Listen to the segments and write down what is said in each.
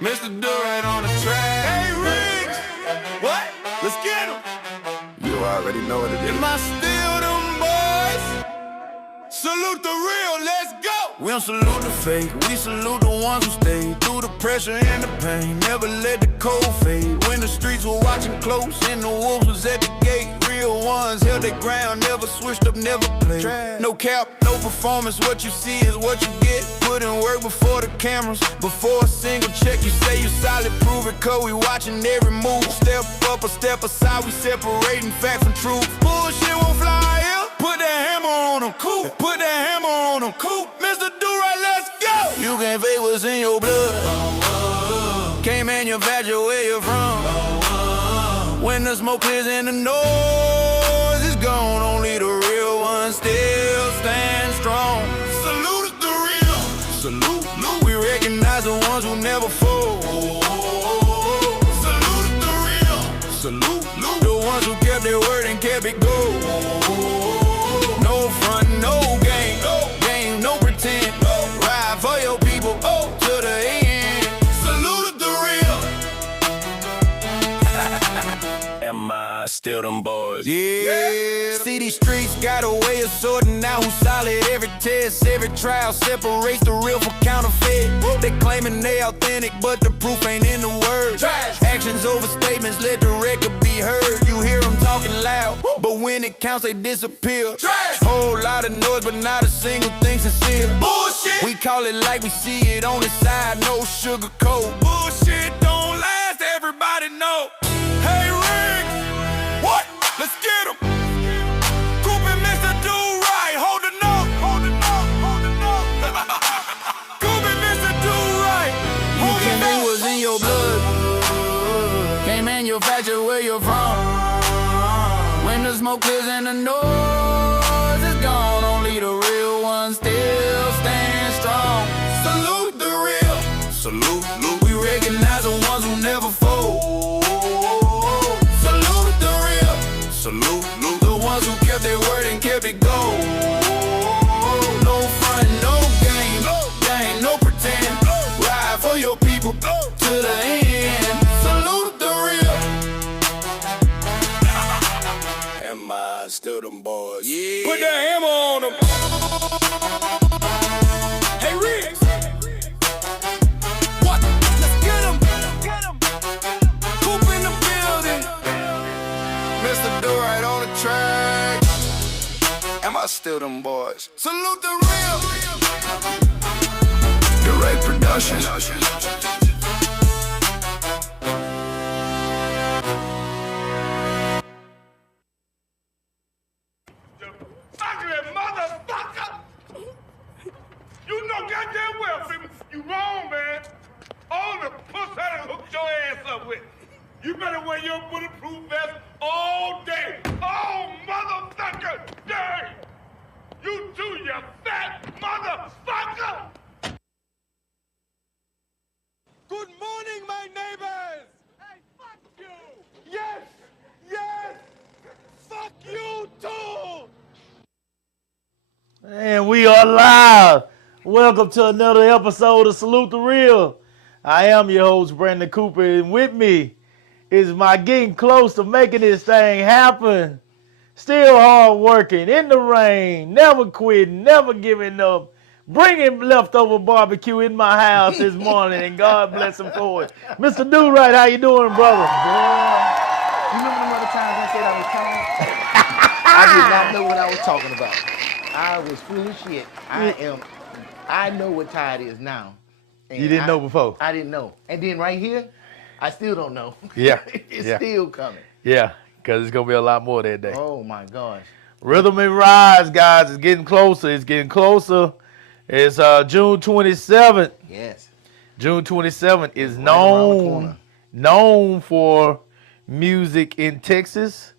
Mr. Durant on the track. Hey, Riggs! What? Let's get him! You already know what it is. Am I still them boys? Salute the real, let's go! We don't salute the fake, we salute the ones who stay through the pressure and the pain. Never let the cold fade. When the streets were watching close and the wolves was at the gate. Real ones held their ground, never switched up, never played. No cap, no performance, what you see is what you get. Put in work before the cameras, before a single check. You say you solid, prove it, cause we watching every move. Step up or step aside, we separating fact from truth. Bullshit won't fly here. Put that hammer on them, cool. Put that hammer on them, cool. Mr. Do-Right, let's go. You can't fake what's in your blood. Can't manufacture where you're from. When the smoke clears and the noise is gone, only the real ones still stand strong. Salute the real. Salute. We recognize the ones who never fold. Salute the real. Salute. The ones who kept their word and kept it gold. No front, no game, no pretend. Ride for your people, to the end. Salute the real. Am I still them boys? Yeah. See, these streets got a way of sorting out who's solid. Every test, every trial separates the real from counterfeit. They claiming they authentic, but the proof ain't in the words. Actions over statements, let the record be heard. You hear them talking loud, but when it counts, they disappear. Whole lot of noise, but not a single thing sincere. Bullshit. We call it like we see it on the side, no sugar coat. Bullshit don't last, everybody know. Hey, Rick, what? Let's get him. Coop and Mr. Do-Right, hold the note, hold the note, hold the note. Coop and Mr. Do-Right, hold the note. What's in your blood? Can't manufacture where you're from. When the smoke clears and the noise is gone, only the real ones still stand strong. Salute the real. Salute. We recognize the ones who never fold. Salute the real. Salute. The ones who kept their word and kept it gold. No front, no game, no pretend. Ride for your people to the end. Salute the real. Am I still them boys? Yeah. Put that hammer on them. Hey, Riggs. What? Let's get him. Coop in the building. Mr. Do-Right on the track. Am I still them boys? Salute the real. Direct production. Ugly motherfucker! You know goddamn well, baby, you wrong, man. All the puss I done hooked your ass up with. You better wear your bulletproof vest all day. Oh, motherfucker! Day! You too, you fat motherfucker! Good morning, my neighbors! Hey, fuck you! Yes! Fuck you too! And we are live. Welcome to another episode of Salute the Real. I am your host, Brandon Cooper, and with me is my getting close to making this thing happen. Still hard working, in the rain, never quitting, never giving up, bringing leftover barbecue in my house this morning, and God bless him for it. Mr. Do-Right, how you doing, brother? You remember them other times I said I was tired? I did not know what I was talking about. I was full of shit. I know what tired is now. And You didn't know before? I didn't know. And then right here, I still don't know. Yeah. It's still coming. Yeah, because it's going to be a lot more that day. Oh my gosh. Rhythm and Rise, guys, it's getting closer. It's June 27th. Yes. June 27th is Right around the corner. known for music in Texas,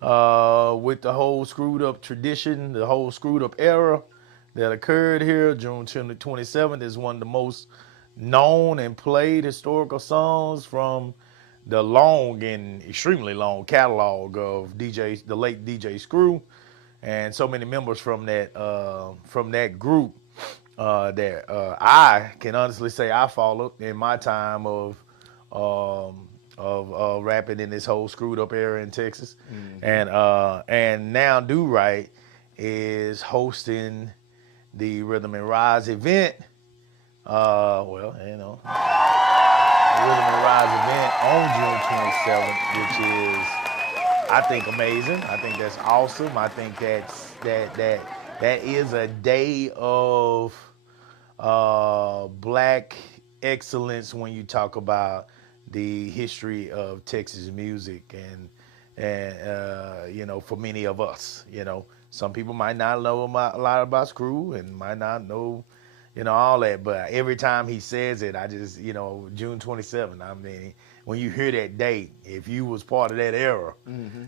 with the whole screwed up tradition, the whole screwed up era that occurred here. June 27th is one of the most known and played historical songs from the long and extremely long catalog of DJs, the late DJ Screw, and so many members from that group that I can honestly say I followed in my time of rapping in this whole screwed up era in Texas, and now Do Right is hosting the Rhythm and Rise event. Well, you know, the Rhythm and Rise event on June 27th, which is, I think, amazing. I think that's awesome. I think that is a day of black excellence when you talk about the history of Texas music and you know, for many of us, you know, some people might not know a lot about Screw and might not know, you know, all that, but every time he says it, I just, you know, June 27th, I mean, when you hear that date, if you was part of that era,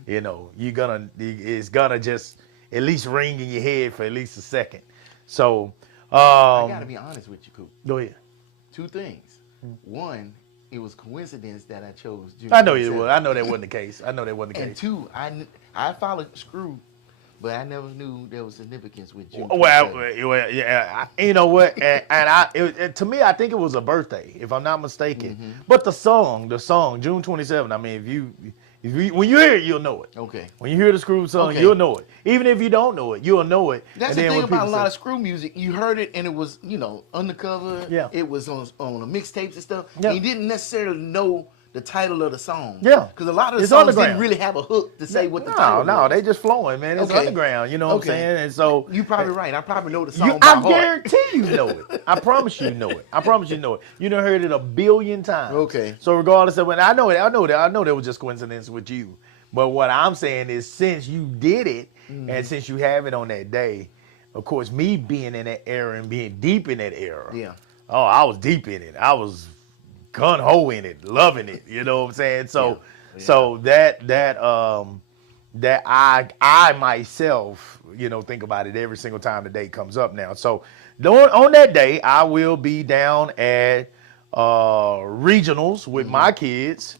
you know, it's gonna just at least ring in your head for at least a second. So, I gotta be honest with you, Coop. go ahead. Two things. One, it was coincidence that I chose June. I know you 27th. would. I know that wasn't the case. I know that wasn't the And case. two, I followed Screw, but I never knew there was significance with June. Well, 27th. yeah, you know what? To me, I think it was a birthday, if I'm not mistaken. But the song, June 27th. I mean, if you when you hear it, you'll know it. Okay. When you hear the Screw song, Okay. you'll know it. Even if you don't know it, you'll know it. That's And the then thing when about a people lot say- of Screw music. You heard it and it was, you know, undercover. Yeah. It was on the mixtapes and stuff. Yeah. And you didn't necessarily know the title of the song. Yeah. Because a lot of the It's songs underground. didn't really have a hook to say what the title No, was. they just flowing, man. It's Okay. underground. You know what I'm Okay. saying? And so You're probably right. I probably know the song You, by I heart. guarantee you know it. I promise you know it. I promise you know it. You done heard it a billion times. Okay. So regardless of when I know that was just coincidence with you. But what I'm saying is, since you did it, and since you have it on that day, of course, me being in that era and being deep in that era. Yeah. Oh, I was deep in it. I was gun ho in it, loving it. You know what I'm saying? So, so that I myself, you know, think about it every single time the day comes up now. So on that day, I will be down at regionals with my kids.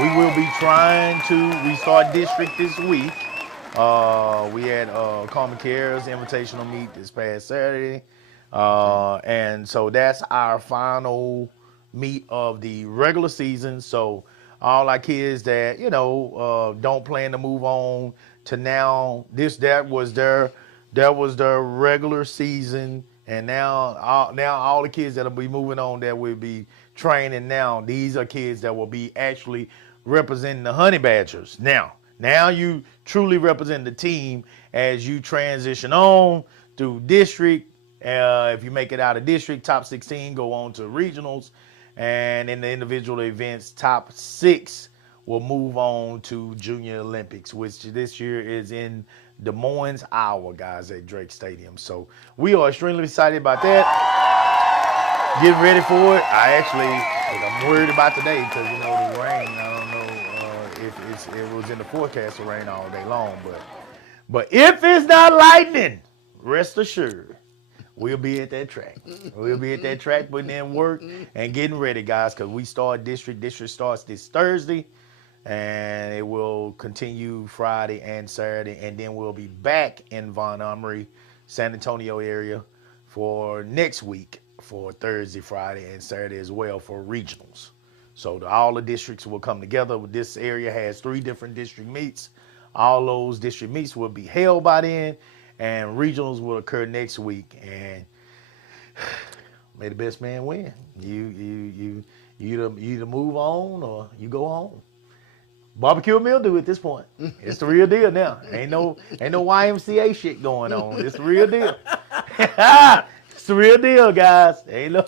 We will be trying to restart district this week. We had Carmen Cares invitational meet this past Saturday. And so that's our final meet of the regular season. So all our kids that, you know, don't plan to move on to now, that was their regular season. And now all the kids that'll be moving on that will be training now, these are kids that will be actually representing the Honey Badgers. Now you truly represent the team as you transition on through district. If you make it out of district, top 16 go on to regionals, and in the individual events, top 6 will move on to Junior Olympics, which this year is in Des Moines, Iowa, guys, at Drake Stadium. So we are extremely excited about that. Getting ready for it. I'm worried about today because, you know, the rain. I don't know if it was in the forecast to rain all day long, but if it's not lightning, rest assured, we'll be at that track. We'll be at that track putting in work and getting ready, guys, because we start district. District starts this Thursday, and it will continue Friday and Saturday, and then we'll be back in Von Omri, San Antonio area for next week for Thursday, Friday, and Saturday as well for regionals. So all the districts will come together. This area has 3 different district meets. All those district meets will be held by then, and regionals will occur next week. And may the best man win. You either move on or you go home. Barbecue mildew at this point. It's the real deal now. Ain't no YMCA shit going on. It's the real deal. It's the real deal, guys. Ain't no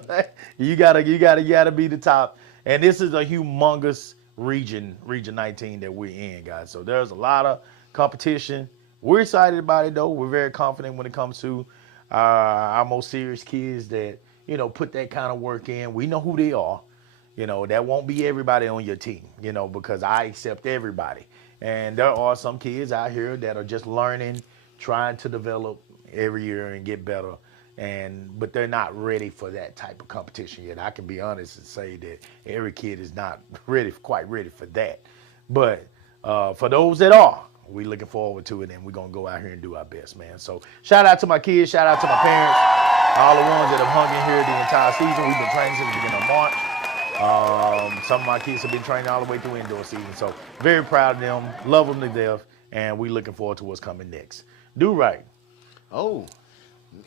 you gotta be the top. And this is a humongous region 19 that we're in, guys. So there's a lot of competition. We're excited about it though. We're very confident when it comes to our most serious kids that, you know, put that kind of work in. We know who they are. You know, that won't be everybody on your team, you know, because I accept everybody. And there are some kids out here that are just learning, trying to develop every year and get better. But they're not ready for that type of competition yet. I can be honest and say that every kid is not quite ready for that. But for those that are, we looking forward to it, and we're gonna go out here and do our best, man. So shout out to my kids, shout out to my parents, all the ones that have hung in here the entire season. We've been training since the beginning of March. Some of my kids have been training all the way through indoor season. So very proud of them, love them to death, and we looking forward to what's coming next. Do right. Oh,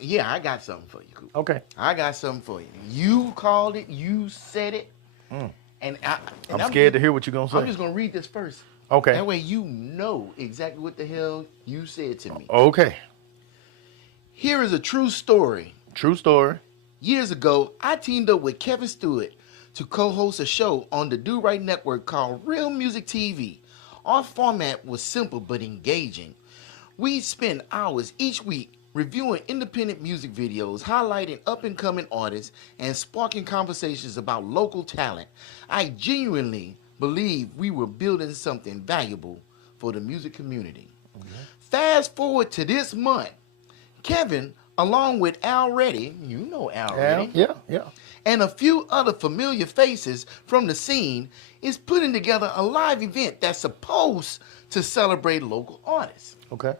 yeah, I got something for you, Coop. Okay. I got something for you. You called it, you said it, and I'm scared to hear what you're gonna say. I'm just gonna read this first. Okay. That way you know exactly what the hell you said to me. Okay. Here is a true story. True story. Years ago, I teamed up with Kevin Stewart to co-host a show on the Do Right Network called Real Music TV. Our format was simple but engaging. We spent hours each week reviewing independent music videos, highlighting up-and-coming artists, and sparking conversations about local talent. I genuinely believe we were building something valuable for the music community. Fast forward to this month, Kevin, along with Al Reddy, you know Al Reddy, Yeah. and a few other familiar faces from the scene, is putting together a live event that's supposed to celebrate local artists. Okay.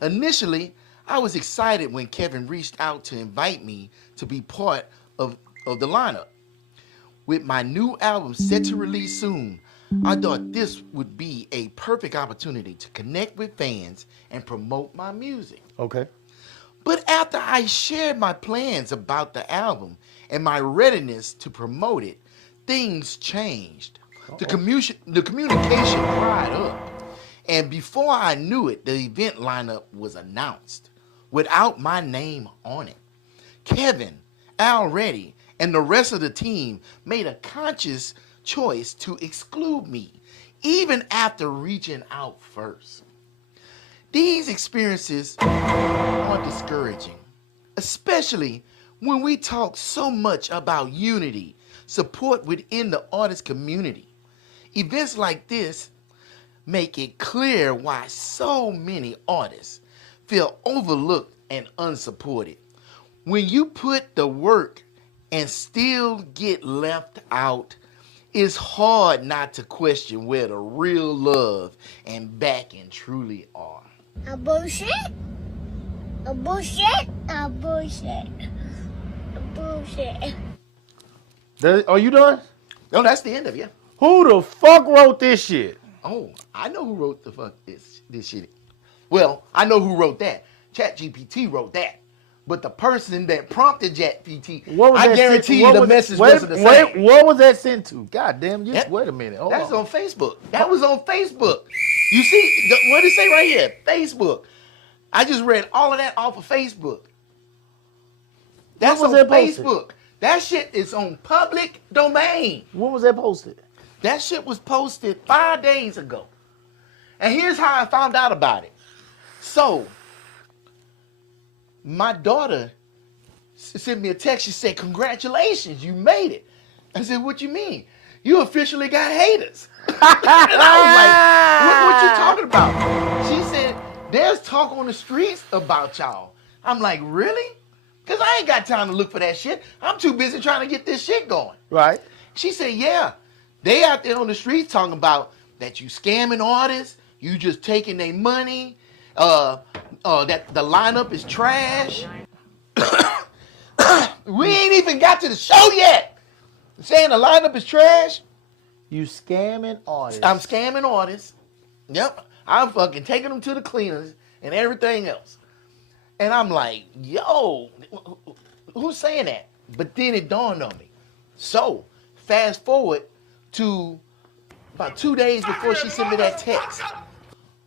Initially, I was excited when Kevin reached out to invite me to be part of the lineup. With my new album set to release soon, I thought this would be a perfect opportunity to connect with fans and promote my music. Okay. But after I shared my plans about the album and my readiness to promote it, things changed. The communication dried up. And before I knew it, the event lineup was announced without my name on it. Kevin, Al Reddy, and the rest of the team made a conscious choice to exclude me, even after reaching out first. These experiences are discouraging, especially when we talk so much about unity, support within the artist community. Events like this make it clear why so many artists feel overlooked and unsupported. When you put the work and still get left out, it's hard not to question where the real love and backing truly are. A bullshit? A bullshit? A bullshit? A bullshit? Are you done? No, that's the end of it. Yeah. Who the fuck wrote this shit? Oh, I know who wrote the fuck this shit. Well, I know who wrote that. ChatGPT wrote that. But the person that prompted ChatGPT, I guarantee you the message wasn't the same. What was that sent to? God damn, you. That- Wait a minute. Hold That's on. on Facebook. That was on Facebook. You see, what did it say right here? Facebook. I just read all of that off of Facebook. That's was on that posted? Facebook. That shit is on public domain. When was that posted? That shit was posted 5 days ago. And here's how I found out about it. So, my daughter sent me a text. She said, "Congratulations, you made it." I said, "What you mean? You officially got haters." And I was like, what you talking about? She said, "There's talk on the streets about y'all." I'm like, "Really?" Because I ain't got time to look for that shit. I'm too busy trying to get this shit going. Right. She said, "Yeah, they out there on the streets talking about that you scamming artists, you just taking their money, that the lineup is trash." We ain't even got to the show yet. Saying the lineup is trash. You scamming artists. I'm scamming artists. Yep, I'm fucking taking them to the cleaners and everything else. And I'm like, yo, who's saying that? But then it dawned on me. So, fast forward to about 2 days before she sent me that text.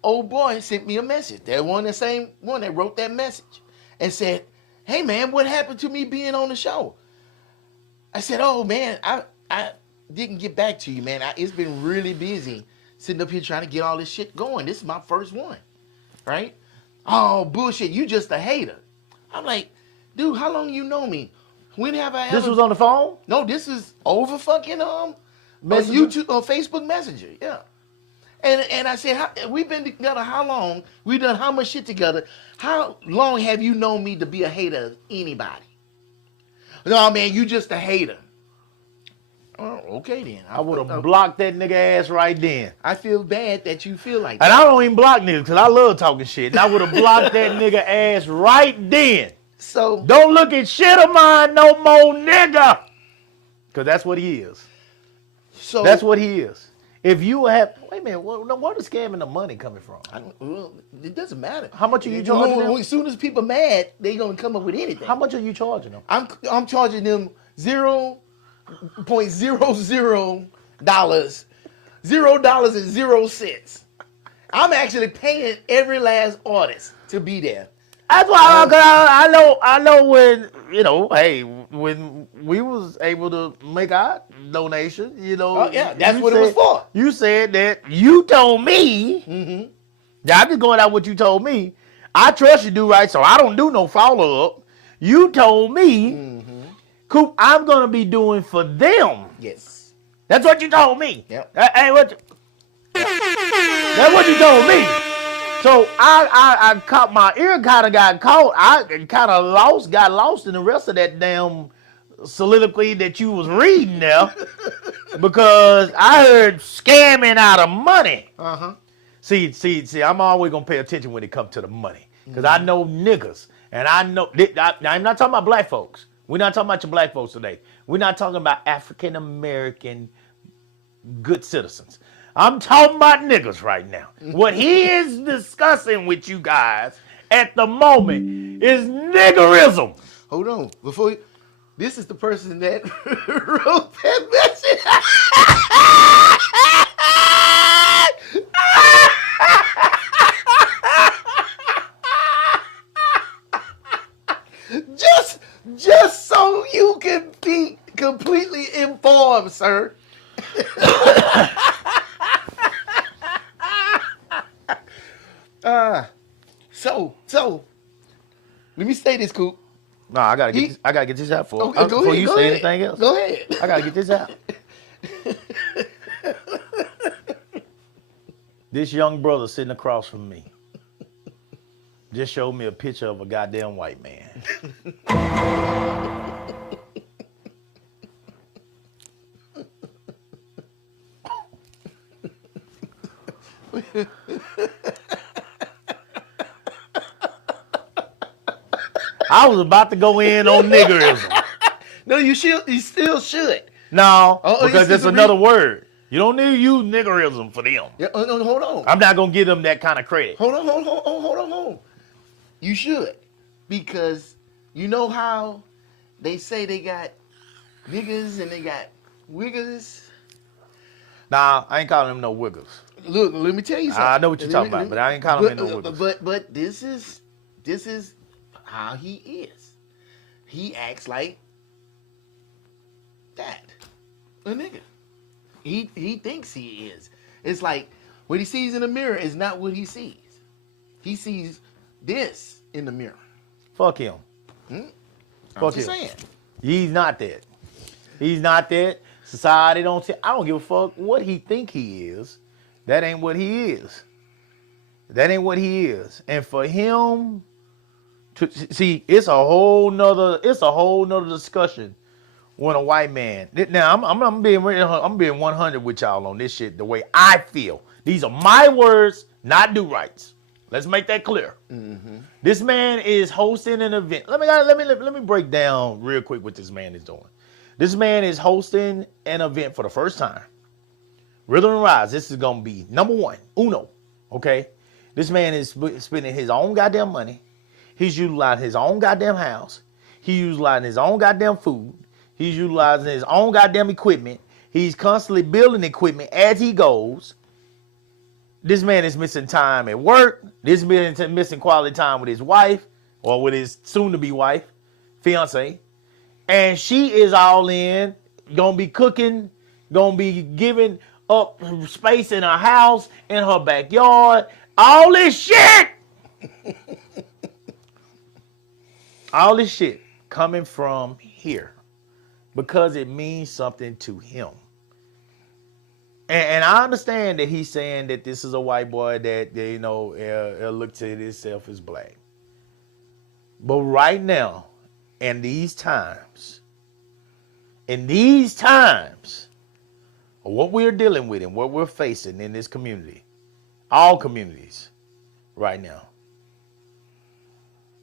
Old boy sent me a message. That one, the same one that wrote that message, and said, "Hey man, what happened to me being on the show?" I said, "Oh man, I didn't get back to you, man. It's been really busy sitting up here trying to get all this shit going. This is my first one, right?" "Oh bullshit, you just a hater." I'm like, "Dude, how long you know me? When have I ever?" This was on the phone? No, this is over fucking Messenger? YouTube or Facebook Messenger, yeah. And I said, "We've been together how long? We've done how much shit together? How long have you known me to be a hater of anybody?" "No, man, you just a hater." Oh, okay then. I would have blocked that nigga ass right then. I feel bad that you feel like And that. I don't even block niggas because I love talking shit. And I would have blocked that nigga ass right then. So Don't look at shit of mine no more, nigga. Because that's what he is. That's what he is. If you have, wait a minute, where the scamming the money coming from? Well, it doesn't matter. How much are you charging them? As soon as people mad, they gonna come up with anything. How much are you charging them? I'm charging them $0.00 $0.00. I'm actually paying every last artist to be there. That's why I know when, you know, hey, when we was able to make our donation, you know. Oh, yeah, that's what it was for. You said that you told me. Yeah, I'm just going out what you told me. I trust you do right, so I don't do no follow-up. You told me, Coop, I'm going to be doing for them. Yes. That's what you told me. Yep. Hey, that's what you told me. So I caught my ear kind of got caught. I kind of got lost in the rest of that damn soliloquy that you was reading there because I heard scamming out of money. See, I'm always gonna pay attention when it comes to the money because I know niggas and I know. I'm not talking about black folks. We're not talking about your black folks today. We're not talking about African American good citizens. I'm talking about niggas right now. What he is discussing with you guys at the moment is niggerism. Hold on. This is the person that wrote that message. Just so you can be completely informed, sir. So, let me say this, Coop. No, I gotta get this out Go before ahead, you go say ahead. anything else. Go ahead. I gotta get this out. This young brother sitting across from me just showed me a picture of a goddamn white man. I was about to go in on niggerism. No, you still should. No, Oh, because this it's is another word. You don't need to use niggerism for them. Yeah, no, hold on. I'm not gonna give them that kind of credit. Hold on. You should. Because you know how they say they got niggas and they got wiggers? Nah, I ain't calling them no wiggles. Look, let me tell you something. I know what you're talking about, but I ain't calling them no wiggles. But this is how he is. He acts like that. A nigga. He thinks he is. It's like what he sees in the mirror is not what he sees. He sees this in the mirror. Fuck him. I'm Fuck just him. saying. He's not that. He's not that. Society don't. I don't give a fuck what he think he is. That ain't what he is. That ain't what he is. And for him to see, it's a whole nother discussion when a white man. Now I'm being 100 with y'all on this shit. The way I feel. These are my words, not do rights. Let's make that clear. This man is hosting an event. Let me break down real quick what this man is doing. This man is hosting an event for the first time. Rhythm and Rise. This is gonna be number one, uno. Okay, this man is spending his own goddamn money. He's utilizing his own goddamn house. He's utilizing his own goddamn food. He's utilizing his own goddamn equipment. He's constantly building equipment as he goes. This man is missing time at work. This man is missing quality time with his wife or with his soon-to-be wife, fiance. And she is all in, gonna be cooking, gonna be giving up space in her house, in her backyard, all this shit. All this shit coming from here because it means something to him. And I understand that he's saying that this is a white boy that, you know, looks at himself as black. But right now, in these times, or what we're dealing with and what we're facing in this community, all communities right now,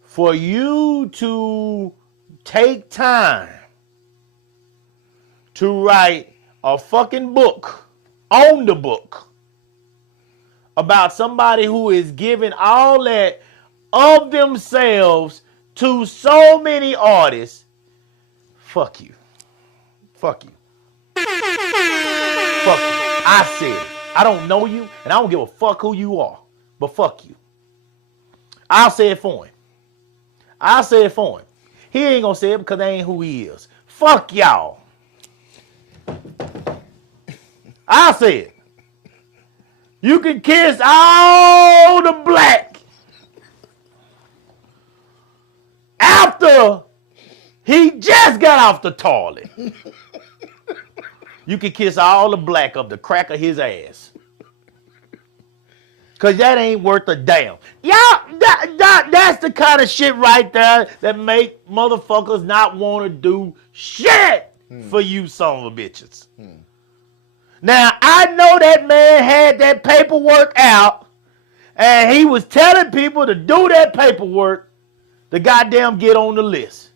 for you to take time to write a fucking book on the book about somebody who is giving all that of themselves to so many artists, fuck you. Fuck you. Fuck you. I said it. I don't know you, and I don't give a fuck who you are, but fuck you. I'll say it for him. I'll say it for him. He ain't gonna say it because that ain't who he is. Fuck y'all. I'll say it. You can kiss all the black after he just got off the toilet. You can kiss all the black of the crack of his ass. Cause that ain't worth a damn. That's the kind of shit right there that make motherfuckers not want to do shit for you son of a bitches. Now, I know that man had that paperwork out and he was telling people to do that paperwork to goddamn get on the list.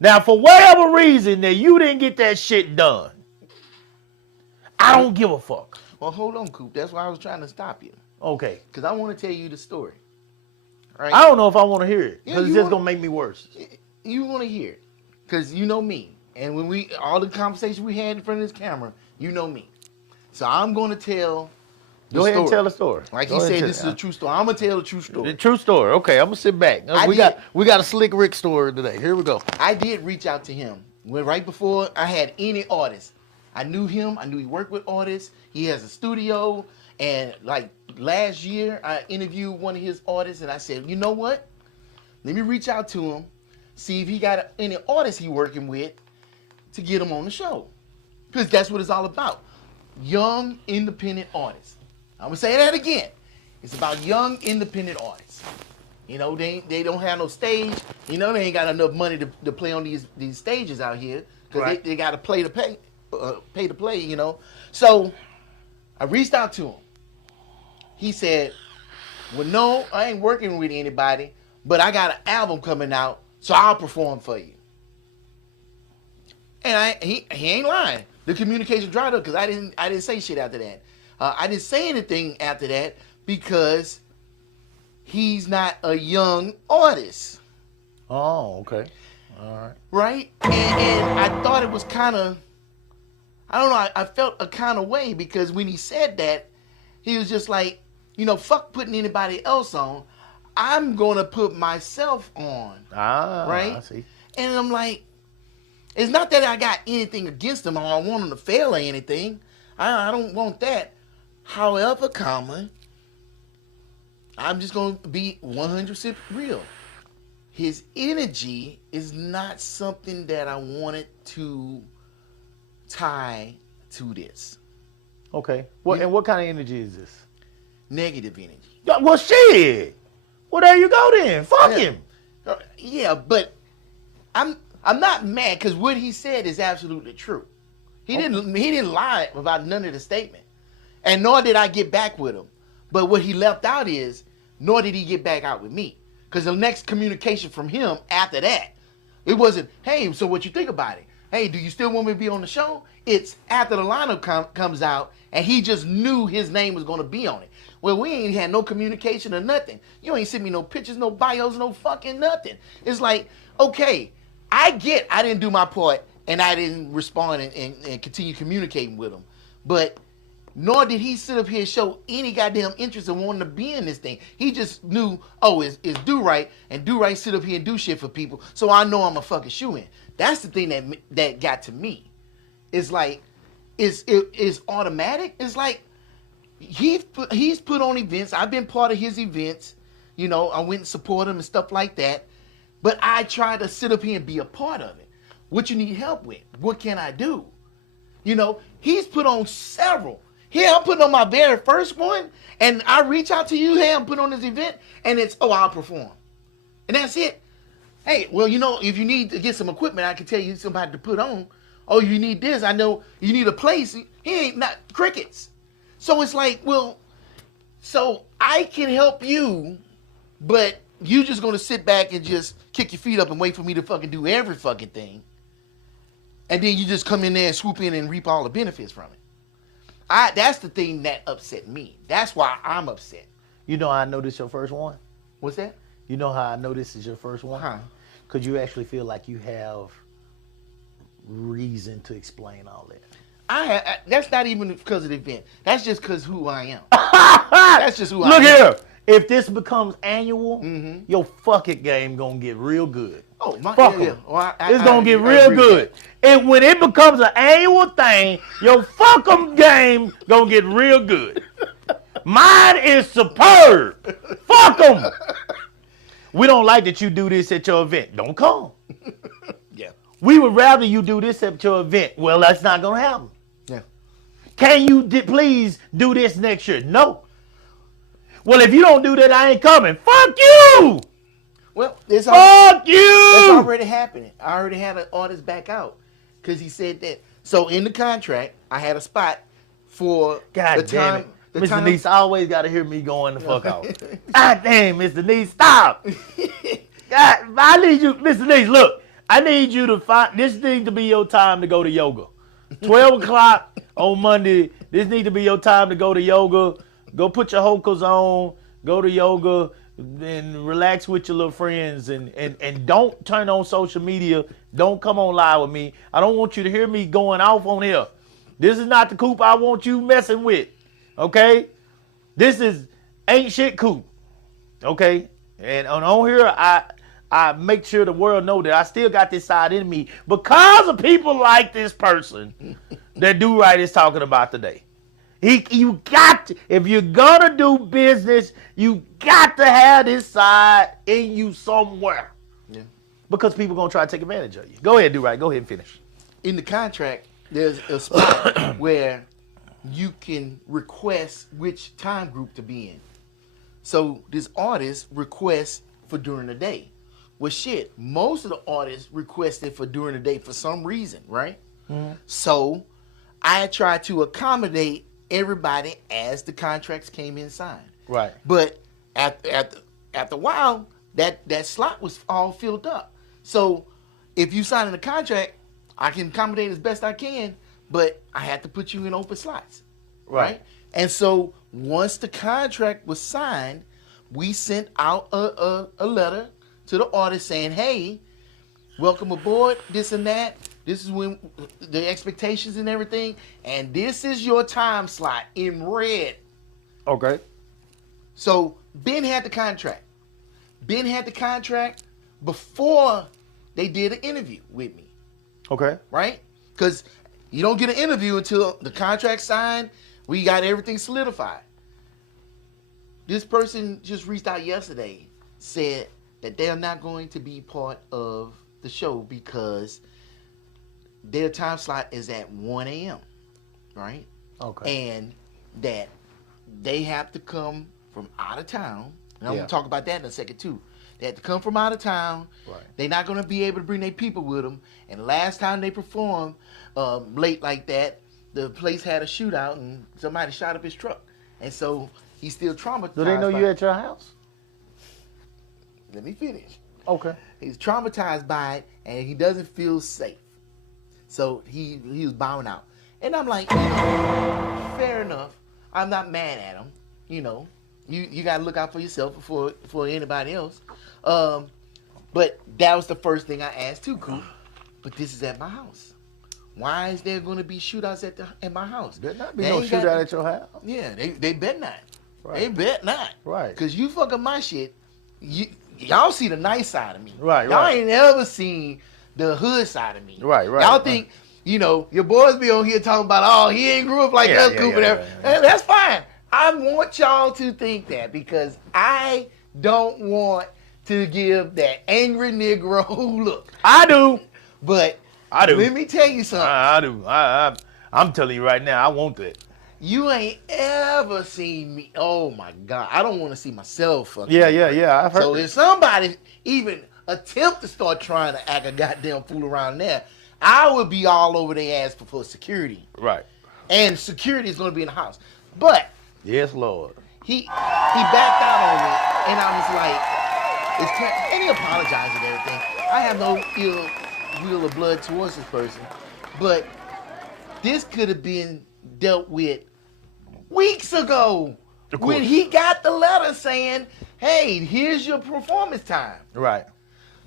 Now, for whatever reason that you didn't get that shit done, I don't give a fuck. Well, hold on, Coop. That's why I was trying to stop you. Okay. Because I want to tell you the story. Right? I don't know if I want to hear it because Yeah, it's just going to make me worse. You want to hear it. Because you know me. And when all the conversations we had in front of this camera, you know me. So I'm going to tell the Go ahead story. and tell the story. Like Go he ahead said, and this is a true story. I'm going to tell the true story. The true story. Okay, I'm going to sit back. We got a Slick Rick story today. Here we go. I did reach out to him right before I had any artists. I knew him. I knew he worked with artists. He has a studio. And like last year, I interviewed one of his artists, and I said, you know what? Let me reach out to him, see if he got any artists he working with to get him on the show. Because that's what it's all about. Young, independent artists. I'm going to say that again. It's about young, independent artists. You know, they don't have no stage. You know, they ain't got enough money to play on these stages out here. Because Right. they got to pay to play, you know. So I reached out to him. He said, well, no, I ain't working with anybody, but I got an album coming out, so I'll perform for you. And he ain't lying. The communication dried up because I didn't say shit after that. I didn't say anything after that because he's not a young artist. Oh, okay. All right. Right? And I thought it was kind of, I don't know, I felt a kind of way because when he said that, he was just like, you know, fuck putting anybody else on. I'm going to put myself on. Right? I see. And I'm like, it's not that I got anything against him or I want him to fail or anything. I don't want that. However, I'm just going to be 100% real. His energy is not something that I wanted to tie to this. Okay. And what kind of energy is this? Negative energy. Yeah, well, shit. Well, there you go then. Fuck him. Yeah, but I'm not mad because what he said is absolutely true. He didn't lie about none of the statement, and nor did I get back with him. But what he left out is, nor did he get back out with me, because the next communication from him after that, it wasn't, hey, so what you think about it? Hey, do you still want me to be on the show? It's after the lineup comes out, and he just knew his name was going to be on it. Well, we ain't had no communication or nothing. You ain't sent me no pictures, no bios, no fucking nothing. It's like, okay, I didn't do my part, and I didn't respond and continue communicating with him. But nor did he sit up here and show any goddamn interest in wanting to be in this thing. He just knew, oh, it's Do-Right, and Do-Right sit up here and do shit for people, so I know I'm a fucking shoe-in. That's the thing that got to me. It's like, it's automatic. It's like, he's put on events. I've been part of his events. You know, I went and support him and stuff like that. But I try to sit up here and be a part of it. What you need help with? What can I do? You know, he's put on several. Here, I'm putting on my very first one, and I reach out to you, hey, I'm putting on this event, and it's, oh, I'll perform. And that's it. Hey, well, you know, if you need to get some equipment, I can tell you somebody to put on. Oh, you need this. I know you need a place. He ain't not crickets. So it's like, well, so I can help you, but you just gonna sit back and just kick your feet up and wait for me to fucking do every fucking thing. And then you just come in there and swoop in and reap all the benefits from it. That's the thing that upset me. That's why I'm upset. You know how I know this your first one? What's that? You know how I know this is your first one? Huh? Because you actually feel like you have reason to explain all that. That's not even because of the event. That's just because who I am. That's just who I am. Look here. If this becomes annual, your fucking game gonna get real good. Oh, my Fuck yeah. 'em. Well, It's gonna get real agree with good. And when it becomes an annual thing, your fuck 'em game gonna get real good. Mine is superb. Fuck 'em. We don't like that you do this at your event. Don't come. Yeah. We would rather you do this at your event. Well, that's not gonna happen. Yeah. Can you please do this next year? No. Well, if you don't do that, I ain't coming. Fuck you. Well, it's Fuck you. That's already happening. I already had an artist back out because he said that. So in the contract, I had a spot for God the damn time. it. The Mr. time. Neese always got to hear me going the fuck out. God damn, Mr. Neese, stop. God, I need you, Mr. Neese, look. I need you to find, this needs to be your time to go to yoga. 12 o'clock on Monday, this needs to be your time to go to yoga. Go put your hokas on, go to yoga, and relax with your little friends. And don't turn on social media. Don't come on live with me. I don't want you to hear me going off on here. This is not the Coop I want you messing with. Okay? This is ain't shit Coop. Okay? And on here, I make sure the world know that I still got this side in me because of people like this person that Do Right is talking about today. You got to, if you're gonna do business, you got to have this side in you somewhere. Yeah. Because people gonna try to take advantage of you. Go ahead, Do Right. Go ahead and finish. In the contract, there's a spot where you can request which time group to be in. So this artist requests for during the day. Well, shit, most of the artists requested for during the day for some reason, right? Mm-hmm. So I tried to accommodate everybody as the contracts came in signed. Right. But after a while, that slot was all filled up. So if you sign in a contract, I can accommodate as best I can, but I had to put you in open slots. Right? And so once the contract was signed, we sent out a letter to the artist saying, hey, welcome aboard, this and that. This is when the expectations and everything. And this is your time slot in red. Okay. So Ben had the contract. Ben had the contract before they did an interview with me. Okay. Right? Because you don't get an interview until the contract signed. We got everything solidified. This person just reached out yesterday, said that they're not going to be part of the show because their time slot is at 1 a.m., right? Okay. And that they have to come from out of town. And I'm Yeah. going to talk about that in a second, too. They have to come from out of town. Right. They're not going to be able to bring their people with them. And last time they performed late like that, the place had a shootout and somebody shot up his truck. And so he's still traumatized. Do they know you at your house? Let me finish. Okay. He's traumatized by it, and he doesn't feel safe. So he was bowing out. And I'm like, fair enough. I'm not mad at him. You know, you got to look out for yourself before anybody else. But that was the first thing I asked too, Coop. But this is at my house. Why is there going to be shootouts at my house? There not be no shootout at your house. Yeah, they bet not. Right. They bet not. Right. Because you fucking my shit, y'all see the nice side of me. Right, Y'all right. ain't ever seen the hood side of me. Right. Y'all think, your boys be on here talking about, oh, he ain't grew up like us, Cooper. And that's fine. I want y'all to think that because I don't want to give that angry Negro look. I do. But I do. let me tell you something. I do. I'm telling you right now, I want that. You ain't ever seen me. Oh my God. I don't want to see myself. Yeah. I've heard So that. if somebody even attempt to start trying to act a goddamn fool around there, I would be all over their ass for security. Right. And security is going to be in the house. But Yes, Lord. he backed out on me, and I was like, and he apologized and everything. I have no ill will of blood towards this person, but this could have been dealt with weeks ago when he got the letter saying, hey, here's your performance time. Right.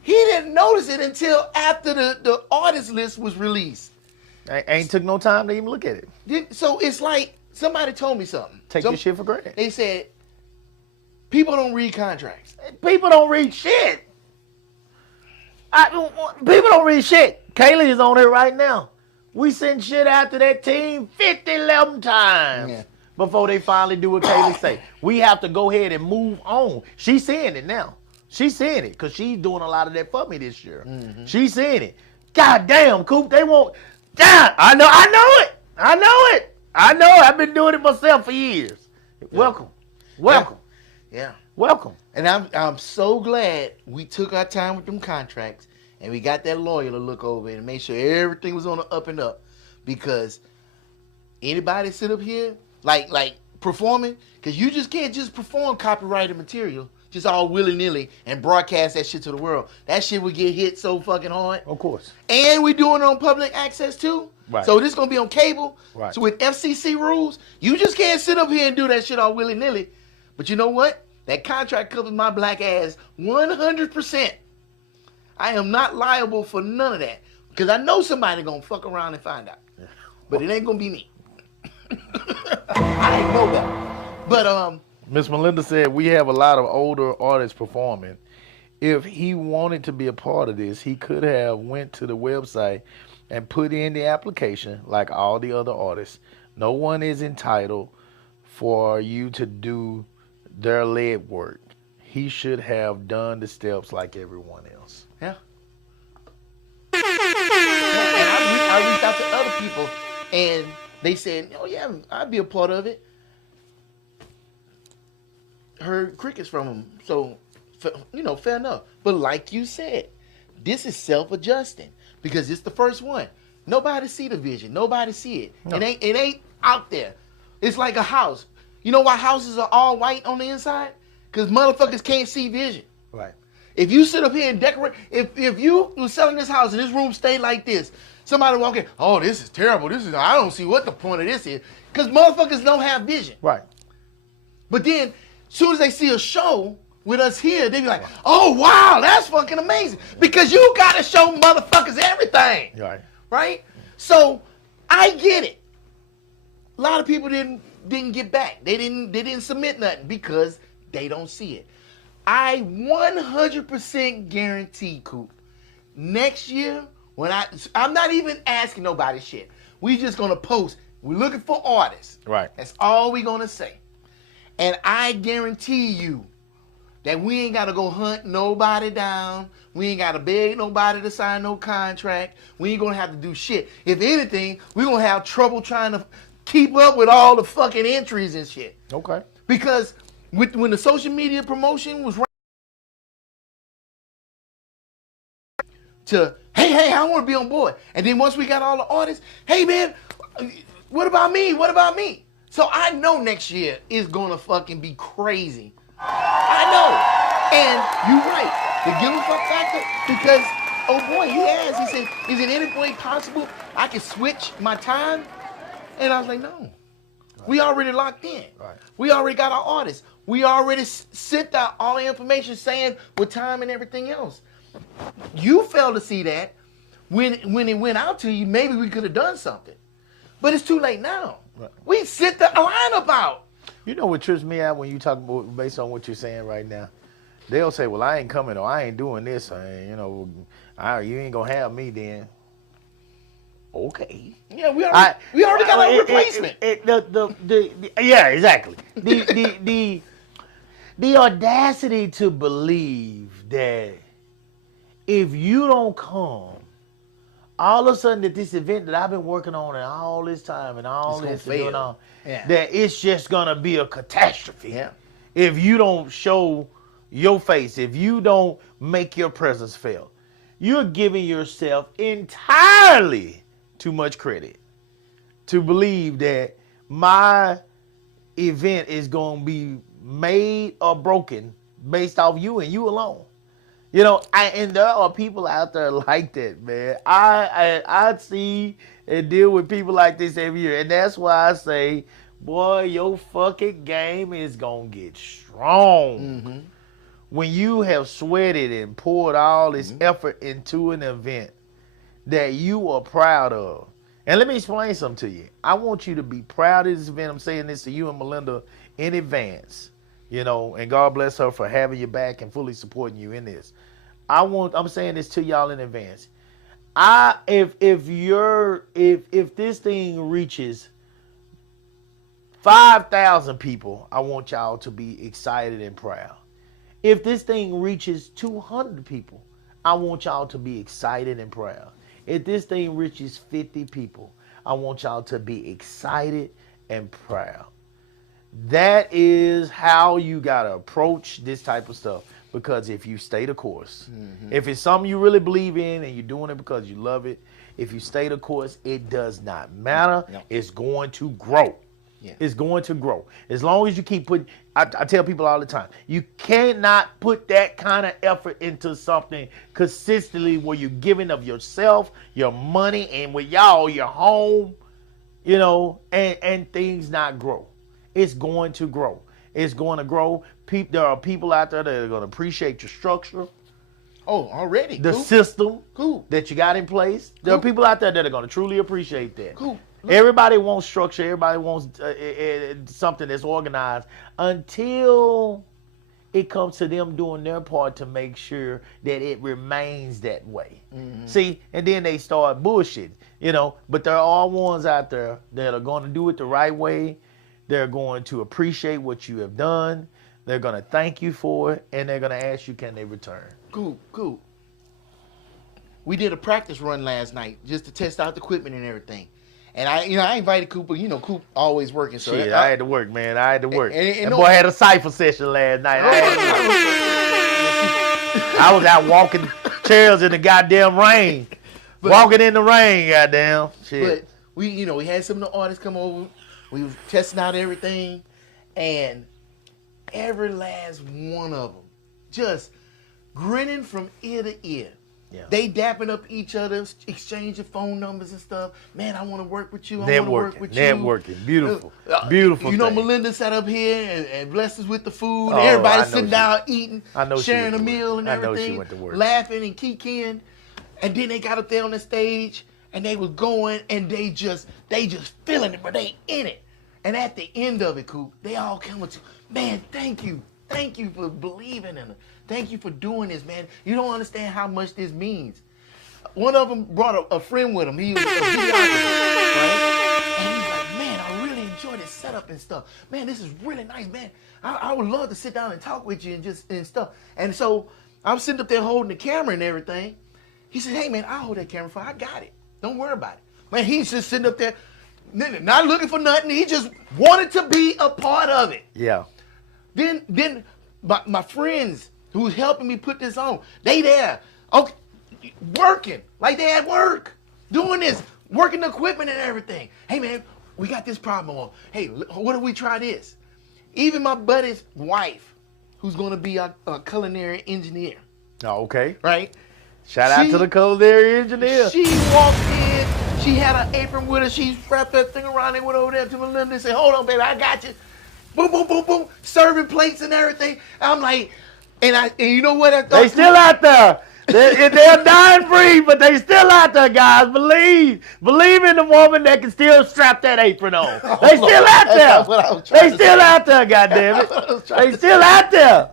He didn't notice it until after the artist list was released. Ain't took no time to even look at it. So it's like somebody told me something. Take your shit for granted. They said, people don't read contracts. People don't read shit. People don't read shit. Kaylee is on it right now. We send shit out to that team 11 times before they finally do what Kaylee say. We have to go ahead and move on. She's seeing it now. She's seeing it because she's doing a lot of that for me this year. Mm-hmm. She's seeing it. God damn, Coop, they won't. God, I know it. I know it. I've been doing it myself for years. Yeah. Welcome. Yeah. Welcome. And I'm so glad we took our time with them contracts and we got that lawyer to look over it and make sure everything was on the up and up. Because anybody sit up here like performing, because you just can't just perform copyrighted material just all willy-nilly and broadcast that shit to the world. That shit would get hit so fucking hard. Of course. And we doing it on public access too. Right. So this gonna be on cable. Right. So with FCC rules, you just can't sit up here and do that shit all willy-nilly. But you know what? That contract covers my black ass 100%. I am not liable for none of that. Because I know somebody gonna fuck around and find out. But it ain't gonna be me. I ain't know that. But Miss Melinda said we have a lot of older artists performing. If he wanted to be a part of this, he could have went to the website and put in the application like all the other artists. No one is entitled for you to do their lead work. He should have done the steps like everyone else. Yeah. And I reached out to other people and they said, oh yeah, I'd be a part of it. Heard crickets from him. So, fair enough. But like you said, this is self-adjusting because it's the first one. Nobody see the vision. Nobody see it. No. It ain't out there. It's like a house. You know why houses are all white on the inside? Because motherfuckers can't see vision. Right. If you sit up here and decorate, if you were selling this house and this room stayed like this, somebody walk in, oh, this is terrible. I don't see what the point of this is. Because motherfuckers don't have vision. Right. But then, as soon as they see a show with us here, they be like, oh, wow, that's fucking amazing. Because you got to show motherfuckers everything. Right. Right? So, I get it. A lot of people didn't get back. They didn't submit nothing because they don't see it. I 100% guarantee, Coop, next year, when I'm not even asking nobody shit. We just going to post, we're looking for artists. Right. That's all we going to say. And I guarantee you that we ain't got to go hunt nobody down. We ain't got to beg nobody to sign no contract. We ain't going to have to do shit. If anything, we're going to have trouble trying to keep up with all the fucking entries and shit. Okay. Because when the social media promotion was to, hey, I want to be on board. And then once we got all the artists, hey, man, what about me? What about me? So I know next year is going to fucking be crazy. I know. And you're right. The give a fuck factor, because, oh boy, he asked. He said, is it any way possible I can switch my time? And I was like, no. Right. We already locked in. Right. We already got our artists. We already sent out all the information saying with time and everything else. You failed to see that. When it went out to you, maybe we could have done something. But it's too late now. Right. We sent the lineup out. You know what trips me out when you talk about, based on what you're saying right now? They'll say, well, I ain't coming or I ain't doing this. You ain't going to have me then. Okay. Yeah, we already got a replacement. Yeah, exactly. The audacity to believe that if you don't come, all of a sudden that this event that I've been working on and all this time and all this going on, that it's just gonna be a catastrophe. Yeah. If you don't show your face, if you don't make your presence felt. you're giving yourself entirely too much credit to believe that my event is going to be made or broken based off you and you alone. You know, and there are people out there like that, man. I see and deal with people like this every year, and that's why I say, boy, your fucking game is gonna get strong when you have sweated and poured all this effort into an event that you are proud of. And let me explain something to you. I want you to be proud of this event. I'm saying this to you and Melinda in advance, you know, and God bless her for having your back and fully supporting you in this. I'm saying this to y'all in advance. If this thing reaches 5,000 people, I want y'all to be excited and proud. If this thing reaches 200 people, I want y'all to be excited and proud. If this thing reaches 50 people, I want y'all to be excited and proud. That is how you got to approach this type of stuff. Because if you stay the course, if it's something you really believe in and you're doing it because you love it, if you stay the course, it does not matter. No. It's going to grow. Yeah. It's going to grow. As long as you keep putting, I tell people all the time, you cannot put that kind of effort into something consistently where you're giving of yourself, your money, and with y'all, your home, you know, and things not grow. It's going to grow. It's going to grow. There are people out there that are going to appreciate your structure. Oh, already. The system that you got in place. There are people out there that are going to truly appreciate that. Everybody wants structure. Everybody wants something that's organized until it comes to them doing their part to make sure that it remains that way. See, and then they start bullshitting, you know. But there are ones out there that are going to do it the right way. They're going to appreciate what you have done. They're going to thank you for it, and they're going to ask you, can they return? Cool. We did a practice run last night just to test out the equipment and everything. And I invited Cooper. You know, Coop always working. So shit, I had to work, man. I had to work. And boy had a cipher session last night. I was out walking chairs in the goddamn rain. Walking in the rain, goddamn. Shit. But we had some of the artists come over. We was testing out everything, and every last one of them just grinning from ear to ear. Yeah. They dapping up each other, exchanging phone numbers and stuff. Man, I want to work with you. I want to work with you. Networking. Beautiful. Beautiful. You know, Melinda sat up here and blessed us with the food. And everybody sitting down eating, sharing a meal and everything. I know she went to work. Laughing and kikiing. And then they got up there on the stage and they was going and they just feeling it, but they in it. And at the end of it, Coop, they all come to, man, thank you. Thank you for believing in it. Thank you for doing this, man. You don't understand how much this means. One of them brought a friend with him. He was a videographer, right? And he's like, man, I really enjoy this setup and stuff. Man, this is really nice, man. I would love to sit down and talk with you and stuff. And so I'm sitting up there holding the camera and everything. He said, hey, man, I'll hold that camera for you. I got it. Don't worry about it. Man, he's just sitting up there, not looking for nothing. He just wanted to be a part of it. Yeah. Then my friends who's helping me put this on, they there, okay, working, like they at work, doing this, working the equipment and everything. Hey, man, we got this problem on. Hey, what if we try this? Even my buddy's wife, who's going to be a culinary engineer. Oh, okay. Right? Shout out to the culinary engineer. She walked in. She had an apron with her. She wrapped that thing around and went over there to Melinda and said, hold on, baby, I got you. Boom, boom, boom, boom. Serving plates and everything. I'm like, and you know what? I thought they still out there. They're dying free, but they still out there, guys. Believe in the woman that can still strap that apron on. They still out there. They still out there, goddammit. They still out there.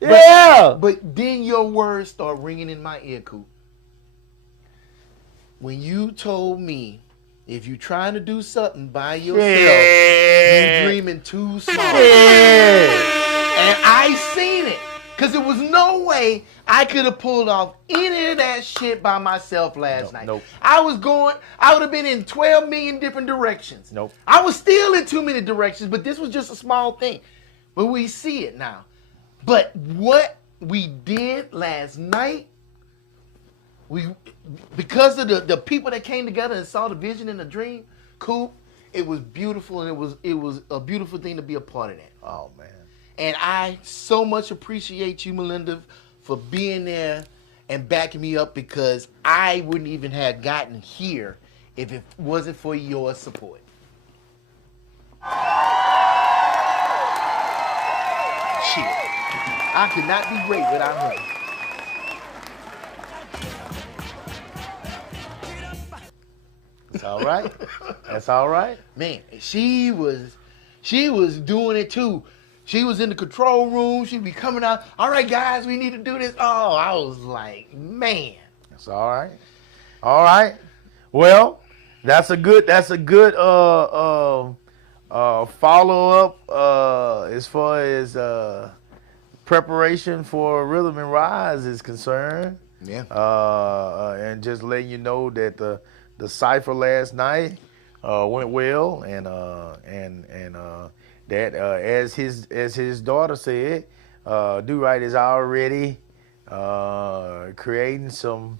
Yeah. But then your words start ringing in my ear, Coop. When you told me, if you're trying to do something by yourself, you're dreaming too small. And I seen it. Because there was no way I could have pulled off any of that shit by myself last night. Nope. I would have been in 12 million different directions. Nope. I was still in too many directions, but this was just a small thing. But we see it now. But what we did last night because of the people that came together and saw the vision and the dream, Coop, it was beautiful, and it was a beautiful thing to be a part of that. Oh man. And I so much appreciate you, Melinda, for being there and backing me up, because I wouldn't even have gotten here if it wasn't for your support. Shit. I could not be great without her. That's all right. That's all right. Man, she was doing it too. She was in the control room. She'd be coming out. All right, guys, we need to do this. Oh, I was like, man. That's all right. All right. Well, that's a good follow up as far as preparation for Rhythm and Rise is concerned. Yeah. And just letting you know that the cipher last night went well, and that as his daughter said, Do Right is already creating some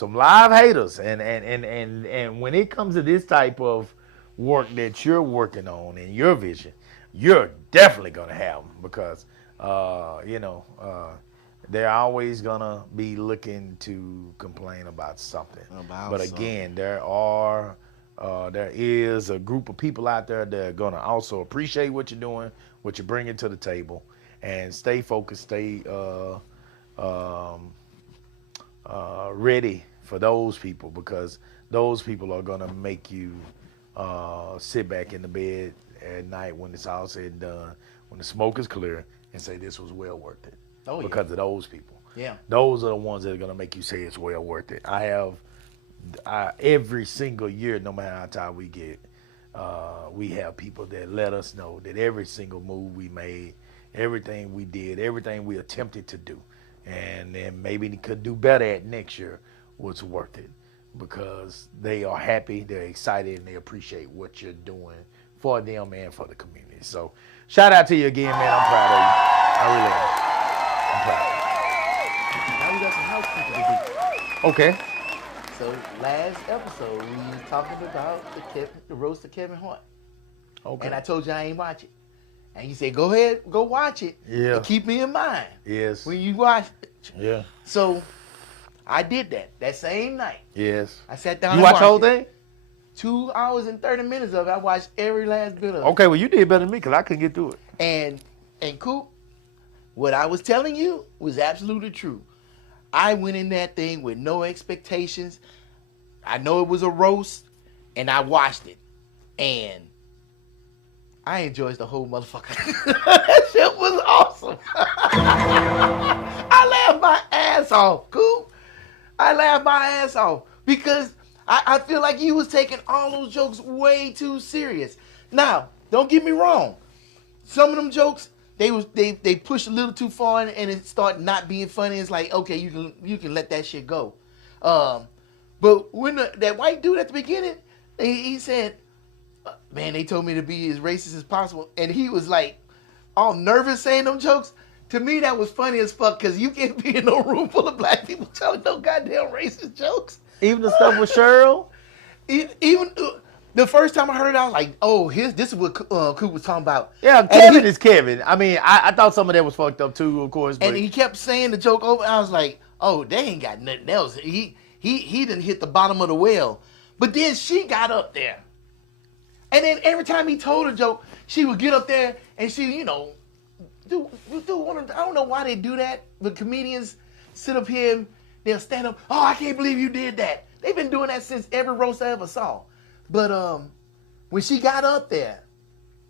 live haters, and when it comes to this type of work that you're working on and your vision, you're definitely gonna have them, because they're always gonna be looking to complain about something. But again, there is a group of people out there that are gonna also appreciate what you're doing, what you're bringing to the table, and stay focused, stay ready for those people, because those people are gonna make you sit back in the bed at night when it's all said and done, when the smoke is clear, and say this was well worth it. Oh, yeah. Because of those people. Yeah. Those are the ones that are gonna make you say it's well worth it. I every single year, no matter how tired we get, we have people that let us know that every single move we made, everything we did, everything we attempted to do, and then maybe could do better at next year, was worth it, because they are happy, they're excited, and they appreciate what you're doing for them and for the community. So shout out to you again, man. I'm proud of you. I really am. I'm proud of you. Now we got some housekeeping to do. Okay. So last episode we was talking about the roast of Kevin Hart. Okay. And I told you I ain't watch it. And you said, go ahead, go watch it. Yeah. And keep me in mind Yes. when you watch it. Yeah. So I did that same night. Yes. I sat down You and watch the whole watched it. thing? 2 hours and 30 minutes of it. I watched every last bit of it. Okay, well, you did better than me, because I couldn't get through it. And Coop, what I was telling you was absolutely true. I went in that thing with no expectations. I know it was a roast, and I watched it. And I enjoyed the whole motherfucker. That shit was awesome. I laughed my ass off, Coop. I laughed my ass off, because I feel like he was taking all those jokes way too serious. Now, don't get me wrong. Some of them jokes, they pushed a little too far, and it started not being funny. It's like, okay, you can let that shit go. But when that white dude at the beginning, he said, man, they told me to be as racist as possible. And he was like all nervous saying them jokes. To me, that was funny as fuck, because you can't be in no room full of black people telling no goddamn racist jokes. Even the stuff with Cheryl? Even the first time I heard it, I was like, oh, this is what Coop was talking about. Yeah, Kevin is Kevin. I mean, I thought some of that was fucked up too, of course. But And he kept saying the joke over. I was like, oh, they ain't got nothing else. He didn't hit the bottom of the well. But then she got up there. And then every time he told a joke, she would get up there and she, do one of, I don't know why they do that, but comedians sit up here and they'll stand up. Oh, I can't believe you did that. They've been doing that since every roast I ever saw. But when she got up there,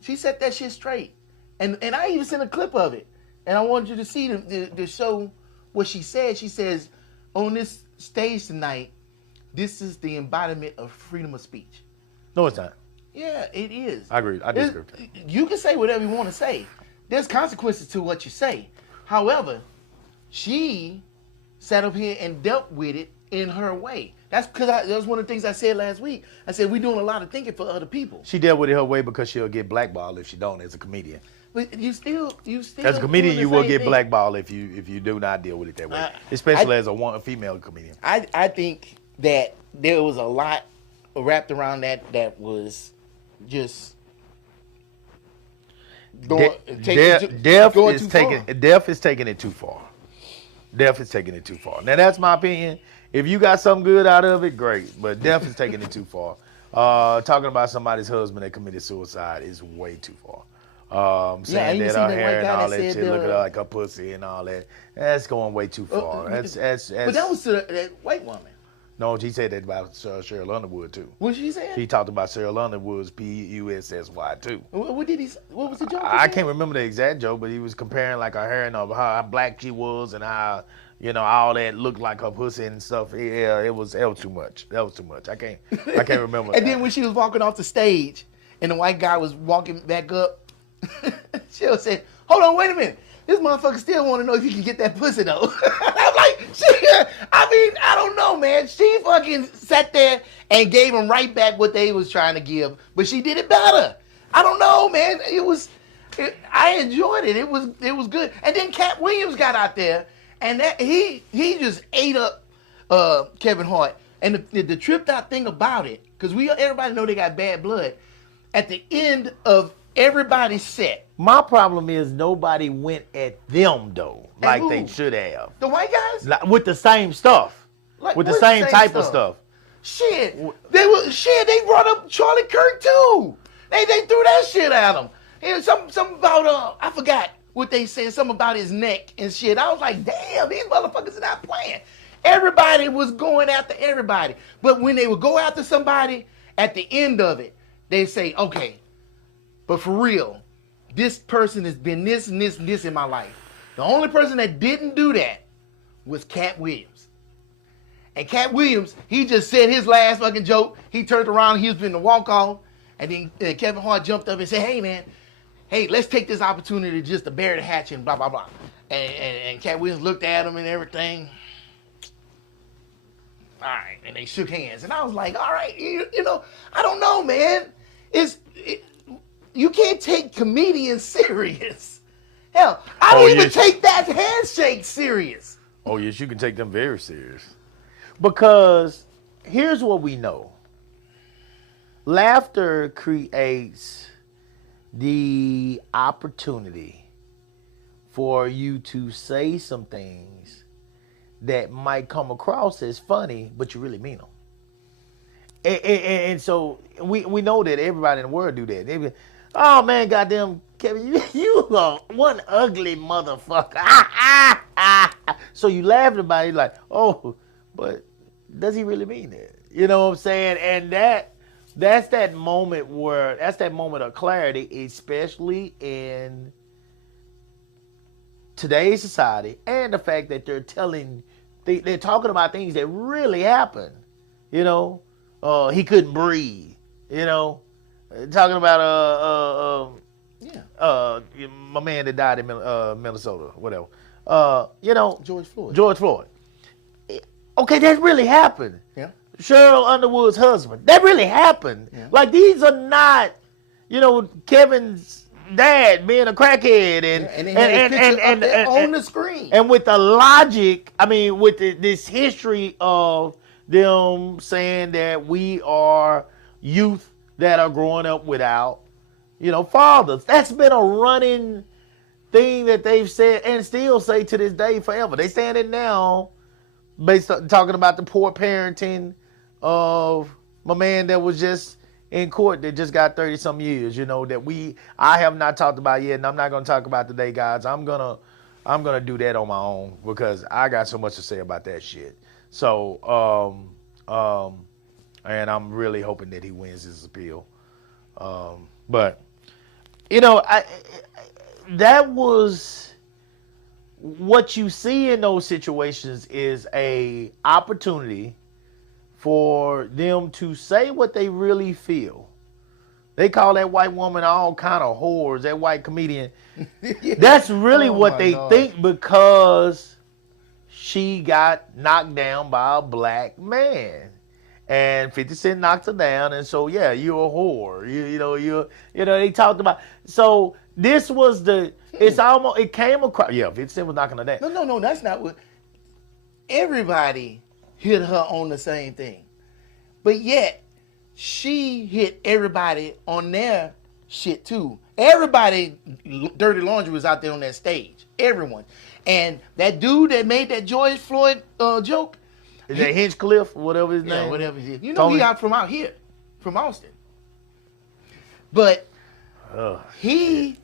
she set that shit straight. And I even sent a clip of it. And I wanted you to see to show what she said. She says, on this stage tonight, this is the embodiment of freedom of speech. no, it's not. Yeah, it is. I agree. I disagree with that. You can say whatever you want to say. There's consequences to what you say. However, she sat up here and dealt with it in her way. That's because that was one of the things I said last week. I said we're doing a lot of thinking for other people. She dealt with it her way because she'll get blackballed if she don't as a comedian. But you still. As a comedian, doing the you will same get thing. blackballed if you do not deal with it that way, especially as a female comedian. I think that there was a lot wrapped around that was just going Def going is too taking far. Def is taking it too far. Def is taking it too far. Now that's my opinion. If you got something good out of it, great. But Def is taking it too far. Talking about somebody's husband that committed suicide is way too far. Saying you that see her that hair white and guy all that that said, shit, look at her like her pussy and all that. That's going way too far. That's But that was to that white woman. no. She said that about Cheryl Underwood too. What she saying? She talked about Cheryl Underwood's PUSSY too. What did he? What was the joke? I can't remember the exact joke, but he was comparing like her hair and how black she was and how all that looked like her pussy and stuff. Yeah, it was too much. That was too much. I can't remember. And then when she was walking off the stage and the white guy was walking back up, Cheryl said, "Hold on, wait a minute. This motherfucker still want to know if you can get that pussy though." I'm like, I don't know, man. She fucking sat there and gave him right back what they was trying to give, but she did it better. I don't know, man. I enjoyed it. It was good. And then Cat Williams got out there, and he just ate up Kevin Hart. And the tripped out thing about it, because everybody know they got bad blood. At the end of everybody's set, My problem is nobody went at them though, like who? they should have, the white guys, like, with the same stuff, Like, with the what same same type stuff? of stuff. They brought up Charlie Kirk too. They threw that shit at him. And something about I forgot what they said, something about his neck and shit. I was like, damn, these motherfuckers are not playing. Everybody was going after everybody. But when they would go after somebody, at the end of it, they say, okay, but for real, this person has been this and this and this in my life. The only person that didn't do that was Cat Williams. And Cat Williams, he just said his last fucking joke. He turned around, he was going to walk off. And then Kevin Hart jumped up and said, hey, man, let's take this opportunity just to bury the hatchet and blah, blah, blah. And Cat Williams looked at him and everything. All right. And they shook hands. And I was like, all right, I don't know, man. You can't take comedians serious. Hell, I don't even take that handshake serious. Oh yes, you can take them very serious. Because here's what we know. Laughter creates the opportunity for you to say some things that might come across as funny, but you really mean them. And so we know that everybody in the world do that. They be, oh man, goddamn Kevin, you are one ugly motherfucker. So you laughing about it, like, oh, but does he really mean that? You know what I'm saying? And that's that moment of clarity, especially in today's society, and the fact that they're talking about things that really happened. He couldn't breathe. Talking about my man that died in Minnesota, whatever. George Floyd. George Floyd. Okay, that really happened. Yeah. Cheryl Underwood's husband. That really happened. Yeah. Like, these are not, Kevin's dad being a crackhead And they had a picture up there on the screen. And with the logic, with this history of them saying that we are youth that are growing up without, fathers. That's been a running thing that they've said and still say to this day forever. They saying it now based on talking about the poor parenting of my man that was just in court that just got 30-some years, that I have not talked about yet, and I'm not going to talk about today, guys. I'm gonna do that on my own because I got so much to say about that shit. So, and I'm really hoping that he wins his appeal. But that was what you see in those situations is a opportunity for them to say what they really feel. They call that white woman all kind of whores, that white comedian. That's really what they think because she got knocked down by a black man. and 50 Cent knocked her down, and so yeah, you're a whore. They talked about. So this was it came across. Yeah, 50 Cent was knocking her down. No, that's not what. Everybody hit her on the same thing, but yet she hit everybody on their shit too. Everybody, Dirty Laundry was out there on that stage. Everyone, and that dude that made that George Floyd joke. Is that Hinchcliffe, whatever his name? Yeah, whatever it is. You know, he out here, from Austin. But he,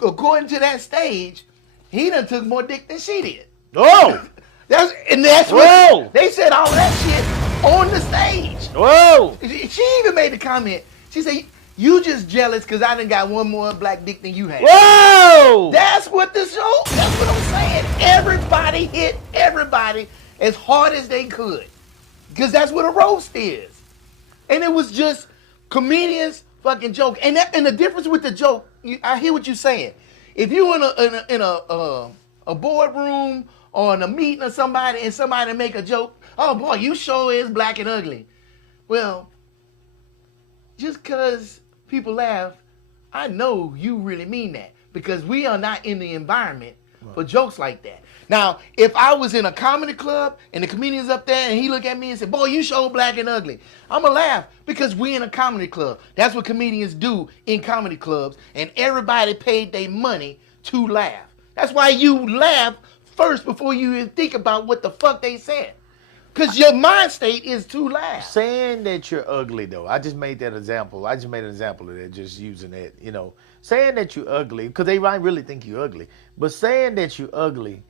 according to that stage, he done took more dick than she did. Oh! That's what they said all that shit on the stage. Whoa! She even made the comment. She said, "You just jealous because I done got one more black dick than you have." Whoa! That's what that's what I'm saying. Everybody hit everybody as hard as they could. Because that's what a roast is. And it was just comedians fucking joke. And the difference with the joke, I hear what you're saying. If you in a boardroom or in a meeting or somebody and somebody make a joke, oh boy, you sure is black and ugly. Well, just because people laugh, I know you really mean that. Because we are not in the environment for jokes like that. Now, if I was in a comedy club and the comedian's up there and he look at me and say, boy, you sure black and ugly, I'm going to laugh because we in a comedy club. That's what comedians do in comedy clubs, and everybody paid their money to laugh. That's why you laugh first before you even think about what the fuck they said. Because your mind state is to laugh. Saying that you're ugly, though, I just made that example. I just made an example of that, just using that, Saying that you're ugly, because they might really think you're ugly, but saying that you're ugly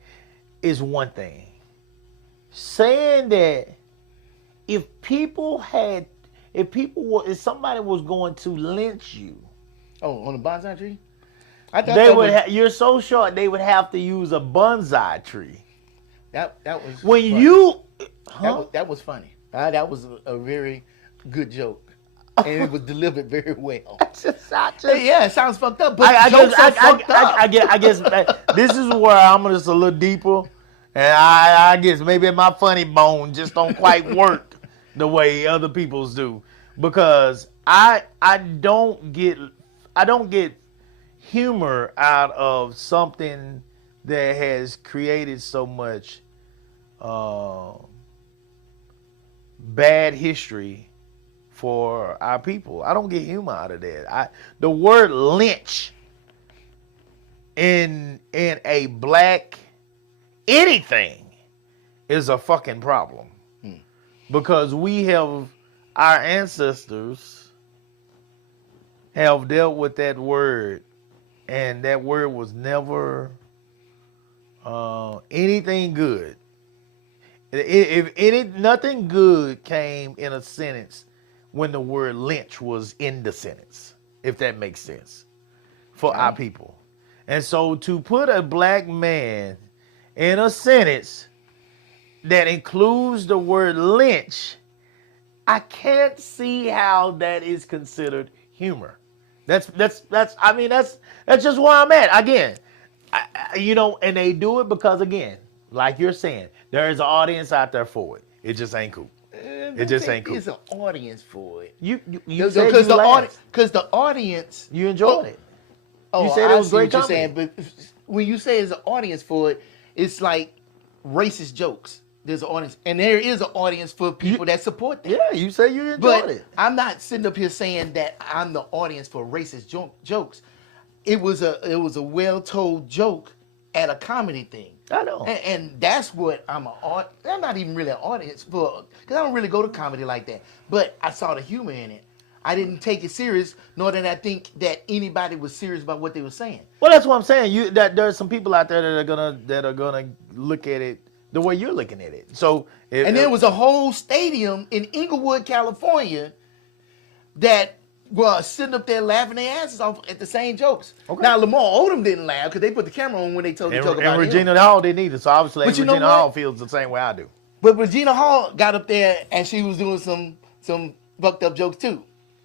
is one thing. Saying that if somebody was going to lynch you. Oh, on a bonsai tree? You're so short, they would have to use a bonsai tree. That was when funny. you... That was funny. That was a very good joke. And it was delivered very well. Yeah, it sounds fucked up, but I guess this is where I'm just a little deeper, and I guess maybe my funny bone just don't quite work the way other people's do, because I don't get humor out of something that has created so much bad history for our people. I don't get humor out of that. The word lynch in a black anything is a fucking problem. Because our ancestors have dealt with that word, and that word was never anything good. Nothing good came in a sentence when the word lynch was in the sentence, if that makes sense, for our people. And so to put a black man in a sentence that includes the word lynch, I can't see how that is considered humor. That's just where I'm at. Again, and they do it because, again, like you're saying, there is an audience out there for it. It just ain't cool. It just ain't cool. There's an audience for it. You said because the audience, you enjoyed it. Oh, you said it was great comedy. Saying, but when you say there's an audience for it, it's like racist jokes. There's an audience, and there is an audience for people that support that. Yeah, you say you enjoyed it. I'm not sitting up here saying that I'm the audience for racist jokes. It was a well-told joke at a comedy thing. I know. And that's what I'm not even really an audience for, because I don't really go to comedy like that. But I saw the humor in it. I didn't take it serious, nor did I think that anybody was serious about what they were saying. Well, that's what I'm saying. That there's some people out there that are gonna look at it the way you're looking at it. So, there was a whole stadium in Inglewood, California, that was sitting up there laughing their asses off at the same jokes. Okay. Now, Lamar Odom didn't laugh because they put the camera on when they told the joke about him. And Regina Hall didn't either. So obviously, Regina Hall feels the same way I do. But Regina Hall got up there and she was doing some fucked up jokes too.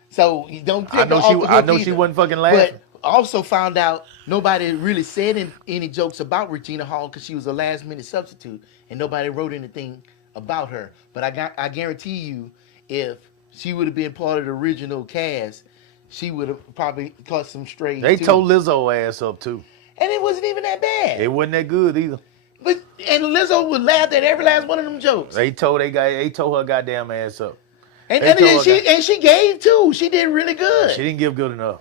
So you don't take her off the hook I know either. she wasn't fucking laughing. But also found out nobody really said any jokes about Regina Hall because she was a last minute substitute and nobody wrote anything about her. But I guarantee you, if she would have been part of the original cast, she would have probably caught some strays. They too. tore Lizzo ass up too. And it wasn't even that bad. It wasn't that good either. And Lizzo would laugh at every last one of them jokes. They tore her goddamn ass up. And They told her she gave too. She did really good. She didn't give good enough.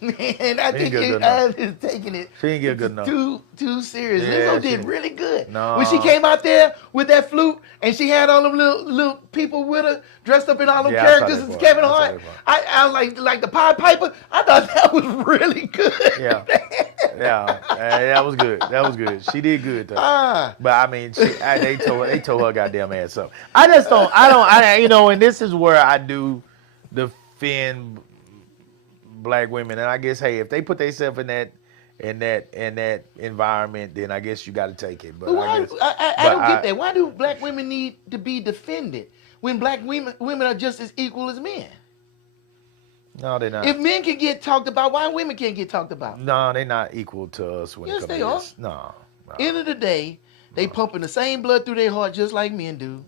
Man, I think good is taking it She didn't give good enough. too serious. Yeah, Lizzo did she- really good. No. When she came out there with that flute and she had all them little people with her dressed up in all them Yeah, I saw characters that as part. Kevin I saw Hart. that I like the Pied Piper. I thought that was really good. Yeah. That was good. That was good. She did good though. Ah. But I mean, they tore her goddamn ass up. I and this is where I do defend black women. And I guess, hey, if they put themselves in that environment, then I guess you got to take it. But But why? guess, I don't get that. Why do black women need to be defended when black women are just as equal as men? No, they're not. If men can get talked about, why women can't get talked about? No, they're not equal to us when Yes, it comes they to are. this. No. End of the day, they pumping the same blood through their heart just like men do.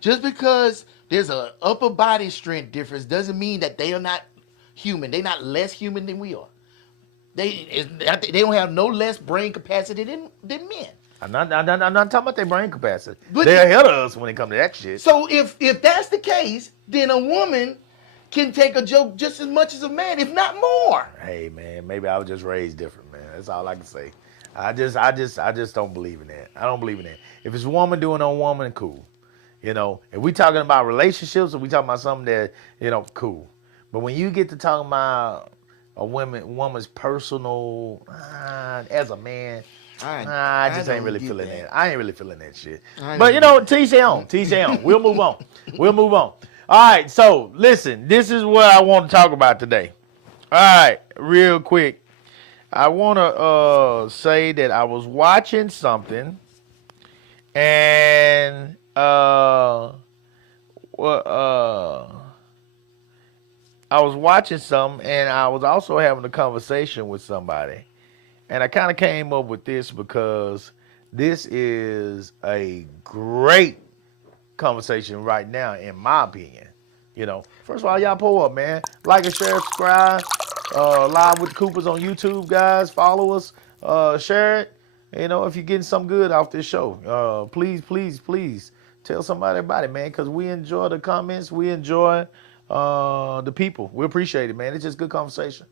Just because there's a upper body strength difference doesn't mean that they are not human. They're not less human than we are. They don't have no less brain capacity than men. I'm not talking about their brain capacity. But- They're ahead of us when it comes to that shit. So if that's the case, then a woman can take a joke just as much as a man, if not more. Hey man, maybe I was just raised different, man. That's all I can say. I just don't believe in that. I don't believe in that. If it's a woman doing on woman, cool. You know, if we talking about relationships or we talking about something that, cool. But when you get to talking about a woman's personal, as a man, I just ain't really feeling that. I ain't really feeling that shit. But teach their own. Teach their own. We'll move on. We'll move on. All right, so listen, this is what I want to talk about today. All right, real quick. I want to say that I was watching something, and I was watching something, and I was also having a conversation with somebody. And I kind of came up with this because this is a great conversation right now, in my opinion. First of all, y'all pull up, man. Like and share, subscribe. Live with the Coopers on YouTube, guys. Follow us. Share it. If you're getting something good off this show, please tell somebody about it, man, because we enjoy the comments. We enjoy the people. We appreciate it, man. It's just good conversation.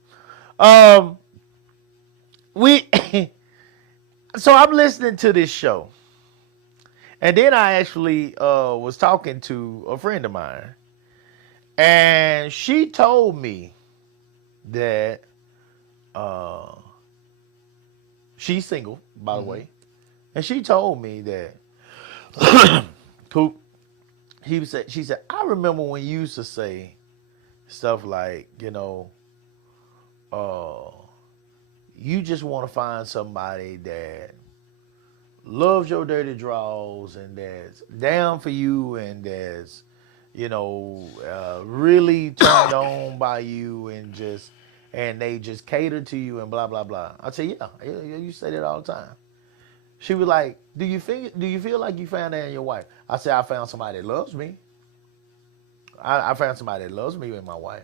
So I'm listening to this show, and then I actually was talking to a friend of mine, and she told me that she's single, by the way, and she told me that she said, I remember when you used to say stuff like, you just want to find somebody that loves your dirty draws and that's down for you and that's, really turned on by you and they just cater to you and blah, blah, blah. I said, yeah, you say that all the time. She was like, do you feel like you found that in your wife? I said, I found somebody that loves me. I found somebody that loves me in my wife.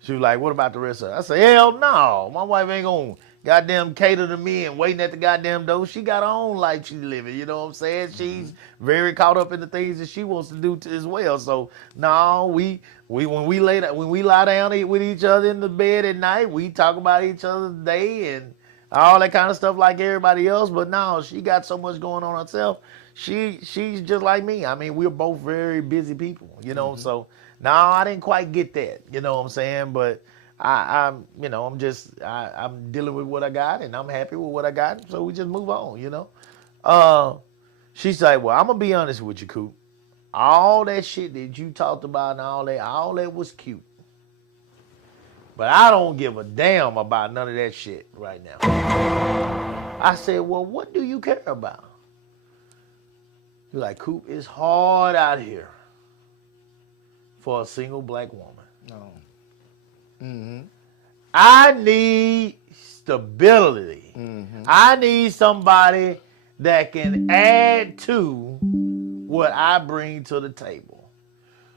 She was like, what about the rest of it? I said, hell no. My wife ain't gonna goddamn cater to me and waiting at the goddamn door. She got her own life she's living. You know what I'm saying? She's very caught up in the things that she wants to do as well. So no, when we lie down with each other in the bed at night, we talk about each other's day and all that kind of stuff like everybody else. But no, she got so much going on herself. She's just like me. I mean, we're both very busy people, so no, I didn't quite get that, you know what I'm saying? But I'm dealing with what I got and I'm happy with what I got. So we just move on, She's like, well, I'm gonna be honest with you, Coop. All that shit that you talked about and all that was cute. But I don't give a damn about none of that shit right now. I said, well, what do you care about? You're like, Coop, it's hard out here for a single black woman. No. Mm-hmm. I need stability. Mm-hmm. I need somebody that can add to what I bring to the table.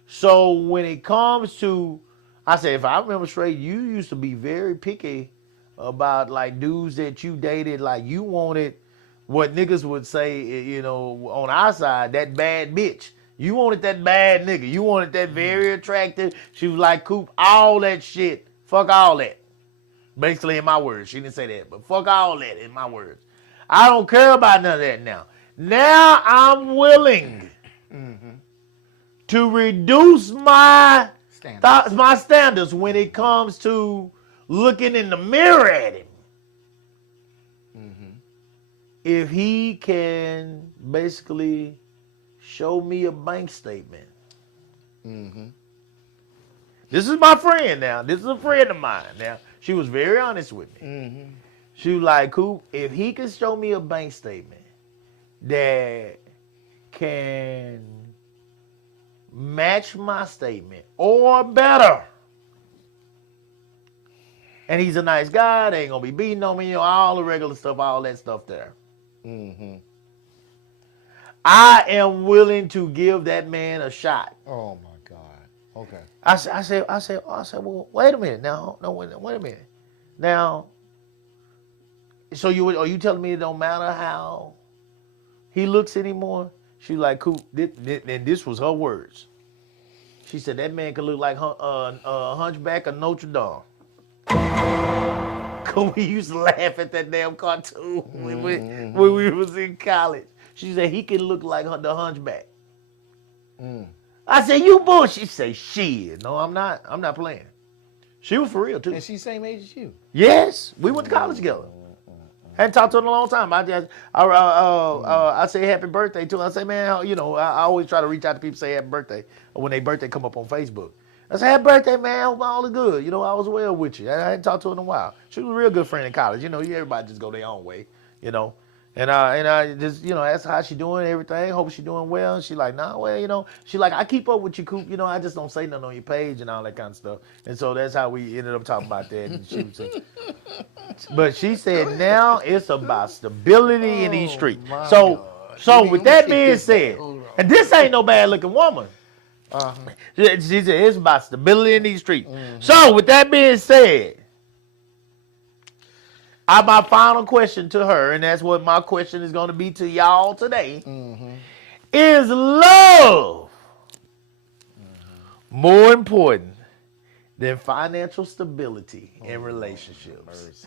So when it comes to, I say, if I remember straight, you used to be very picky about like dudes that you dated, like you wanted what niggas would say, you know, on our side, that bad bitch. You wanted that bad nigga. You wanted that very attractive. She was like, Coop, all that shit. Fuck all that. Basically, in my words. She didn't say that, but fuck all that in my words. I don't care about none of that now. Now I'm willing to reduce my standards when it comes to looking in the mirror at him. If he can basically show me a bank statement. This is my friend now. This is a friend of mine now. She was very honest with me. She was like, Coop, if he can show me a bank statement that can match my statement or better, and he's a nice guy, they ain't gonna be beating on me, you know, all the regular stuff, all that stuff there. I am willing to give that man a shot. Oh my God. Okay. I said, well, wait a minute now. No, wait a minute. Now, so are you telling me it don't matter how he looks anymore? She like, Coop, and this was her words. She said that man could look like Hunchback of Notre Dame. Cause we used to laugh at that damn cartoon when we was in college. She said he could look like the Hunchback. I said, you bullshit. She said, shit. No, I'm not. I'm not playing. She was for real too. And she's same age as you. Yes, we went to college together. Hadn't talked to her in a long time. I say happy birthday to her. I say, man, you know, I always try to reach out to people, say happy birthday when their birthday come up on Facebook. I say, happy birthday, man. Hope all is good. You know, I was well with you. I hadn't talked to her in a while. She was a real good friend in college. You know, everybody just go their own way, you know. And I just, you know, asked how she doing, everything. Hope she doing well. And she like, nah, well, you know. She like, I keep up with you, Coop. You know, I just don't say nothing on your page and all that kind of stuff. And so that's how we ended up talking about that. And she was, but she said now it's about stability in these streets. So with that being said, and this ain't no bad looking woman. She said it's about stability in these streets. So with that being said, my final question to her, and that's what my question is going to be to y'all today, is love more important than financial stability in relationships?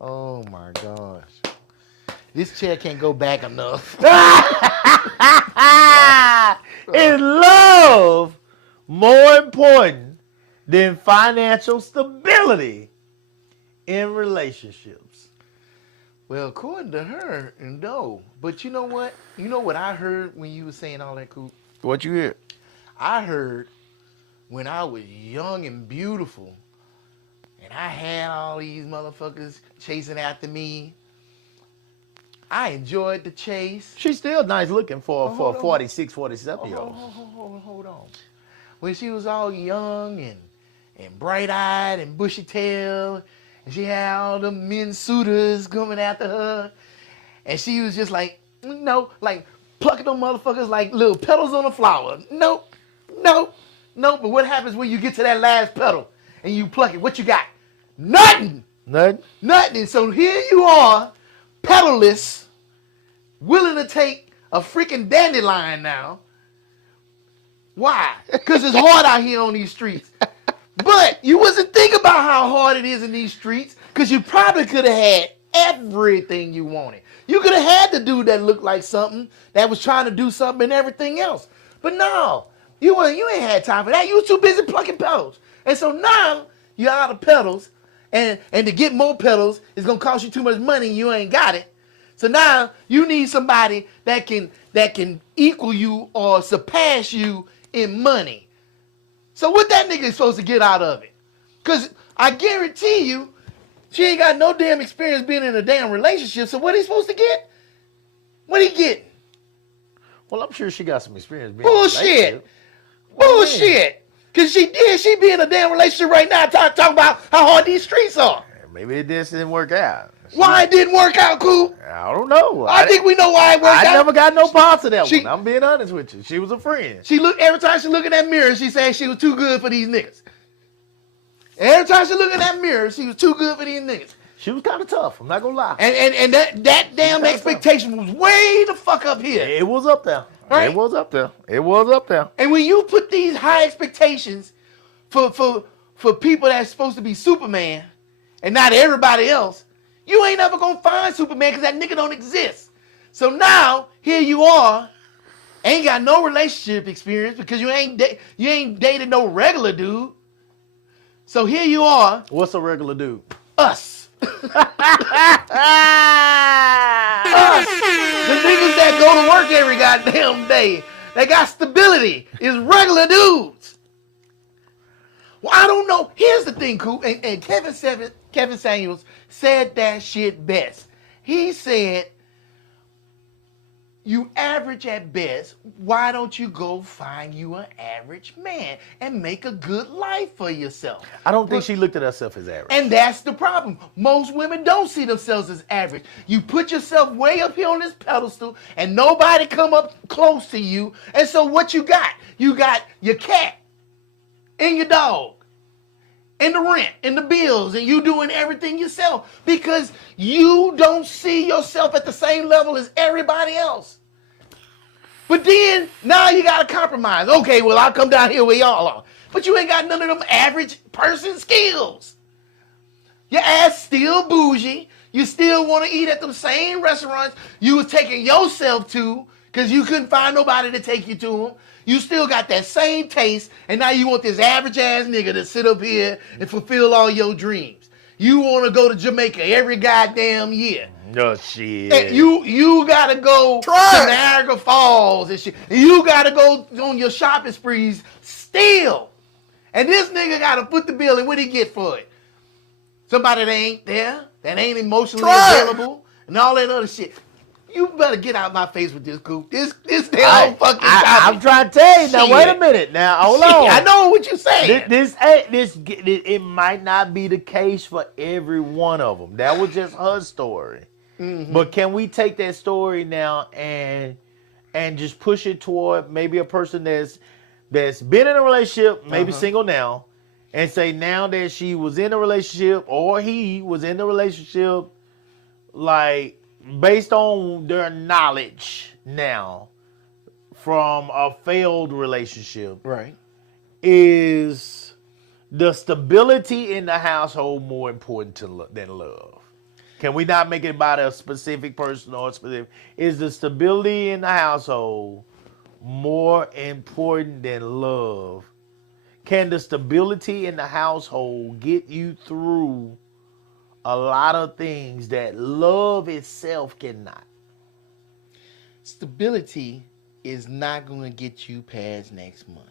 Oh my gosh. This chair can't go back enough. Is love more important than financial stability in relationships? Well, according to her, no. But you know what? You know what I heard when you were saying all that, Coop? What you hear? I heard when I was young and beautiful, and I had all these motherfuckers chasing after me, I enjoyed the chase. She's still nice looking for a 46, 47-year-old. Hold on. When she was all young and bright-eyed and bushy-tailed, and she had all the men suitors coming after her, and she was just like, no, like plucking them motherfuckers like little petals on a flower. Nope. But what happens when you get to that last petal and you pluck it? What you got? Nothing. And so here you are, petalless, willing to take a freaking dandelion now. Why? Because it's hard out here on these streets. But you wasn't thinking about how hard it is in these streets, because you probably could have had everything you wanted. You could have had the dude that looked like something, that was trying to do something and everything else. But no, you ain't had time for that. You was too busy plucking petals. And so now you're out of petals, and to get more petals is gonna cost you too much money and you ain't got it. So now you need somebody that can equal you or surpass you in money. So what that nigga is supposed to get out of it? Because I guarantee you, she ain't got no damn experience being in a damn relationship. So what he supposed to get? What he getting? Well, I'm sure she got some experience being in a relationship. Bullshit. Because she be in a damn relationship right now talking about how hard these streets are. Maybe it just didn't work out. Why it didn't work out, Coop? I don't know. I think we know why it worked out. I never got no parts of that She- one. I'm being honest with you. She was a friend. She look every time she look in that mirror, she said she was too good for these niggas. Every time she look in that mirror, she was too good for these niggas. She was kind of tough. I'm not gonna lie. And that damn kinda expectation was way the fuck up here. It was up there. Right. It was up there. It was up there. And when you put these high expectations for people that's supposed to be Superman and not everybody else, you ain't never gonna find Superman because that nigga don't exist. So now here you are, ain't got no relationship experience because you ain't dated no regular dude. So here you are, What's a regular dude? us. Us, the niggas that go to work every goddamn day, they got stability, is regular dudes. Well, I don't know. Here's the thing, Coop, and Kevin Samuels said that shit best. He said, you average at best, why don't you go find you an average man and make a good life for yourself? I don't think she looked at herself as average. And that's the problem. Most women don't see themselves as average. You put yourself way up here on this pedestal and nobody come up close to you. And so what you got? You got your cat and your dog and the rent and the bills and you doing everything yourself because you don't see yourself at the same level as everybody else. But then now you got to compromise. Okay, well, I'll come down here where y'all are. But you ain't got none of them average person skills. Your ass still bougie. You still want to eat at them same restaurants you was taking yourself to because you couldn't find nobody to take you to them. You still got that same taste, and now you want this average ass nigga to sit up here and fulfill all your dreams. You want to go to Jamaica every goddamn year. No shit. And you gotta go to Niagara Falls and shit. And you gotta go on your shopping sprees still. And this nigga gotta foot the bill, and what he get for it? Somebody that ain't there, that ain't emotionally available, and all that other shit. You better get out my face with this, Coop. This damn fucking I'm trying to tell you. Now, wait a minute. Now, hold on. I know what you're saying. It might not be the case for every one of them. That was just her story. Mm-hmm. But can we take that story now and just push it toward maybe a person that's been in a relationship, maybe single now, and say now that she was in a relationship or he was in a relationship, like, based on their knowledge now from a failed relationship, Right. is the stability in the household more important than love? Can we not make it about a specific person or a specific? Is the stability in the household more important than love? Can the stability in the household get you through a lot of things that love itself cannot? Stability is not going to get you past next month.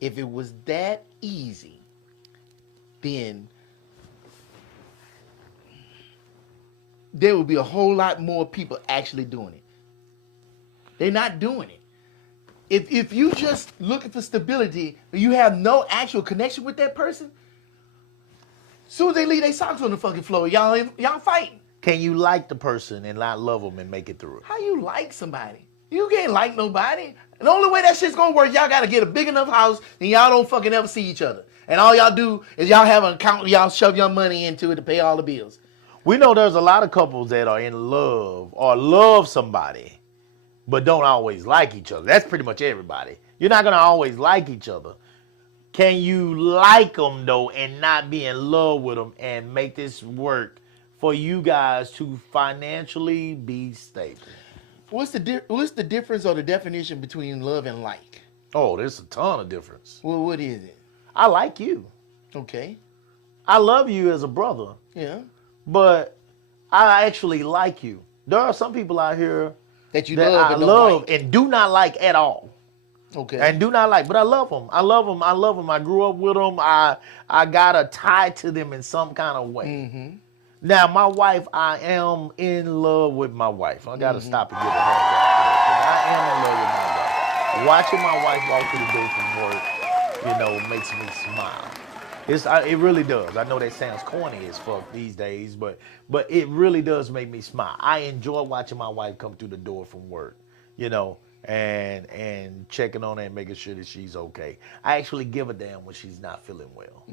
If it was that easy, then there would be a whole lot more people actually doing it. They're not doing it. If you just looking for stability, but you have no actual connection with that person, soon as they leave their socks on the fucking floor, y'all fighting. Can you like the person and not love them and make it through it? How you like somebody? You can't like nobody. And the only way that shit's gonna work, y'all gotta get a big enough house and y'all don't fucking ever see each other. And all y'all do is y'all have an account where y'all shove your money into it to pay all the bills. We know there's a lot of couples that are in love or love somebody, but don't always like each other. That's pretty much everybody. You're not gonna always like each other. Can you like them though and not be in love with them and make this work for you guys to financially be stable? What's the difference or the definition between love and like? Oh, there's a ton of difference. Well, what is it? I like you. Okay. I love you as a brother, Yeah. but I actually like you. There are some people out here That you that love I and don't love like. and do not like at all. Okay. And do not like, but I love them. I love them. I love them. I grew up with them. I got a tie to them in some kind of way. Mm-hmm. Now, my wife, I am in love with my wife. I got to stop and give her that. I am in love with my wife. Watching my wife walk through the door from work, makes me smile. It really does. I know that sounds corny as fuck these days, but it really does make me smile. I enjoy watching my wife come through the door from work, you know, and checking on her and making sure that she's okay. I actually give a damn when she's not feeling well.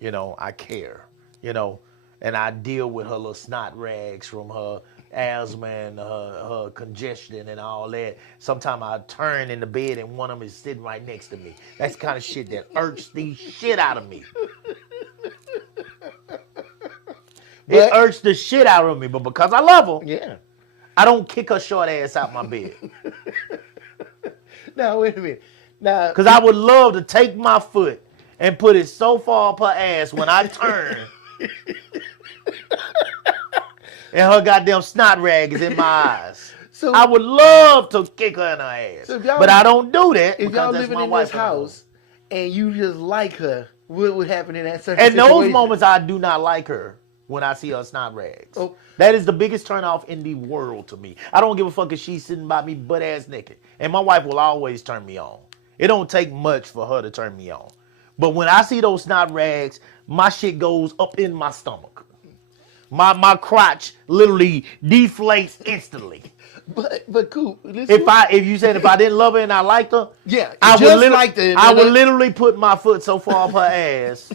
You know, I care, you know, and I deal with her little snot rags from her asthma and her congestion and all that. Sometimes I turn in the bed and one of them is sitting right next to me. That's the kind of shit that irks the shit out of me. It irks the shit out of me, but because I love her, Yeah. I don't kick her short ass out my bed. Now wait a minute. Now, Because I would love to take my foot and put it so far up her ass when I turn. And her goddamn snot rag is in my eyes. So- I would love to kick her in her ass. So if y'all- but I don't do that. if because y'all that's living my in wife this house and you just like her, what would happen in that certain In those situation? moments, I do not like her when I see her snot rags. Oh. That is the biggest turnoff in the world to me. I don't give a fuck if she's sitting by me butt ass naked. And my wife will always turn me on. It don't take much for her to turn me on. But when I see those snot rags, my shit goes up in my stomach. My crotch literally deflates instantly. But Coop, listen. If you said if I didn't love her and I liked her, Yeah, I just would like the- I would literally put my foot so far up her ass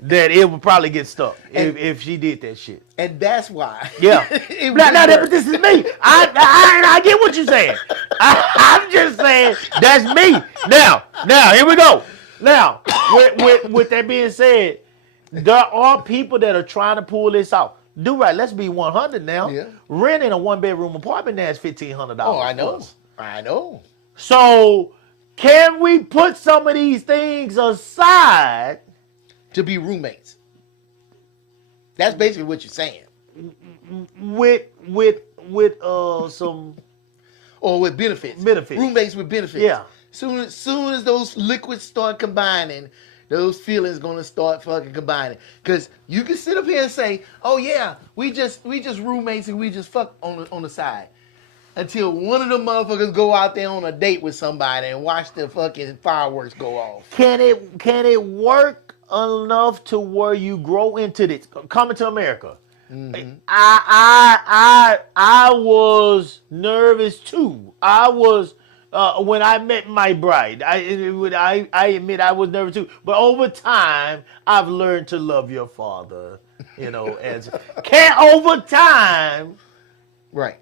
that it would probably get stuck if she did that shit. And that's why. Yeah. It Now, wouldn't but work. this is me. I get what you're saying. I'm just saying that's me. Now, here we go. Now, with that being said, there are people that are trying to pull this off. Do right. Let's be 100 now. Yeah. Renting a 1-bedroom apartment now is $1,500. Oh, I know. plus. I know. So, can we put some of these things aside? To be roommates. That's basically what you're saying. With some Or with benefits. Benefits. Roommates with benefits. Yeah. Soon as those liquids start combining, those feelings gonna start fucking combining. Cause you can sit up here and say, "Oh yeah, we just roommates and we just fuck on the side," until one of them motherfuckers go out there on a date with somebody and watch the fucking fireworks go off. Can it work enough to where you grow into this? Coming to America. I was nervous too. I was when I met my bride. I admit I was nervous too. But over time, I've learned to love your father. You know, over time. Right.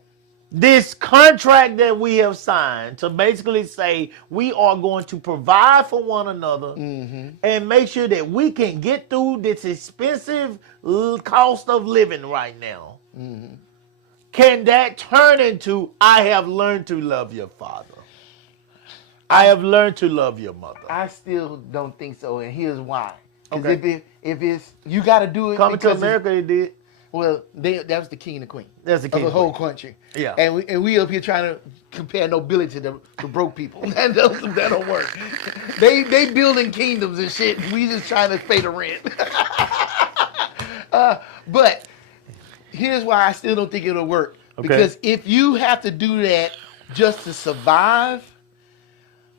This contract that we have signed to basically say we are going to provide for one another and make sure that we can get through this expensive cost of living right now. Can that turn into I have learned to love your father? I have learned to love your mother. I still don't think so, and here's why. Because Okay. if it's you got to do it. Coming to because it's- America, they did. Well, that was the king and the queen. That's the king of the and whole queen. country. Yeah. And we up here trying to compare nobility to broke people. that don't work. They building kingdoms and shit. We just trying to pay the rent. But here's why I still don't think it'll work. Okay. Because if you have to do that just to survive,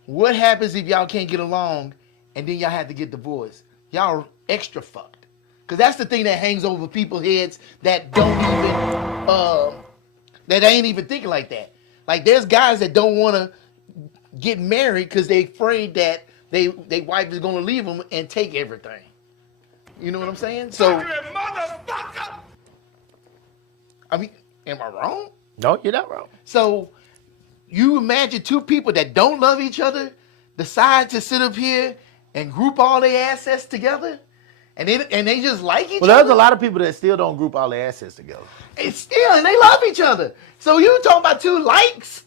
what happens if y'all can't get along and then y'all have to get divorced? Y'all are extra fucked. Because that's the thing that hangs over people's heads that don't even, that ain't even thinking like that. Like there's guys that don't want to get married because they afraid that they wife is going to leave them and take everything. You know what I'm saying? So, Motherfucker! I mean, am I wrong? No, you're not wrong. So you imagine two people that don't love each other decide to sit up here and group all their assets together? And they just like each Well, other? there's a lot of people that still don't group all their assets together. And still, and they love each other. So you talking about two likes?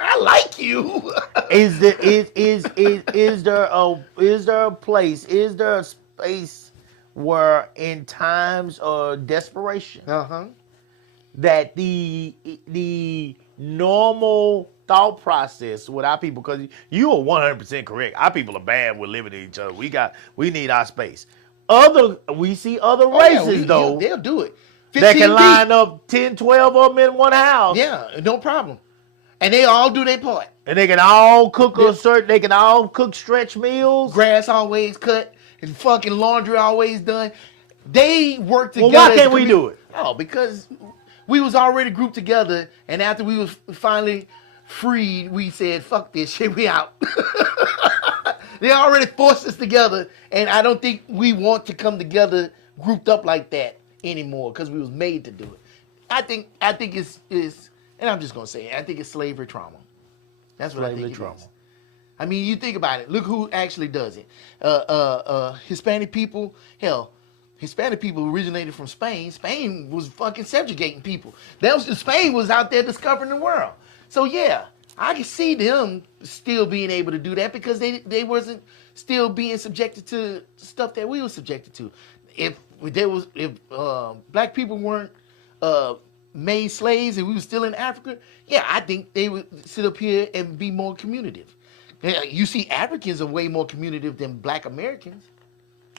I like you. Is there a place? Is there a space where, in times of desperation, that the normal thought process with our people, because you are 100% correct. Our people are bad with living in each other. We need our space. We see other races though they'll do it. that 15 can deep. line up 10, 12 of them in one house. Yeah, no problem. And they all do their part. And they can all cook They can all cook stretch meals. Grass always cut. and fucking laundry always done. They work together. Well, why as a can't we do it? Oh, because we was already grouped together, and after we was finally freed, we said, fuck this shit, we out. They already forced us together, and I don't think we want to come together grouped up like that anymore because we was made to do it. I think it's and I'm just gonna say it, I think it's slavery trauma. That's what I think it is. I mean, you think about it. Look who actually does it. Hispanic people, hell, Hispanic people originated from Spain. Spain was fucking subjugating people. Spain was out there discovering the world. So yeah, I can see them still being able to do that because they wasn't still being subjected to stuff that we were subjected to. If black people weren't made slaves and we were still in Africa, yeah, I think they would sit up here and be more communicative. You see, Africans are way more communicative than black Americans.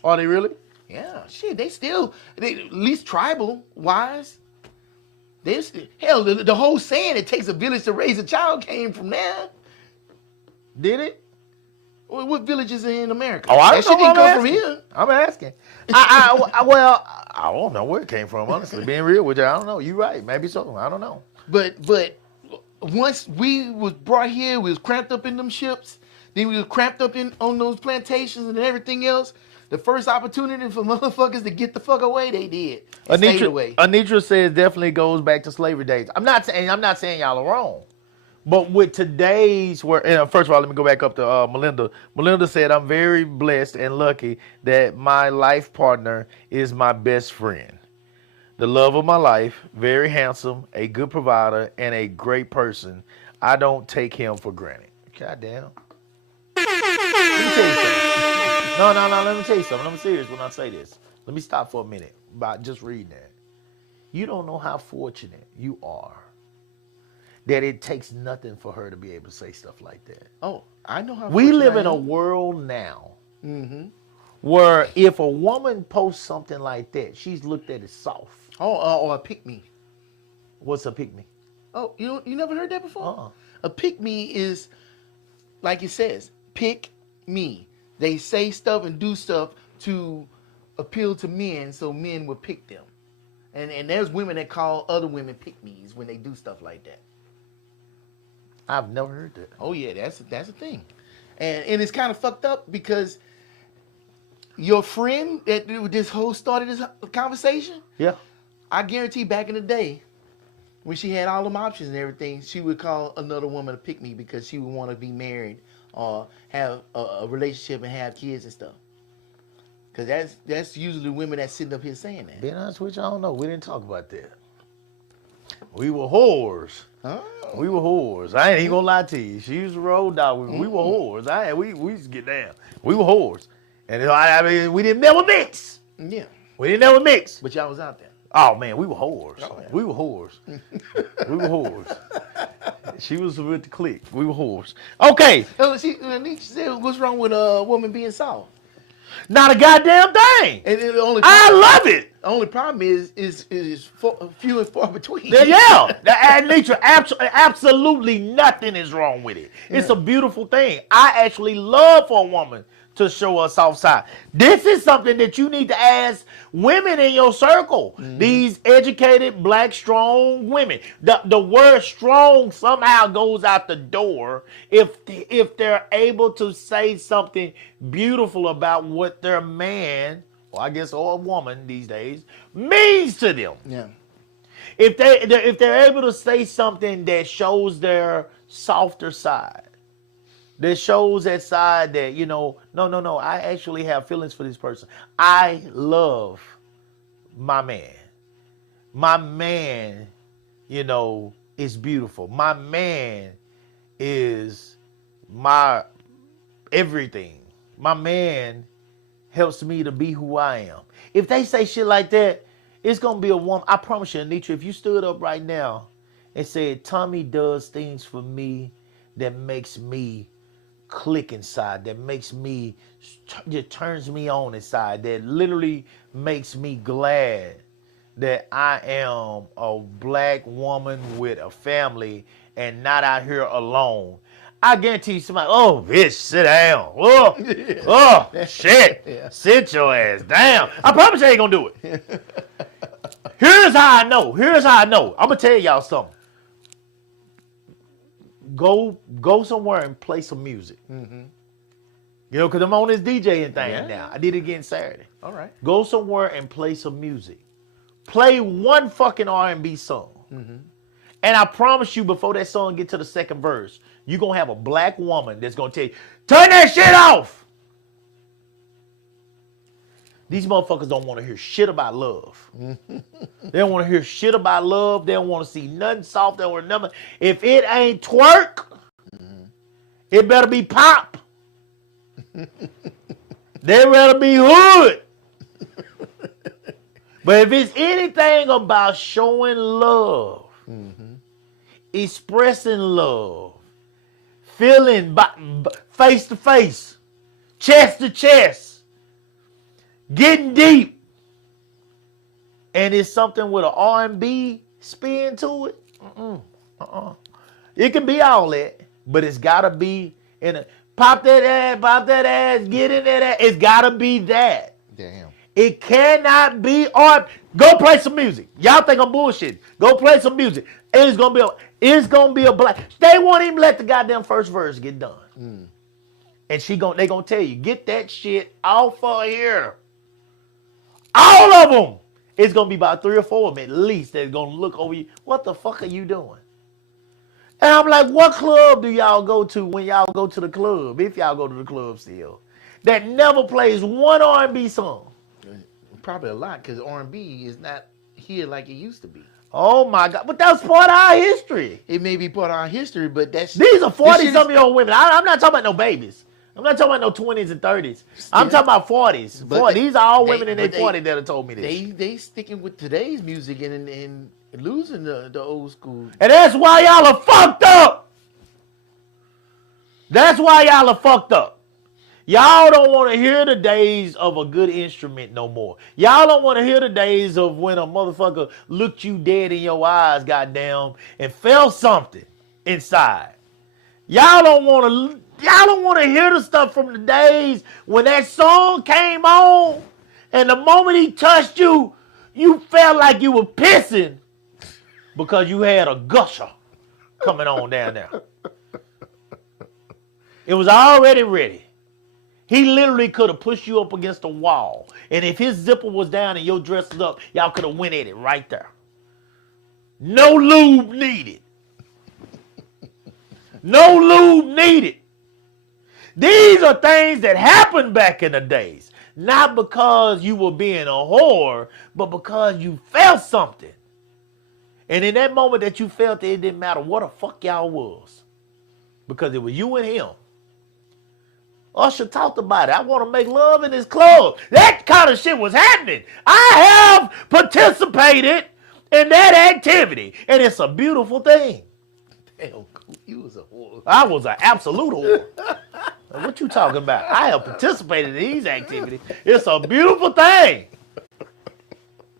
Are they really? Yeah, shit, they at least tribal wise. Hell, the whole saying "it takes a village to raise a child" came from there. Did it? What villages are in America? Oh, I that don't shit didn't know. come from here. I'm asking. Well, I don't know where it came from. Honestly, being real with you, I don't know. You're right. Maybe so. I don't know. But once we was brought here, we was cramped up in them ships. Then we was cramped up on those plantations and everything else. The first opportunity for motherfuckers to get the fuck away, they did. Stayed away. Anitra says definitely goes back to slavery days. I'm not saying y'all are wrong, but with today's first of all, let me go back up to Melinda. Melinda said, "I'm very blessed and lucky that my life partner is my best friend, the love of my life, very handsome, a good provider, and a great person. I don't take him for granted." God damn. Let me tell you something. No, let me tell you something. I'm serious when I say this. Let me stop for a minute about just reading that. You don't know how fortunate you are that it takes nothing for her to be able to say stuff like that. Oh, I know how we live I in a am. world now where if a woman posts something like that, she's looked at as soft. Or a pick-me. What's a pick-me? Oh, you never heard that before? Uh-uh. A pick-me is, like it says, pick me. They say stuff and do stuff to appeal to men so men will pick them. And there's women that call other women pick-me's when they do stuff like that. I've never heard that. Oh yeah, that's a thing. And it's kind of fucked up because your friend that started this conversation, Yeah. I guarantee back in the day, when she had all them options and everything, she would call another woman to pick me because she would want to be married or have a relationship and have kids and stuff. Because that's usually women that's sitting up here saying that. Being honest with you, I don't know. We didn't talk about that. We were whores. Oh. We were whores. I ain't even gonna lie to you. She was a road dog. We were whores. We used to get down. We were whores. And I mean, we didn't never mix. Yeah. We didn't never mix. But y'all was out there. Oh man, we were whores. Oh, yeah. We were whores. We were whores. She was with the clique. We were whores. Okay. She said, what's wrong with a woman being soft? Not a goddamn thing. And the only I love it. The only problem is few and far between. Yeah. And nature, absolutely nothing is wrong with it. It's a beautiful thing. I actually love for a woman to show us soft side. This is something that you need to ask women in your circle. These educated, black, strong women. The word strong somehow goes out the door if they're able to say something beautiful about what their man, or I guess or a woman these days, means to them. Yeah. If they're able to say something that shows their softer side, that shows that side that, no, I actually have feelings for this person. I love my man. My man, is beautiful. My man is my everything. My man helps me to be who I am. If they say shit like that, it's going to be a woman. I promise you, Anitra, if you stood up right now and said, Tommy does things for me that makes me click inside, that makes me, that turns me on inside, that literally makes me glad that I am a black woman with a family and not out here alone. I guarantee you somebody, oh, bitch, sit down. Oh, oh shit. Yeah. Sit your ass down. I promise you ain't gonna do it. Here's how I know. I'm gonna tell y'all something. Go somewhere and play some music. Mm-hmm. You know, because I'm on this DJing thing Yeah. now. I did it again Saturday. All right. Go somewhere and play some music. Play one fucking R&B song. Mm-hmm. And I promise you, before that song get to the second verse, you're going to have a black woman that's going to tell you, turn that shit off. These motherfuckers don't want to hear shit about love. They don't want to hear shit about love. They don't want to see nothing soft. They don't want nothing. If it ain't twerk, it better be pop. They better be hood. But if it's anything about showing love, expressing love, feeling face to face, chest to chest, getting deep, and it's something with an R&B spin to it, it can be all that, but it's got to be in a pop that ass, get in that ass. It's got to be that. Damn. It cannot be art. Go play some music. Y'all think I'm bullshit. Go play some music. It's gonna be a black. They won't even let the goddamn first verse get done. And they gonna tell you, get that shit off of here. All of them. It's gonna be about 3 or 4 of them at least that's gonna look over you. What the fuck are you doing? And I'm like, what club do y'all go to when y'all go to the club? If y'all go to the club still, that never plays one R&B song. Probably a lot, because R&B is not here like it used to be. Oh my God! But that's part of our history. It may be part of our history, but These are 40-something-year-old women. I'm not talking about no babies. I'm not talking about no 20s and 30s. I'm talking about 40s. These are all women in their 40s that have told me this. They sticking with today's music and losing the old school. And that's why y'all are fucked up. That's why y'all are fucked up. Y'all don't want to hear the days of a good instrument no more. Y'all don't want to hear the days of when a motherfucker looked you dead in your eyes, goddamn, and felt something inside. Y'all don't want to hear the stuff from the days when that song came on, and the moment he touched you, you felt like you were pissing because you had a gusher coming on down there. It was already ready. He literally could have pushed you up against a wall. And if his zipper was down and your dress was up, y'all could have went at it right there. No lube needed. No lube needed. These are things that happened back in the days. Not because you were being a whore, but because you felt something. And in that moment that you felt it didn't matter what the fuck y'all was. Because it was you and him. Usher talked about it. I want to make love in this club. That kind of shit was happening. I have participated in that activity. And it's a beautiful thing. Damn, you was a whore. I was an absolute whore. What you talking about? I have participated in these activities. It's a beautiful thing.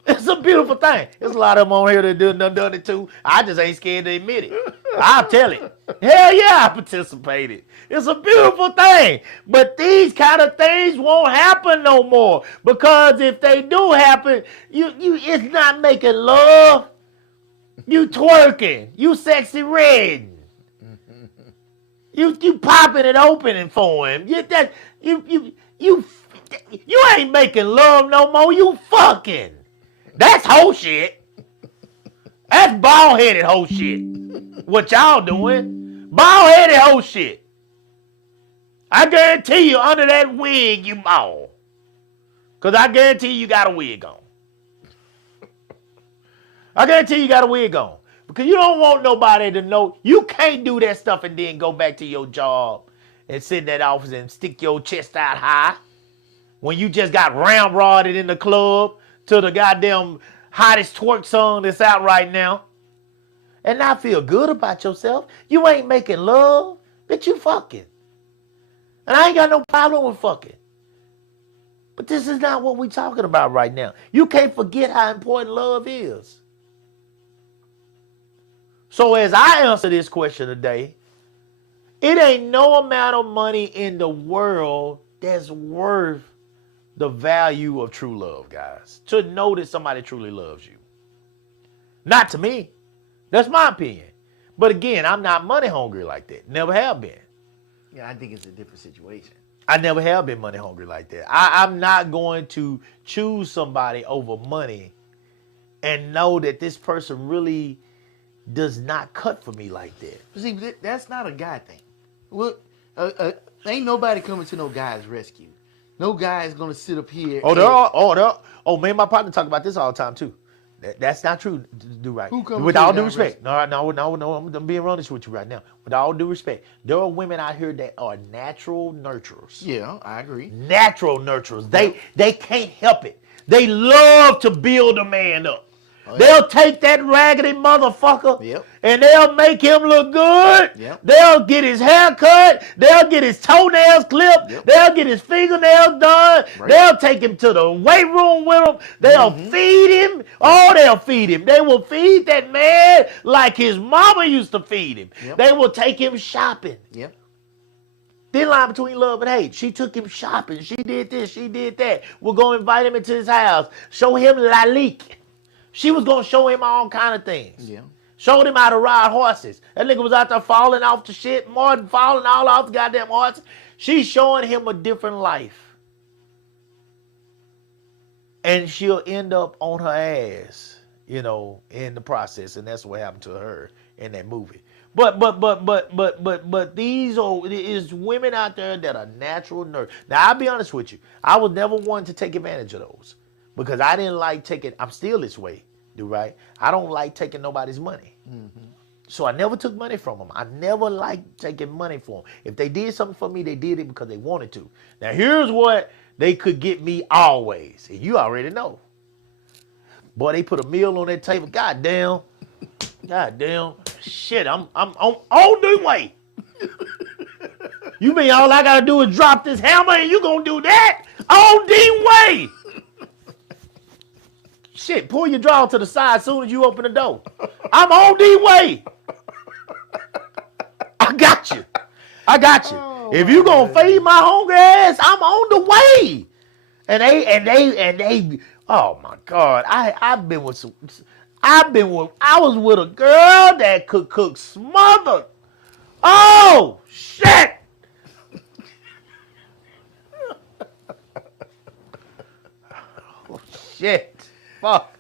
It's a beautiful thing. There's a lot of them on here that done it too. I just ain't scared to admit it. I'll tell it. Hell yeah, I participated. It's a beautiful thing. But these kind of things won't happen no more. Because if they do happen, it's not making love. You twerking. You sexy red. You popping and opening for him. You ain't making love no more. You fucking. That's whole shit. That's bald-headed whole shit. What y'all doing? Bald-headed whole shit. I guarantee you under that wig you bald. Because I guarantee you got a wig on. I guarantee you got a wig on. Because you don't want nobody to know. You can't do that stuff and then go back to your job and sit in that office and stick your chest out high. When you just got ramrodded in the club to the goddamn hottest twerk song that's out right now. And not feel good about yourself. You ain't making love. Bitch, you fucking. And I ain't got no problem with fucking. But this is not what we're talking about right now. You can't forget how important love is. So as I answer this question today, It ain't no amount of money in the world that's worth the value of true love, guys. To know that somebody truly loves you. Not to me. That's my opinion. But again, I'm not money hungry like that. Never have been. Yeah, I think it's a different situation. I never have been money hungry like that. I'm not going to choose somebody over money and know that this person really does not cut for me like that. See, that's not a guy thing. Well, ain't nobody coming to no guy's rescue. No guy is gonna sit up here. Me and my partner talk about this all the time too. That's not true. Do right. Who comes With to all the due guy's respect. No. I'm being honest with you right now. With all due respect, there are women out here that are natural nurturers. Yeah, I agree. Natural nurturers. They can't help it. They love to build a man up. Oh, yeah. They'll take that raggedy motherfucker Yep. and they'll make him look good. Yep. They'll get his hair cut. They'll get his toenails clipped. Yep. They'll get his fingernails done. Right. They'll take him to the weight room with him. They'll feed him. Oh, they'll feed him. They will feed that man like his mama used to feed him. Yep. They will take him shopping. Yep. Thin line between love and hate. She took him shopping. She did this. She did that. We're going to invite him into his house. Show him Lalique. She was going to show him all kind of things. Yeah. Showed him how to ride horses. That nigga was out there falling off the shit. Martin falling all off the goddamn horse. She's showing him a different life. And she'll end up on her ass, in the process. And that's what happened to her in that movie. But these is women out there that are natural nerds. Now, I'll be honest with you. I was never one to take advantage of those. Because I didn't like taking, I'm still this way, right? I don't like taking nobody's money. Mm-hmm. So I never took money from them. I never liked taking money from them. If they did something for me, they did it because they wanted to. Now here's what they could get me always. And you already know. Boy, they put a meal on that table. Goddamn. Shit, I'm on the way. You mean all I gotta do is drop this hammer and you gonna do that? On the way. Shit, pull your drawer to the side as soon as you open the door. I'm on the way. I got you. Oh, if you gonna feed my hungry ass, I'm on the way. And they. Oh my God, I was with a girl that could cook smothered. Oh shit. Oh shit. Fuck.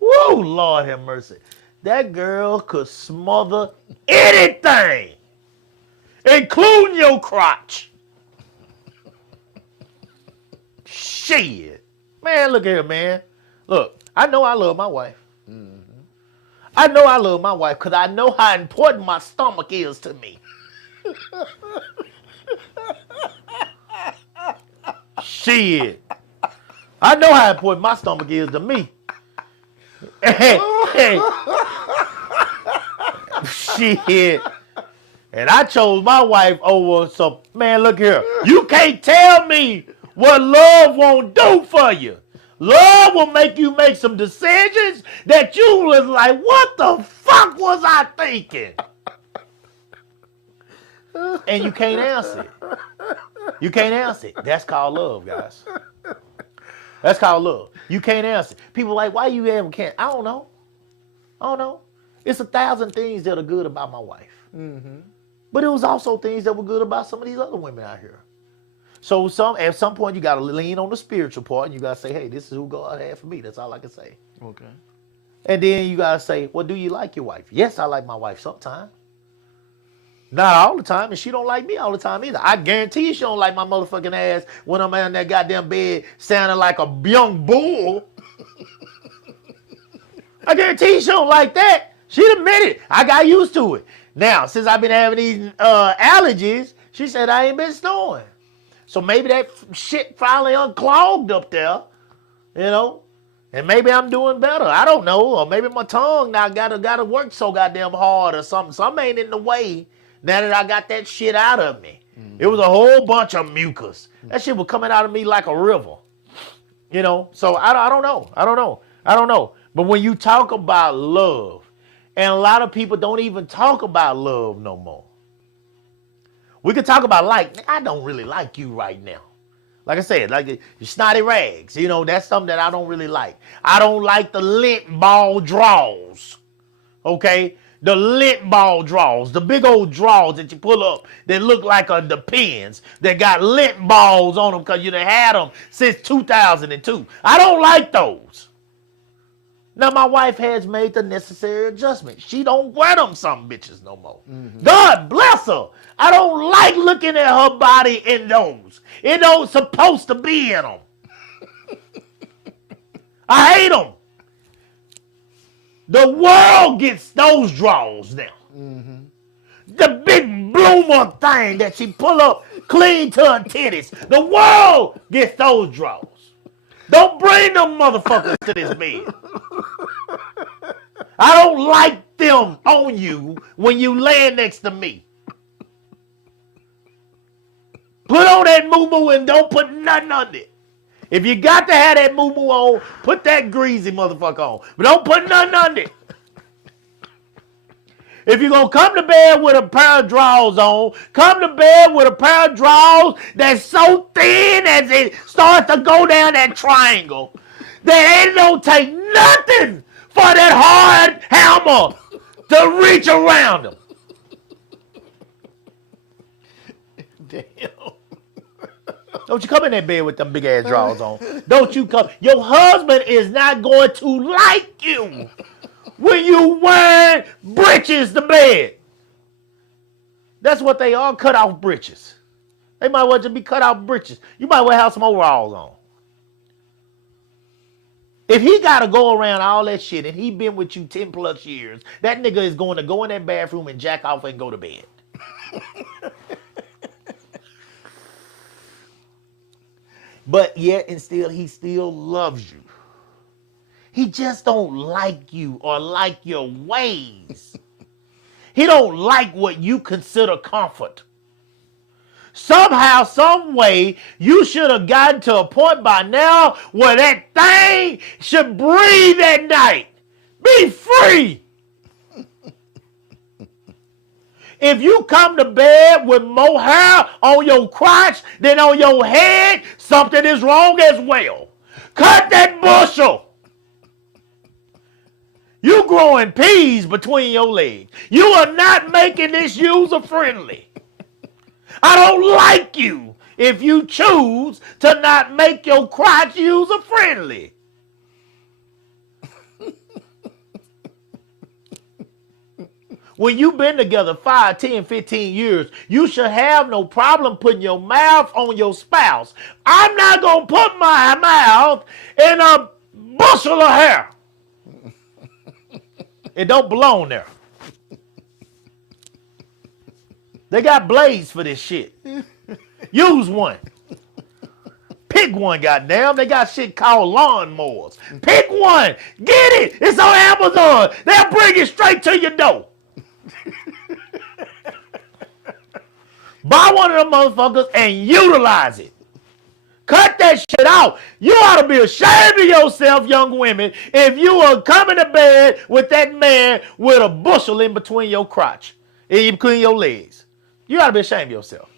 Woo, Lord have mercy. That girl could smother anything, including your crotch. Shit. Man, look at her, man. Look, I know I love my wife. Mm-hmm. I know I love my wife because I know how important my stomach is to me. Shit. I know how important my stomach is to me. Shit. And I chose my wife over some, man, look here. You can't tell me what love won't do for you. Love will make you make some decisions that you was like, what the fuck was I thinking? And you can't answer it. You can't answer it. That's called love, guys. That's called love. You can't answer. People like, why you ever can't? I don't know. It's 1,000 things that are good about my wife. Mm-hmm. But it was also things that were good about some of these other women out here. So at some point you got to lean on the spiritual part and you got to say, hey, this is who God had for me. That's all I can say. Okay. And then you got to say, well, do you like your wife? Yes, I like my wife sometimes. Not all the time, and she don't like me all the time either. I guarantee you she don't like my motherfucking ass when I'm in that goddamn bed sounding like a young bull. I guarantee you she don't like that. She admitted it. I got used to it. Now, since I've been having these allergies, she said I ain't been snoring. So maybe that shit finally unclogged up there, and maybe I'm doing better. I don't know. Or maybe my tongue now gotta work so goddamn hard or something. Something ain't in the way. Now that I got that shit out of me. Mm-hmm. It was a whole bunch of mucus. That shit was coming out of me like a river. So I don't know. But when you talk about love, and a lot of people don't even talk about love no more. We could talk about like, I don't really like you right now. Like I said, like your snotty rags. You know, that's something that I don't really like. I don't like the lint ball draws. Okay? The lint ball draws. The big old draws that you pull up that look like the pins that got lint balls on them because you done had them since 2002. I don't like those. Now, my wife has made the necessary adjustment. She don't wear them some bitches no more. God bless her. I don't like looking at her body in those. It don't supposed to be in them. I hate them. The world gets those draws now. The big bloomer thing that she pull up clean to her titties. The world gets those draws. Don't bring them motherfuckers to this bed. I don't like them on you when you laying next to me. Put on that moo-moo and don't put nothing under it. If you got to have that moo-moo on, put that greasy motherfucker on. But don't put nothing under it. If you're going to come to bed with a pair of drawers on, come to bed with a pair of drawers that's so thin as it starts to go down that triangle that it don't take nothing for that hard hammer to reach around them. Damn. Don't you come in that bed with them big ass drawers on. Don't you come. Your husband is not going to like you when you wear breeches to bed. That's what they are, cut off breeches. They might well just be cut off breeches. You might well have some overalls on. If he got to go around all that shit and he been with you 10 plus years, that nigga is going to go in that bathroom and jack off and go to bed. But yet and still, he still loves you. He just don't like you or like your ways. He don't like what you consider comfort. Somehow, some way, you should have gotten to a point by now where that thing should breathe at night. Be free. If you come to bed with more hair on your crotch than on your head, something is wrong as well. Cut that bushel. You growing peas between your legs. You are not making this user friendly. I don't like you if you choose to not make your crotch user friendly. When you've been together 5, 10, 15 years, you should have no problem putting your mouth on your spouse. I'm not going to put my mouth in a bushel of hair. It don't belong there. They got blades for this shit. Use one. Pick one, goddamn. They got shit called lawnmowers. Pick one. Get it. It's on Amazon. They'll bring it straight to your door. Buy one of them motherfuckers and utilize it. Cut that shit out. You ought to be ashamed of yourself, young women, if you are coming to bed with that man with a bushel in between your crotch, in between your legs. You ought to be ashamed of yourself.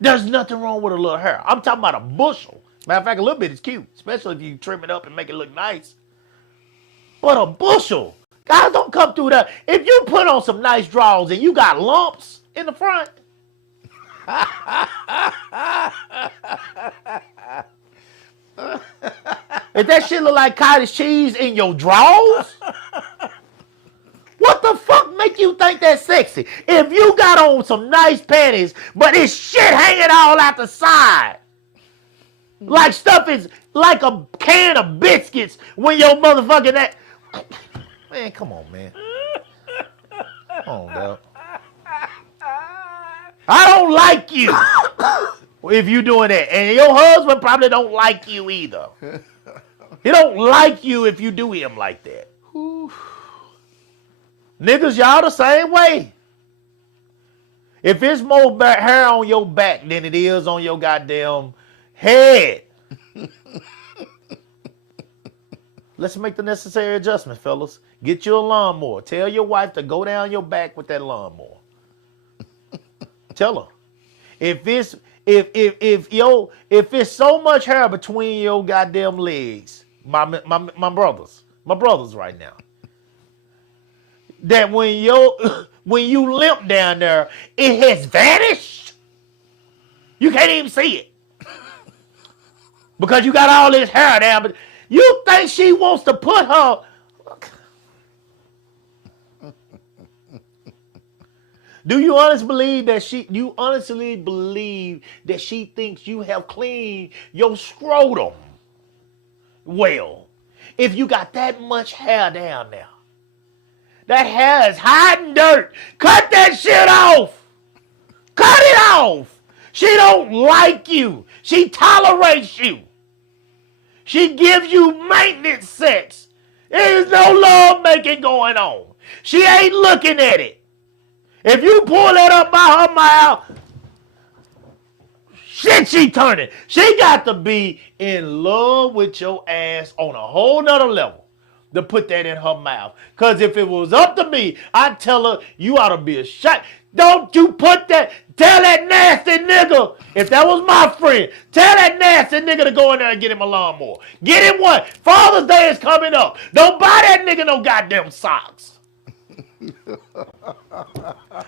There's nothing wrong with a little hair. I'm talking about a bushel. Matter of fact, a little bit is cute, especially if you trim it up and make it look nice. But a bushel, guys, don't come through that. If you put on some nice drawers and you got lumps in the front, if that shit look like cottage cheese in your drawers, what the fuck make you think that's sexy? If you got on some nice panties, but it's shit hanging all out the side, like stuff is like a can of biscuits when your motherfucking that. Man, come on, man. Come on, dog. I don't like you if you doing that. And your husband probably don't like you either. He don't like you if you do him like that. Niggas, y'all the same way. If it's more hair on your back than it is on your goddamn head, let's make the necessary adjustments, fellas. Get you a lawnmower. Tell your wife to go down your back with that lawnmower. Tell her. If it's so much hair between your goddamn legs, my brothers right now, that when you limp down there, it has vanished. You can't even see it because you got all this hair down. But you think she wants to put her? Do you honestly believe that she thinks you have cleaned your scrotum well? If you got that much hair down there, that hair is hiding dirt. Cut that shit off. Cut it off. She don't like you. She tolerates you. She gives you maintenance sex. There is no love making going on. She ain't looking at it. If you pull that up by her mouth, shit she turning. She got to be in love with your ass on a whole nother level to put that in her mouth. Because if it was up to me, I'd tell her, you ought to be ashamed. Don't you put that, tell that nasty nigga, if that was my friend, tell that nasty nigga to go in there and get him a lawnmower. Get him one. Father's Day is coming up. Don't buy that nigga no goddamn socks.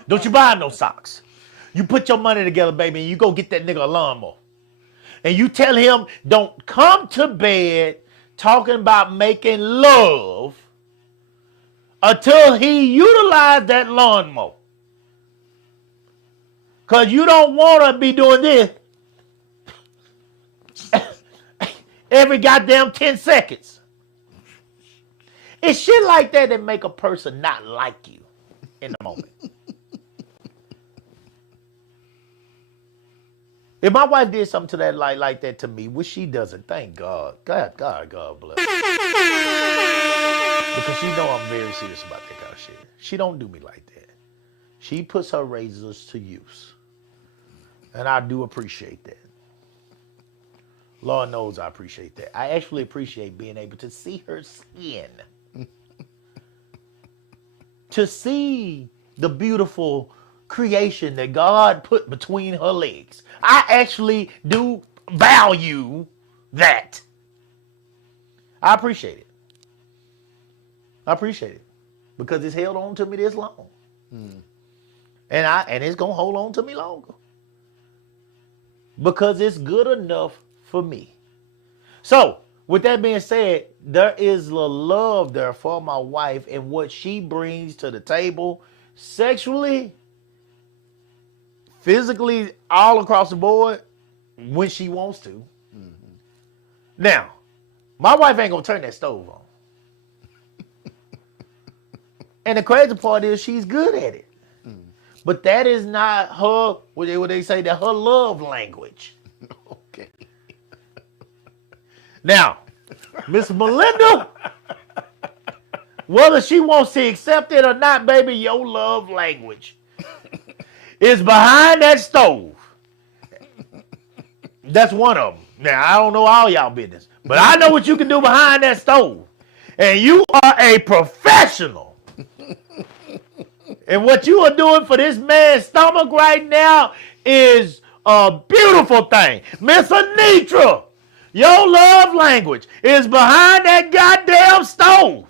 Don't you buy him no socks. You put your money together, baby, and you go get that nigga a lawnmower. And you tell him, don't come to bed talking about making love until he utilized that lawnmower. Because you don't want to be doing this every goddamn 10 seconds. It's shit like that that make a person not like you in the moment. If my wife did something to that like that to me, which she doesn't, thank God. God bless her. Because she know I'm very serious about that kind of shit. She don't do me like that. She puts her razors to use. And I do appreciate that. Lord knows I appreciate that. I actually appreciate being able to see her skin. To see the beautiful creation that God put between her legs. I actually do value that. I appreciate it. I appreciate it. Because it's held on to me this long. And it's going to hold on to me longer. Because it's good enough for me. So, with that being said, there is the love there for my wife and what she brings to the table sexually, physically, all across the board when she wants to. Mm-hmm. Now, my wife ain't going to turn that stove on. And the crazy part is she's good at it. Mm. But that is not her, what they say, that her love language. Okay. Now, Miss Melinda, whether she wants to accept it or not, baby, your love language is behind that stove. That's one of them. Now, I don't know all y'all business, but I know what you can do behind that stove. And you are a professional. And what you are doing for this man's stomach right now is a beautiful thing. Miss Anitra, your love language is behind that goddamn stove.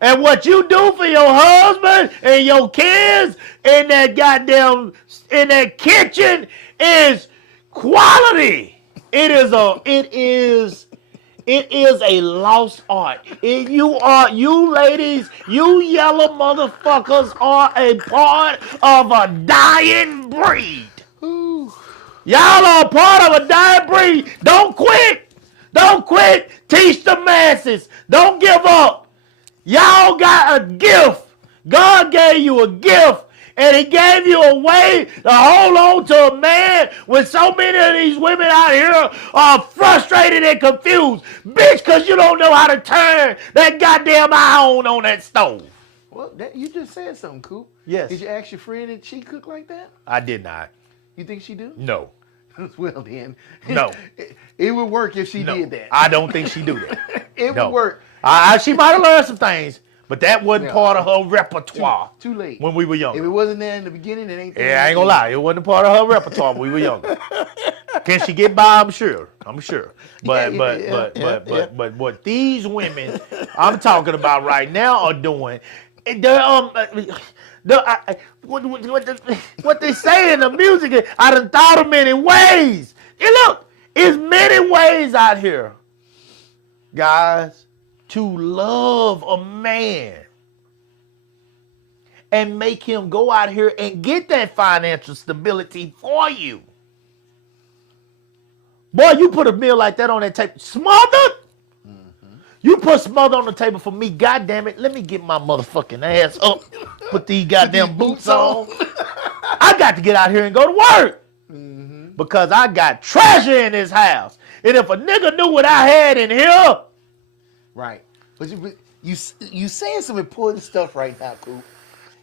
And what you do for your husband and your kids in that goddamn, in that kitchen is quality. It is a lost art. You ladies, you yellow motherfuckers are a part of a dying breed. Ooh. Y'all are a part of a dying breed. Don't quit. Don't quit. Teach the masses. Don't give up. Y'all got a gift. God gave you a gift. And he gave you a way to hold on to a man when so many of these women out here are frustrated and confused. Bitch, because you don't know how to turn that goddamn iron on that stove. Well, you just said something, Coop. Yes. Did you ask your friend if she cook like that? I did not. You think she do? No. Well, then. No. It would work if she did that. I don't think she do that. It would work. She might have learned some things, But that wasn't Yeah. part of her repertoire Too late. when we were If younger. it wasn't there in the beginning, it ain't there. Yeah, I ain't gonna lie. It wasn't part of her repertoire when we were younger. Can she get by? I'm sure. But what these women I'm talking about right now are doing, what they say in the music is, I done thought of many ways. And look, there's many ways out here, guys, to love a man and make him go out here and get that financial stability for you. Boy, you put a meal like that on that table, smothered. You put smother on the table for me, goddamn it. Let me get my motherfucking ass up, put these goddamn boots on. I got to get out here and go to work because I got treasure in this house. And if a nigga knew what I had in here, Right. But you saying some important stuff right now, Coop.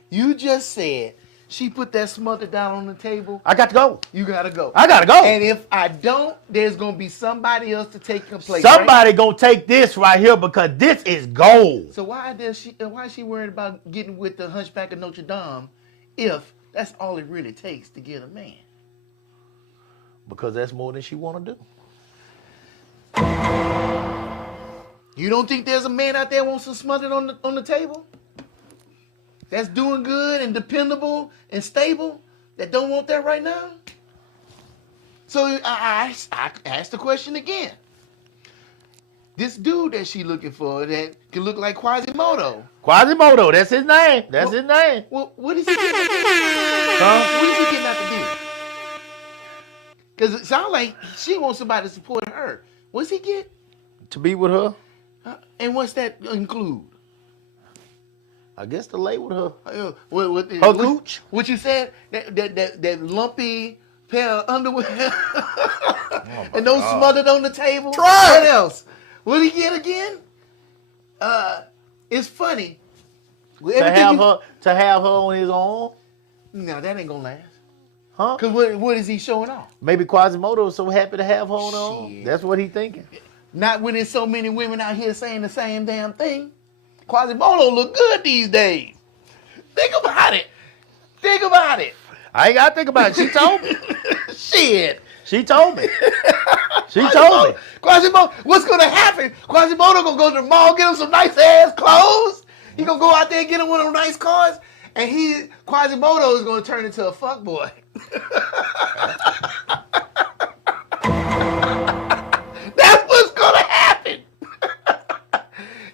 You just said she put that smother down on the table. I got to go. You gotta go. I gotta go. And if I don't, there's gonna be somebody else to take your place. Somebody right? gonna take this right here because this is gold. So why is she worried about getting with the Hunchback of Notre Dame if that's all it really takes to get a man? Because that's more than she want to do. You don't think there's a man out there wants to smother it on the table? That's doing good and dependable and stable that don't want that right now? So I asked the question again. This dude that she looking for that can look like Quasimodo. Quasimodo, that's his name. That's his name. Well, what is he getting out Huh? What is he getting out the deal? Because it sounds like she wants somebody to support her. What's he get? To be with her, And what's that include? I guess to lay with her. What, Her gooch? What you said? That lumpy pair of underwear and those smothered on the table. Try it. What else? What did he get again? It's funny. To have her on his arm, No, that ain't gonna last. huh? Cause what is he showing off? Maybe Quasimodo is so happy to have her on her arm. Shit. That's what he thinking. Not when there's so many women out here saying the same damn thing. Quasimodo look good these days. Think about it. Think about it. I ain't gotta think about it. She told me. Shit. She told me. She told me. Quasimodo, what's gonna happen? Quasimodo gonna go to the mall, get him some nice ass clothes. He gonna go out there and get him one of them nice cars, and Quasimodo is gonna turn into a fuckboy. That's what's gonna happen.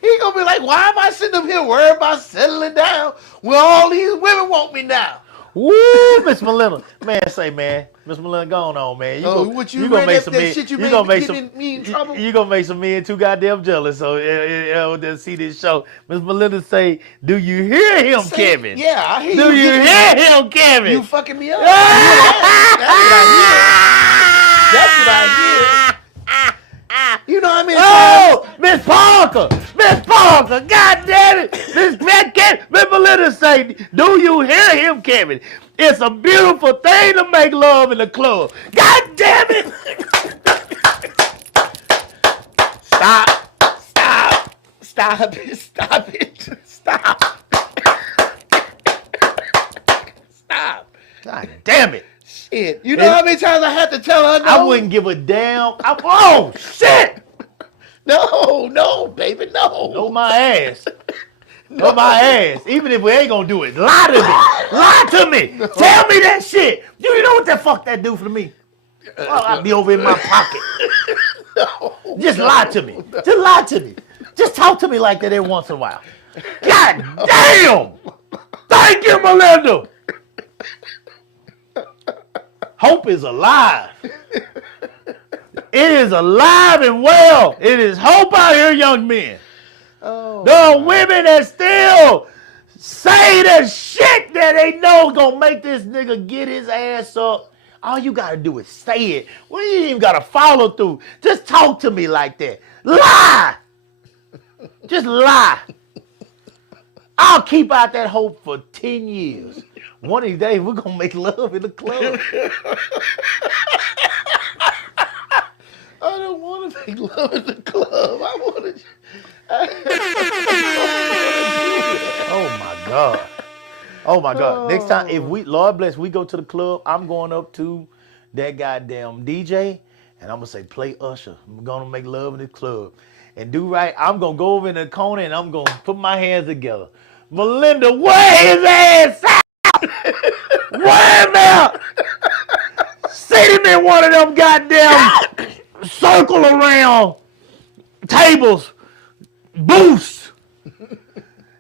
He gonna be like, why am I sitting up here worried about settling down when all these women want me now? Woo, Miss Melinda. Man, Miss Melinda, go on, man. What you gonna read make that some men. shit you You made gonna me make get me in trouble? You gonna make some men too goddamn jealous. So they'll see this show. Miss Melinda say, "Do you hear him, Kevin? Yeah, I hear Do you hear him, Kevin? You fucking me up. That's what I hear. You know what I mean? Oh, Miss Parker, God damn it, Miss Melinda say, "Do you hear him, Kevin? It's a beautiful thing to make love in the club. God damn it! Stop it! Stop! God damn it! Shit. You know how many times I had to tell her no? I wouldn't give a damn. Oh shit! No, baby, no. Know my ass. Know my ass. Even if we ain't gonna do it, lie to me. Lie to me. No. Tell me that shit. You know what the fuck that do for me? I'll be over in my pocket. Just lie to me. Just lie to me. Just talk to me like that every once in a while. God damn! Thank you, Melinda. Hope is alive. It is alive and well. It is hope out here, young men. Oh, there are women that still say the shit that they know gonna make this nigga get his ass up. All you gotta do is say it. We ain't even gotta follow through. Just talk to me like that. Lie. Just lie. I'll keep out that hope for 10 years. One of these days, we're gonna make love in the club. I don't want to make love in the club. I want to God. Oh my God. Next time, if we, Lord bless, we go to the club, I'm going up to that goddamn DJ and I'm gonna say, play Usher. I'm gonna make love in the club. And do right, I'm gonna go over in the corner and I'm gonna put my hands together. Melinda, wear his ass out! Wear him out! Sit him in one of them goddamn circle around tables, booths,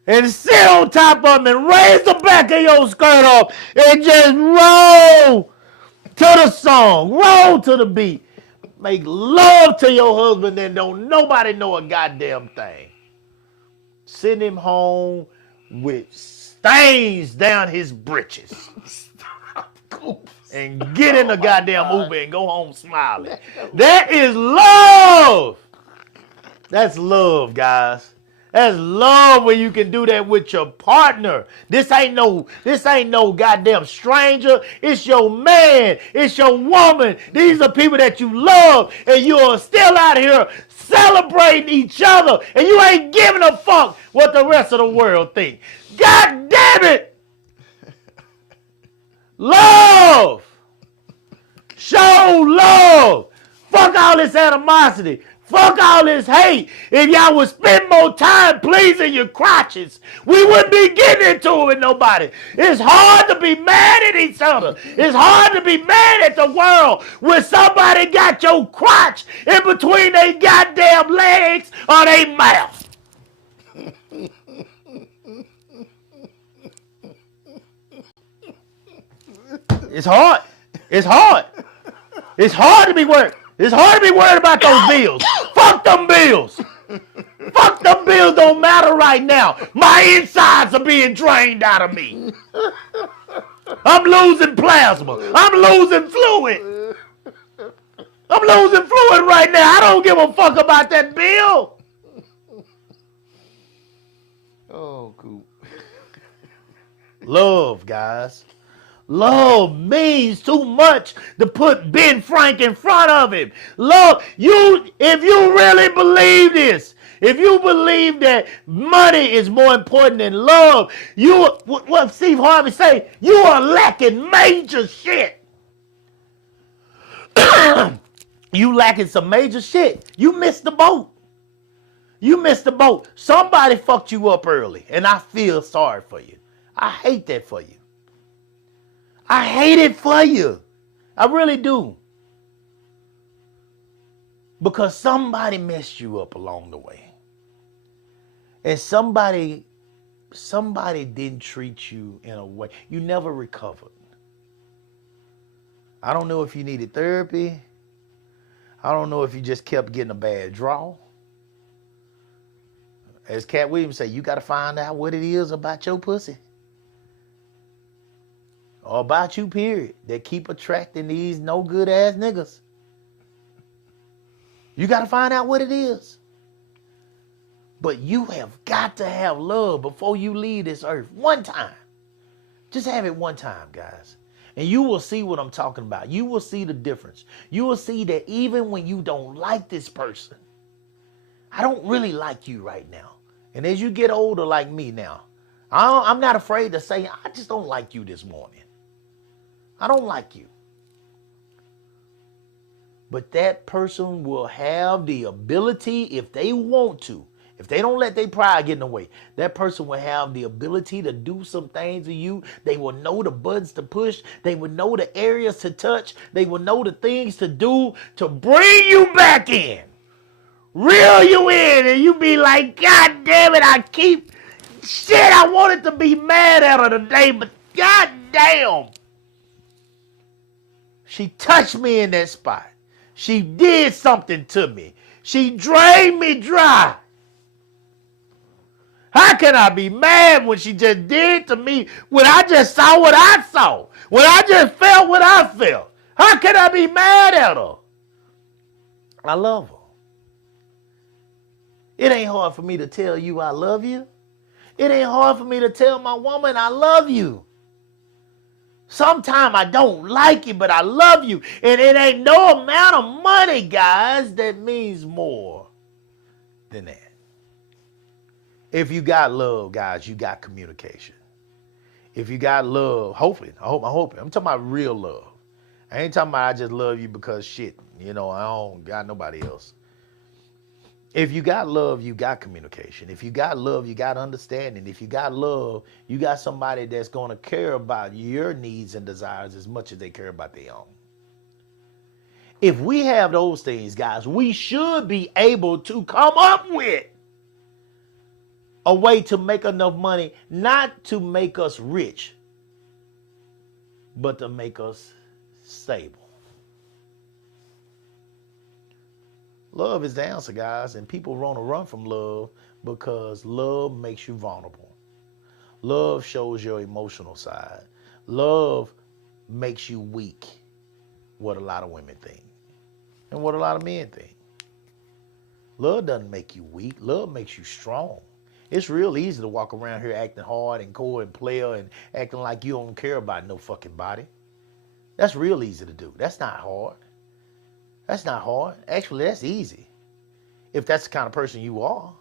and sit on top of him and raise the back of your skirt up and just roll to the song, roll to the beat. Make love to your husband and don't nobody know a goddamn thing. Send him home with stains down his britches. And get in the goddamn Uber and go home smiling. That is love. That's love, guys. That's love when you can do that with your partner. This ain't no goddamn stranger. It's your man. It's your woman. These are people that you love, and you are still out here celebrating each other, and you ain't giving a fuck what the rest of the world think. God damn it! Love! Show love! Fuck all this animosity. Fuck all this hate. If y'all would spend more time pleasing your crotches, we wouldn't be getting into it with nobody. It's hard to be mad at each other. It's hard to be mad at the world when somebody got your crotch in between their goddamn legs or their mouth. It's hard. It's hard. It's hard to be worried. It's hard to be worried about those bills. Fuck them bills. Fuck them bills don't matter right now. My insides are being drained out of me. I'm losing plasma. I'm losing fluid. I'm losing fluid right now. I don't give a fuck about that bill. Oh, cool. Love, guys. Love means too much to put Ben Frank in front of him. Love, if you really believe this, if you believe that money is more important than love, what Steve Harvey say, you are lacking major shit. You lacking some major shit. You missed the boat. You missed the boat. Somebody fucked you up early, and I feel sorry for you. I hate that for you. I hate it for you. I really do. Because somebody messed you up along the way. And somebody didn't treat you in a way. You never recovered. I don't know if you needed therapy. I don't know if you just kept getting a bad draw. As Cat Williams say, you got to find out what it is about your pussy. Or about you, period, that keep attracting these no good ass niggas. You got to find out what it is. But you have got to have love before you leave this earth. One time. Just have it one time, guys. And you will see what I'm talking about. You will see the difference. You will see that even when you don't like this person, I don't really like you right now. And as you get older like me now, I'm not afraid to say, I just don't like you this morning. I don't like you. But that person will have the ability, if they want to, if they don't let their pride get in the way, that person will have the ability to do some things to you. They will know the buttons to push. They will know the areas to touch. They will know the things to do to bring you back in. Reel you in, and you be like, God damn it, I wanted to be mad at her today, but God damn. She touched me in that spot. She did something to me. She drained me dry. How can I be mad when she just did to me when I just saw what I saw? When I just felt what I felt? How can I be mad at her? I love her. It ain't hard for me to tell you I love you. It ain't hard for me to tell my woman I love you. Sometimes I don't like you, but I love you. And it ain't no amount of money, guys, that means more than that. If you got love, guys, you got communication. If you got love, hopefully, I'm talking about real love. I ain't talking about I just love you because shit, you know, I don't got nobody else. If you got love, you got communication. If you got love, you got understanding. If you got love, you got somebody that's going to care about your needs and desires as much as they care about their own. If we have those things, guys, we should be able to come up with a way to make enough money, not to make us rich, but to make us stable. Love is the answer, guys, and people want to run from love because love makes you vulnerable. Love shows your emotional side. Love makes you weak, what a lot of women think, and what a lot of men think. Love doesn't make you weak. Love makes you strong. It's real easy to walk around here acting hard and cool and player and acting like you don't care about no fucking body. That's real easy to do. That's not hard. That's not hard. Actually, that's easy. If that's the kind of person you are.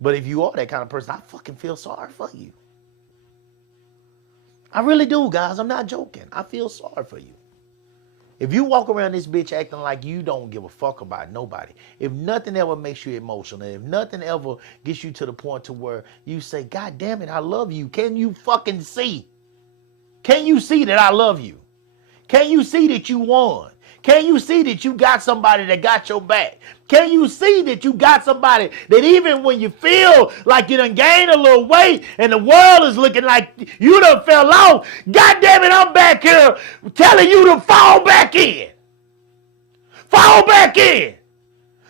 But if you are that kind of person, I fucking feel sorry for you. I really do, guys. I'm not joking. I feel sorry for you. If you walk around this bitch acting like you don't give a fuck about nobody, if nothing ever makes you emotional, if nothing ever gets you to the point to where you say, God damn it, I love you. Can you fucking see? Can you see that I love you? Can you see that you won? Can you see that you got somebody that got your back? Can you see that you got somebody that even when you feel like you done gained a little weight and the world is looking like you done fell off, God damn it, I'm back here telling you to fall back in. Fall back in.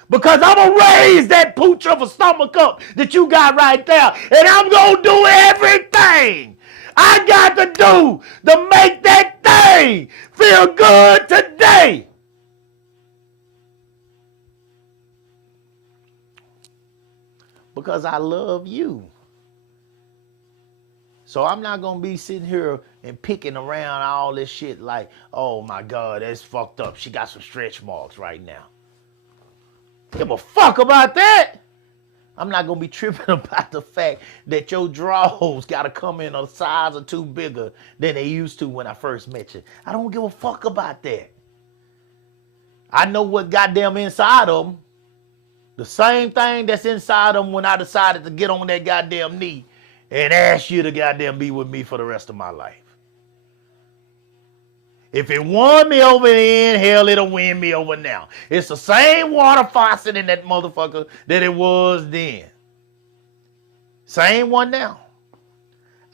Because I'm going to raise that pooch of a stomach up that you got right there. And I'm going to do everything I got to do to make that thing feel good today. Because I love you. So I'm not going to be sitting here and picking around all this shit like, oh my God, that's fucked up. She got some stretch marks right now. Give a fuck about that. I'm not going to be tripping about the fact that your drawers got to come in a size or two bigger than they used to when I first met you. I don't give a fuck about that. I know what goddamn inside of them. The same thing that's inside them when I decided to get on that goddamn knee and ask you to goddamn be with me for the rest of my life. If it won me over then, hell, it'll win me over now. It's the same water faucet in that motherfucker that it was then. Same one now.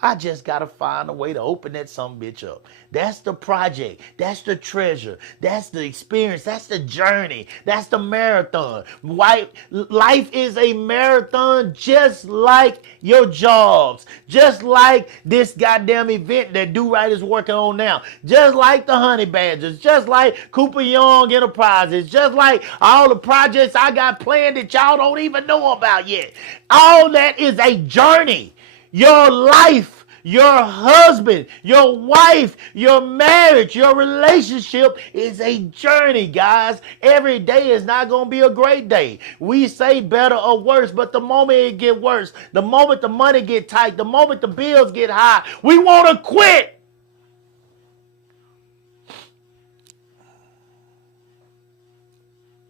I just got to find a way to open that sumbitch up. That's the project. That's the treasure. That's the experience. That's the journey. That's the marathon. Life is a marathon just like your jobs. Just like this goddamn event that Do Right is working on now. Just like the Honey Badgers. Just like Cooper Young Enterprises. Just like all the projects I got planned that y'all don't even know about yet. All that is a journey. Your life, your husband, your wife, your marriage, your relationship is a journey, guys. Every day is not going to be a great day. We say better or worse, but the moment it get worse, the moment the money get tight, the moment the bills get high, we want to quit.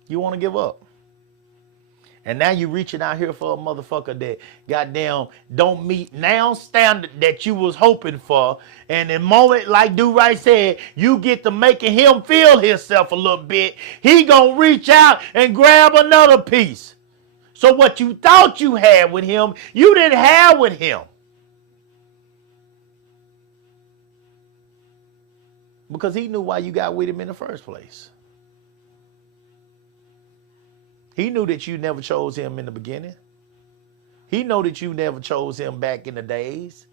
You want to give up. And now you reaching out here for a motherfucker that goddamn don't meet now standard that you was hoping for. And the moment, like Do Right said, you get to making him feel himself a little bit, he gonna reach out and grab another piece. So what you thought you had with him, you didn't have with him. Because he knew why you got with him in the first place. He knew that you never chose him in the beginning. He know that you never chose him back in the days.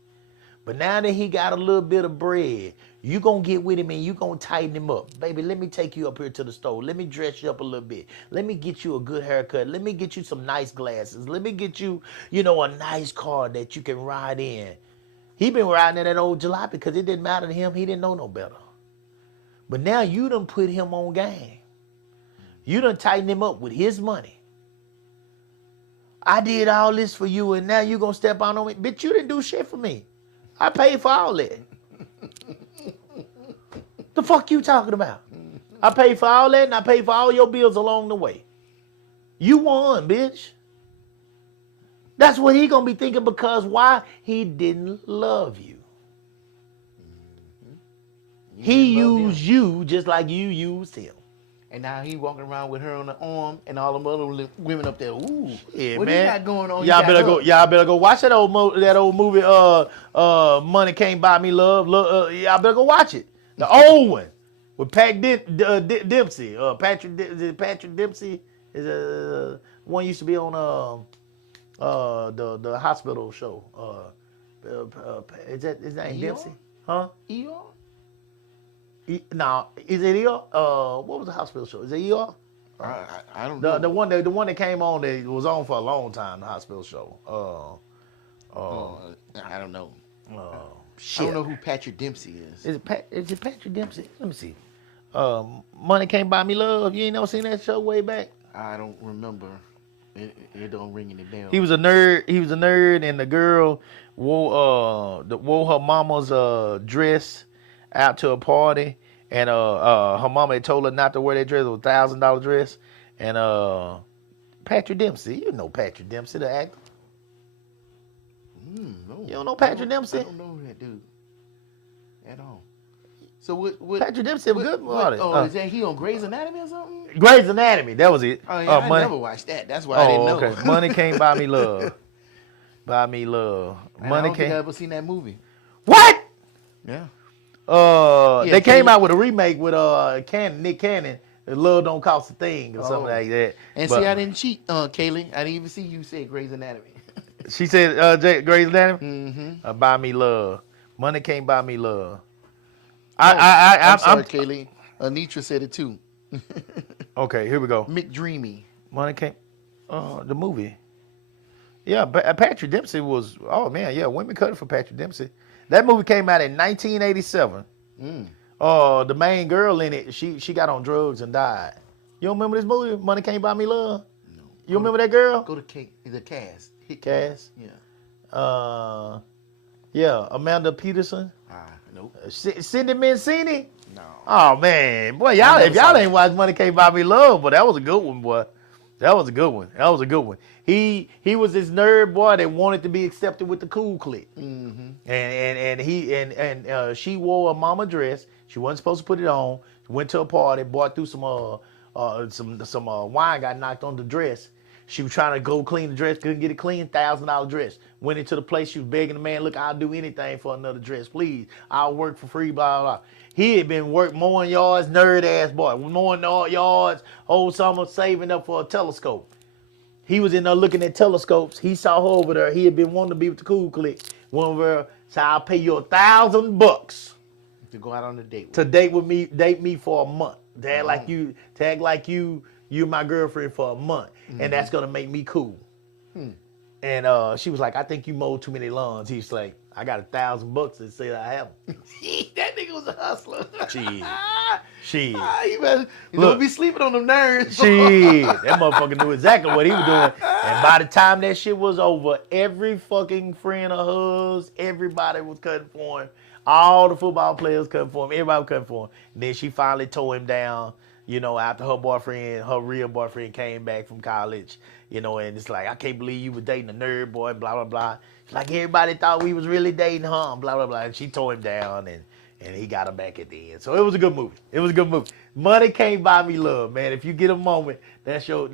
But now that he got a little bit of bread, you going to get with him and you going to tighten him up. Baby, let me take you up here to the store. Let me dress you up a little bit. Let me get you a good haircut. Let me get you some nice glasses. Let me get you, a nice car that you can ride in. He been riding in that old jalopy because it didn't matter to him. He didn't know no better. But now you done put him on game. You done tighten him up with his money. I did all this for you and now you gonna step out on me. Bitch, you didn't do shit for me. I paid for all that. The fuck you talking about? I paid for all that and I paid for all your bills along the way. You won, bitch. That's what he gonna be thinking because why? He didn't love you. He used you just like you used him. And now he walking around with her on the arm and all them other women up there. Ooh, Yeah, what man. you got going on? Y'all better go watch that old movie. Money Can't Buy Me Love. Y'all better go watch it. The old one with Dempsey. Patrick Dempsey is one used to be on the hospital show. Is that his name? ER? Dempsey? Huh? ER? No, is it ER? What was the hospital show? Is it ER? I don't know. The one that came on that was on for a long time. The hospital show. I don't know. Shit. I don't know who Patrick Dempsey is. Is it Patrick Dempsey? Let me see. Money Can't Buy Me Love. You ain't never seen that show way back? I don't remember. It don't ring any bell. He was a nerd, and the girl wore her mama's dress out to a party, and her mama had told her not to wear that dress. It was $1,000 dress, and Patrick Dempsey, you know Patrick Dempsey, the actor. No, You don't know Patrick Dempsey? I don't know that dude at all. So what? Patrick Dempsey was good about it. Is that he on Grey's Anatomy or something? Grey's Anatomy, that was it. Oh yeah, I Money. never watched that. That's why I didn't know. Okay. Money Can't Buy Me Love. Buy Me Love. And Money I don't think I Can't. ever seen that movie. What? Yeah. They came out with a remake with Nick Cannon. Love Don't Cost a Thing or something like that. And But see, I didn't cheat, Kaylee. I didn't even see you say Grey's Anatomy. she said, Grey's Anatomy. Mm-hmm. Buy Me Love. Money Can't Buy Me Love. I'm sorry, Kaylee. Anitra said it too. Okay, here we go. McDreamy. Money Can't. The movie. Yeah, Patrick Dempsey was. Oh man, yeah, women cut it for Patrick Dempsey. That movie came out in 1987. The main girl in it, she got on drugs and died. You don't remember this movie, Money Can't Buy Me Love? No. You remember that girl? Go to the cast. Hit Cass? Yeah. Yeah, Amanda Peterson. Nope. Cindy Mancini. No. Oh man, boy, y'all if y'all ain't watched Money Can't Buy Me Love, but that was a good one, boy. That was a good one. He was this nerd boy that wanted to be accepted with the cool clique. Mm-hmm. And she wore a mama dress. She wasn't supposed to put it on. Went to a party, bought through some wine, got knocked on the dress. She was trying to go clean the dress, couldn't get it clean, $1,000 dress. Went into the place, she was begging the man, look, I'll do anything for another dress, please. I'll work for free, blah, blah, blah. He had been mowing yards, nerd ass boy, mowing yards, whole summer saving up for a telescope. He was in there looking at telescopes. He saw her over there. He had been wanting to be with the cool clique. Went over there, said, I'll pay you $1,000 to go out on a date. To date me for a month. To act like you're my girlfriend for a month, and that's gonna make me cool. And she was like, I think you mowed too many lawns. He's like, I got $1,000 to say that I have them. That nigga was a hustler. Shit. You don't be sleeping on them nerds. Shit. That motherfucker knew exactly what he was doing. And by the time that shit was over, every fucking friend of hers, everybody was cutting for him. All the football players cutting for him. Everybody was cutting for him. And then she finally tore him down, after her real boyfriend came back from college, and it's like, I can't believe you were dating a nerd boy, blah, blah, blah. It's like everybody thought we was really dating her, blah, blah, blah. And she tore him down and he got her back at the end. So it was a good movie. Money Can't Buy Me Love, man. If you get a moment, that's your.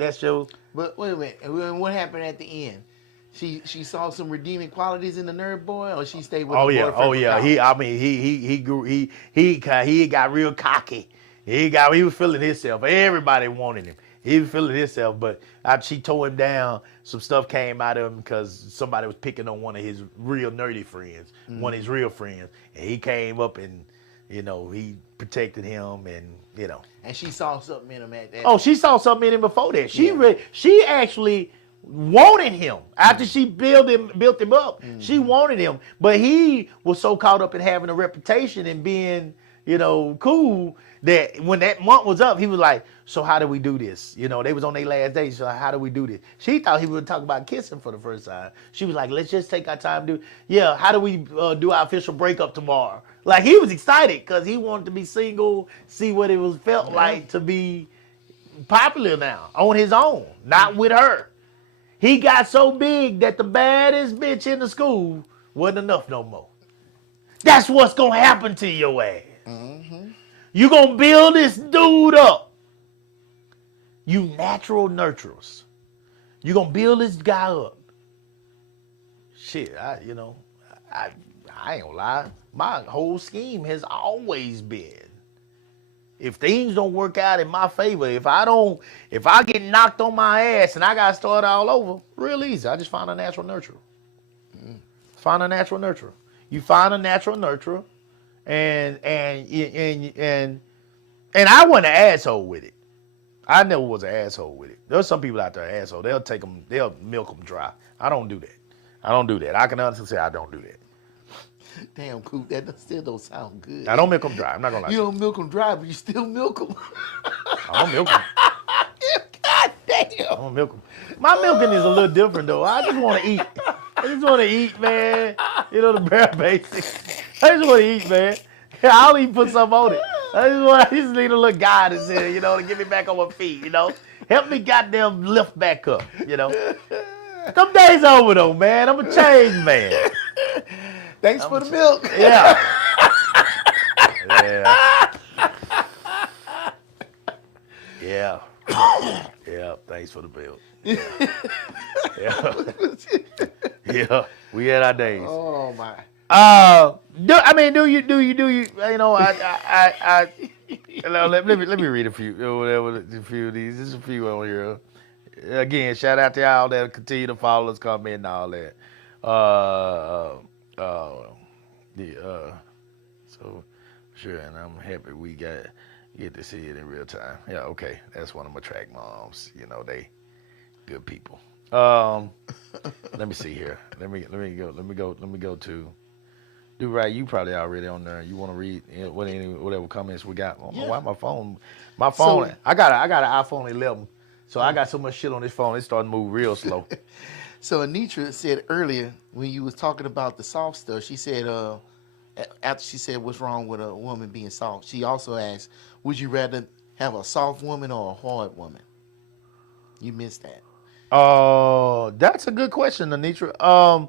But wait a minute, what happened at the end? She saw some redeeming qualities in the nerd boy, or she stayed with the boyfriend? Oh yeah. He grew. He got real cocky. He was feeling himself. Everybody wanted him. He was feeling himself, but after she tore him down, some stuff came out of him because somebody was picking on one of his real nerdy friends, one of his real friends, and he came up and, he protected him and, And she saw something in him at that. Oh, she saw something in him before that. She actually wanted him after she built him up. She wanted him, but he was so caught up in having a reputation and being, cool. That when that month was up, he was like, so how do we do this? They was on their last day. So how do we do this? She thought he would talk about kissing for the first time. She was like, let's just take our time to, how do we do our official breakup tomorrow? Like, he was excited because he wanted to be single, see what it felt like to be popular now on his own, not with her. He got so big that the baddest bitch in the school wasn't enough no more. That's what's going to happen to your ass. You going to build this dude up. You natural nurturers. You going to build this guy up. Shit, I ain't going to lie. My whole scheme has always been, if things don't work out in my favor, if I get knocked on my ass and I got to start all over, real easy. I just find a natural nurturer. Find a natural nurturer. You find a natural nurturer. And I wasn't an asshole with it. I never was an asshole with it. There's some people out there asshole. They'll milk them dry. I don't do that. I can honestly say I don't do that. Damn, Coop, that still don't sound good. I don't milk them dry. I'm not gonna lie. You don't milk them dry, but you still milk them. I don't milk them. God damn. I don't milk them. My milking is a little different though. I just want to eat. Man. The bare basics. I just want to eat, man. I'll even put something on it. I just need a little guy to sit, to get me back on my feet, Help me goddamn lift back up, Them days over though, man. I'm a changed man. Thanks for the milk. Yeah. Yeah. Yeah. Thanks for the milk. Yeah. We had our days. Oh my. Let me read a few of these. There's a few on here. Again, shout out to y'all that continue to follow us, comment and all that. So sure, and I'm happy we get to see it in real time. Yeah, okay. That's one of my track moms. They good people. Let me see here. Let me go to Do Right. You probably already on there. You want to read whatever comments we got? Why my phone? So, I got an iPhone 11, so I got so much shit on this phone. It's starting to move real slow. So Anitra said earlier when you was talking about the soft stuff, she said after she said what's wrong with a woman being soft, she also asked, would you rather have a soft woman or a hard woman? You missed that. That's a good question, Anitra.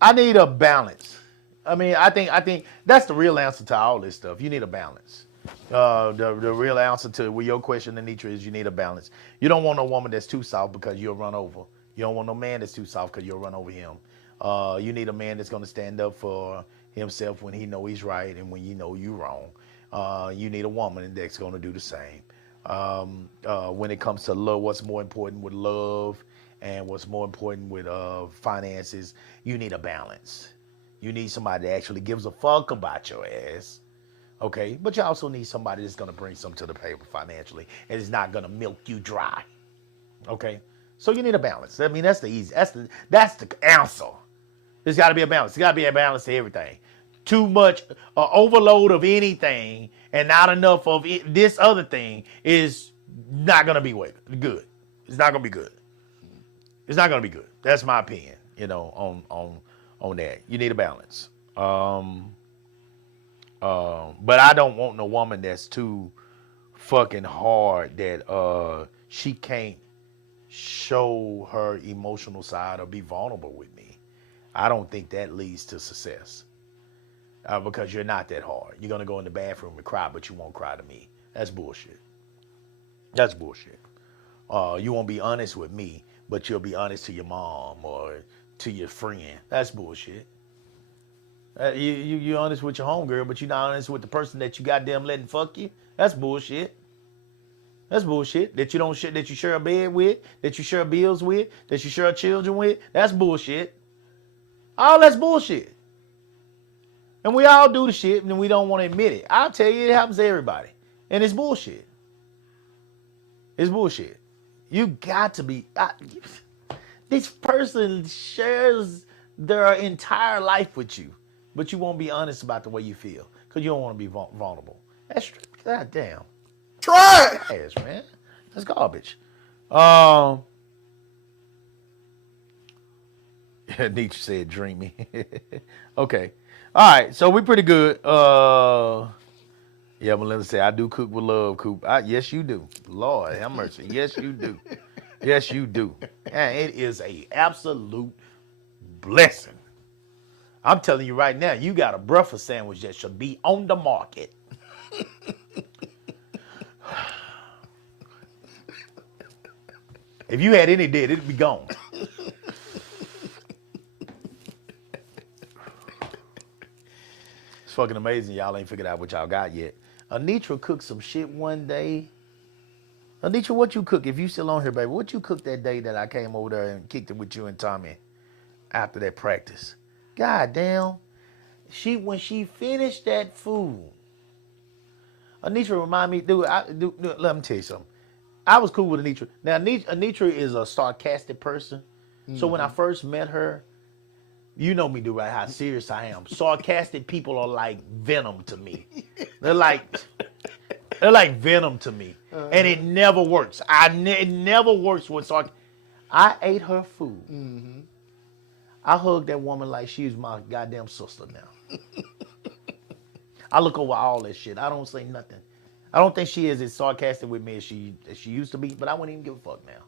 I need a balance. I think that's the real answer to all this stuff. You need a balance. The real answer to your question, Anitra, is you need a balance. You don't want a woman that's too soft because you'll run over. You don't want no man that's too soft because you'll run over him. You need a man that's going to stand up for himself when he know he's right and when you know you're wrong. You need a woman that's going to do the same. When it comes to love, what's more important with love and what's more important with finances, you need a balance. You need somebody that actually gives a fuck about your ass, okay? But you also need somebody that's going to bring something to the table financially and is not going to milk you dry, okay? So you need a balance. That's the answer. There's got to be a balance. There's got to be a balance to everything. Too much overload of anything and not enough of this other thing is not going to be good. It's not going to be good. It's not going to be good. That's my opinion, on that. You need a balance. But I don't want no woman that's too fucking hard that she can't show her emotional side or be vulnerable with me. I don't think that leads to success. Because you're not that hard. You're going to go in the bathroom and cry, but you won't cry to me. That's bullshit. That's bullshit. You won't be honest with me, but you'll be honest to your mom or to your friend. That's bullshit. You're honest with your homegirl, but you're not honest with the person that you goddamn letting fuck you. That's bullshit. That's bullshit. That you share a bed with, that you share bills with, that you share children with. That's bullshit. All that's bullshit. And we all do the shit and we don't want to admit it. I'll tell you, it happens to everybody. And it's bullshit. It's bullshit. You got to be... this person shares their entire life with you, but you won't be honest about the way you feel. because you don't want to be vulnerable. That's goddamn. Try it. Ass, man. That's garbage. Nietzsche said dreamy. Okay. All right, so we pretty good. Yeah, Melinda said, I do cook with love, Coop. Yes, you do. Lord have mercy. Yes, you do. Yes, you do. And it is a absolute blessing. I'm telling you right now, you got a breakfast sandwich that should be on the market. If you had any dead, it'd be gone. It's fucking amazing. Y'all ain't figured out what y'all got yet. Anitra cooked some shit one day. Anitra, what you cook? If you still on here, baby, what you cooked that day that I came over there and kicked it with you and Tommy after that practice? God damn. When she finished that food, Anitra remind me, let me tell you something. I was cool with Anitra. Now, Anitra is a sarcastic person. So when I first met her, you know me, dude, right? How serious I am. Sarcastic people are like venom to me. They're like venom to me. And it never works. It never works with sarcasm. I ate her food. Mm-hmm. I hugged that woman like she was my goddamn sister now. I look over all that shit. I don't say nothing. I don't think she is as sarcastic with me as she used to be, but I wouldn't even give a fuck now.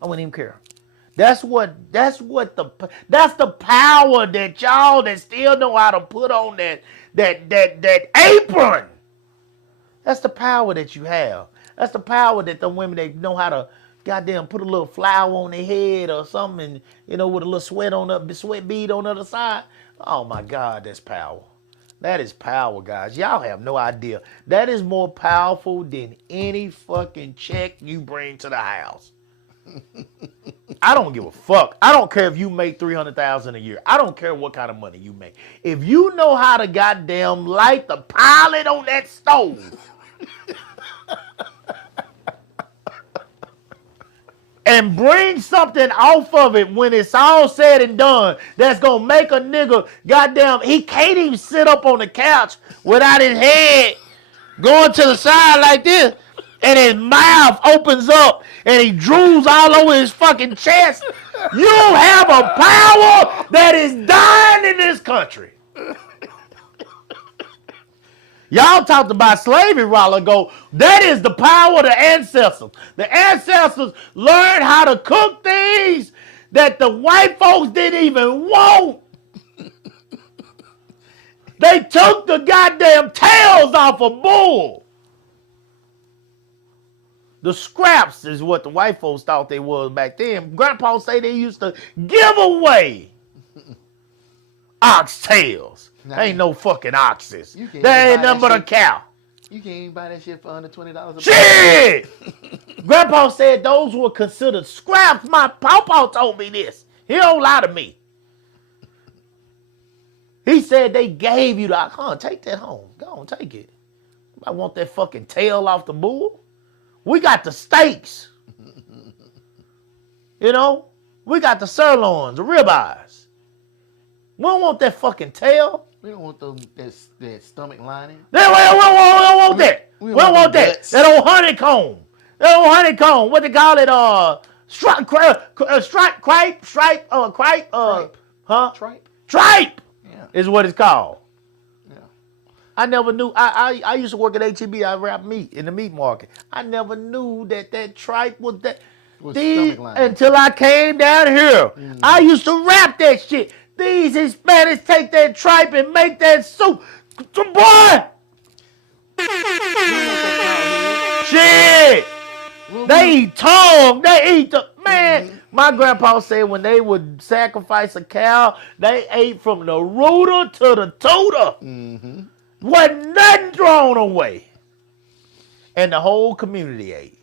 I wouldn't even care. That's the power that y'all that still know how to put on that apron. That's the power that you have. That's the power that the women that know how to goddamn put a little flower on their head or something, with a little sweat bead on the other side. Oh my God, that's power. That is power, guys. Y'all have no idea. That is more powerful than any fucking check you bring to the house. I don't give a fuck. I don't care if you make $300,000 a year. I don't care what kind of money you make. If you know how to goddamn light the pilot on that stove and bring something off of it when it's all said and done that's gonna make a nigga goddamn, he can't even sit up on the couch without his head going to the side like this and his mouth opens up and he drools all over his fucking chest. You have a power that is dying in this country. Y'all talked about slavery a while ago. That is the power of the ancestors. The ancestors learned how to cook things that the white folks didn't even want. They took the goddamn tails off a bull. The scraps is what the white folks thought they was back then. Grandpa say they used to give away oxtails. There ain't no fucking oxes. There ain't nothing but a cow. You can't even buy that shit for under $20 a Shit! Grandpa said those were considered scraps. My pawpaw told me this. He don't lie to me. He said they gave you the, take that home. Go on, take it. I want that fucking tail off the bull. We got the steaks. We got the sirloins, the ribeyes. We don't want that fucking tail. We don't want that stomach lining. We don't want that. We don't want that. That old honeycomb. What they call it? Tripe. Yeah. Is what it's called. Yeah. I never knew. I used to work at HEB. I wrapped meat in the meat market. I never knew that tripe was that. Until I came down here. Mm. I used to wrap that shit. These Hispanics take that tripe and make that soup. Boy! Shit! They eat tongue. They eat the... Man, my grandpa said when they would sacrifice a cow, they ate from the rooter to the tutor. Mm-hmm. Wasn't nothing thrown away. And the whole community ate.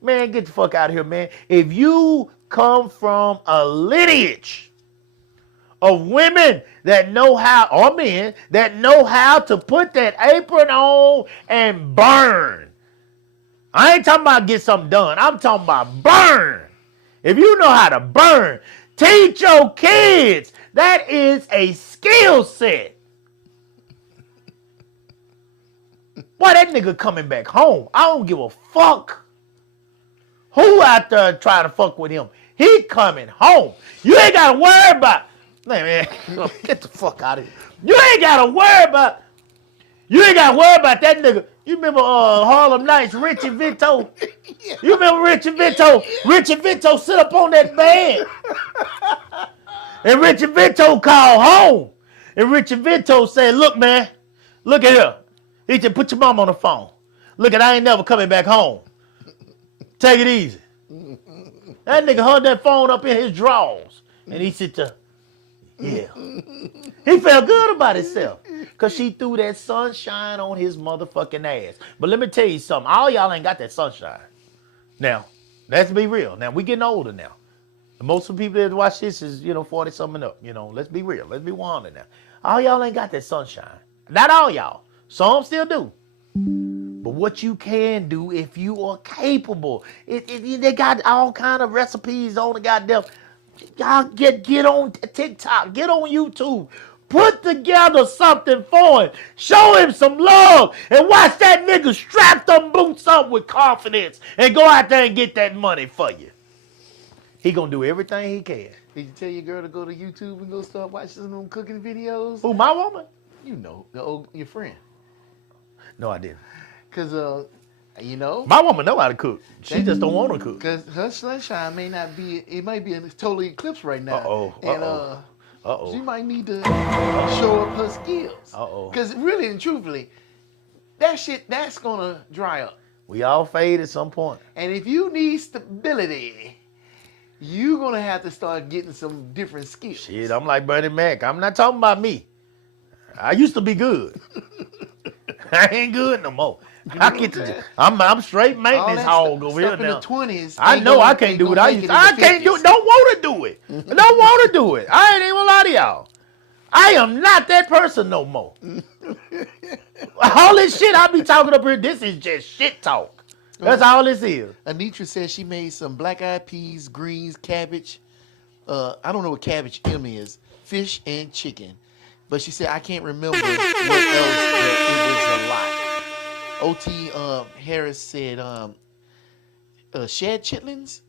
Man, get the fuck out of here, man. If you come from a lineage of women that know how, or men, that know how to put that apron on and burn. I ain't talking about get something done. I'm talking about burn. If you know how to burn, teach your kids. That is a skill set. Boy, that nigga coming back home. I don't give a fuck who out there trying to fuck with him. He coming home. You ain't got to worry about. Man, get the fuck out of here. You ain't got to worry about. You ain't got to worry about that nigga. You remember Harlem Nights, Richie Vito? You remember Richie Vito? Richie Vito sit up on that bed. And Richie Vito called home. And Richie Vito said, look, man, look at here. He said, put your mom on the phone. Look I ain't never coming back home. Take it easy. That nigga hung that phone up in his drawers. And he said, yeah. He felt good about himself. Because she threw that sunshine on his motherfucking ass. But let me tell you something. All y'all ain't got that sunshine. Now, let's be real. Now, we getting older now. Most of the people that watch this is, 40-something up. Let's be real. Let's be 100 now. All y'all ain't got that sunshine. Not all y'all. Some still do. But what you can do if you are capable. They got all kind of recipes on the goddamn. Y'all get on TikTok. Get on YouTube. Put together something for him. Show him some love. And watch that nigga strap them boots up with confidence. And go out there and get that money for you. He gonna do everything he can. Did you tell your girl to go to YouTube and go start watching some of them cooking videos? Who, my woman? You know, your friend. No, I didn't. Because, My woman know how to cook. She just don't want to cook. Because her sunshine may not be, it might be totally eclipsed right now. She might need to show up her skills. Because really and truthfully, that's going to dry up. We all fade at some point. And if you need stability, you're going to have to start getting some different skills. Shit, I'm like Bernie Mac. I'm not talking about me. I used to be good. I ain't good no more. I'm straight maintenance hog over here now. In the 20s, I know I can't do what I used to. I can't do it. Don't want to do it. Don't want to do it. I ain't even gonna lie to y'all. I am not that person no more. All this shit I be talking up here, this is just shit talk. That's all this is. Anitra says she made some black-eyed peas, greens, cabbage. I don't know what cabbage M is. Fish and chicken. But she said, I can't remember what else, but it was a lot. O.T. Harris said shad chitlins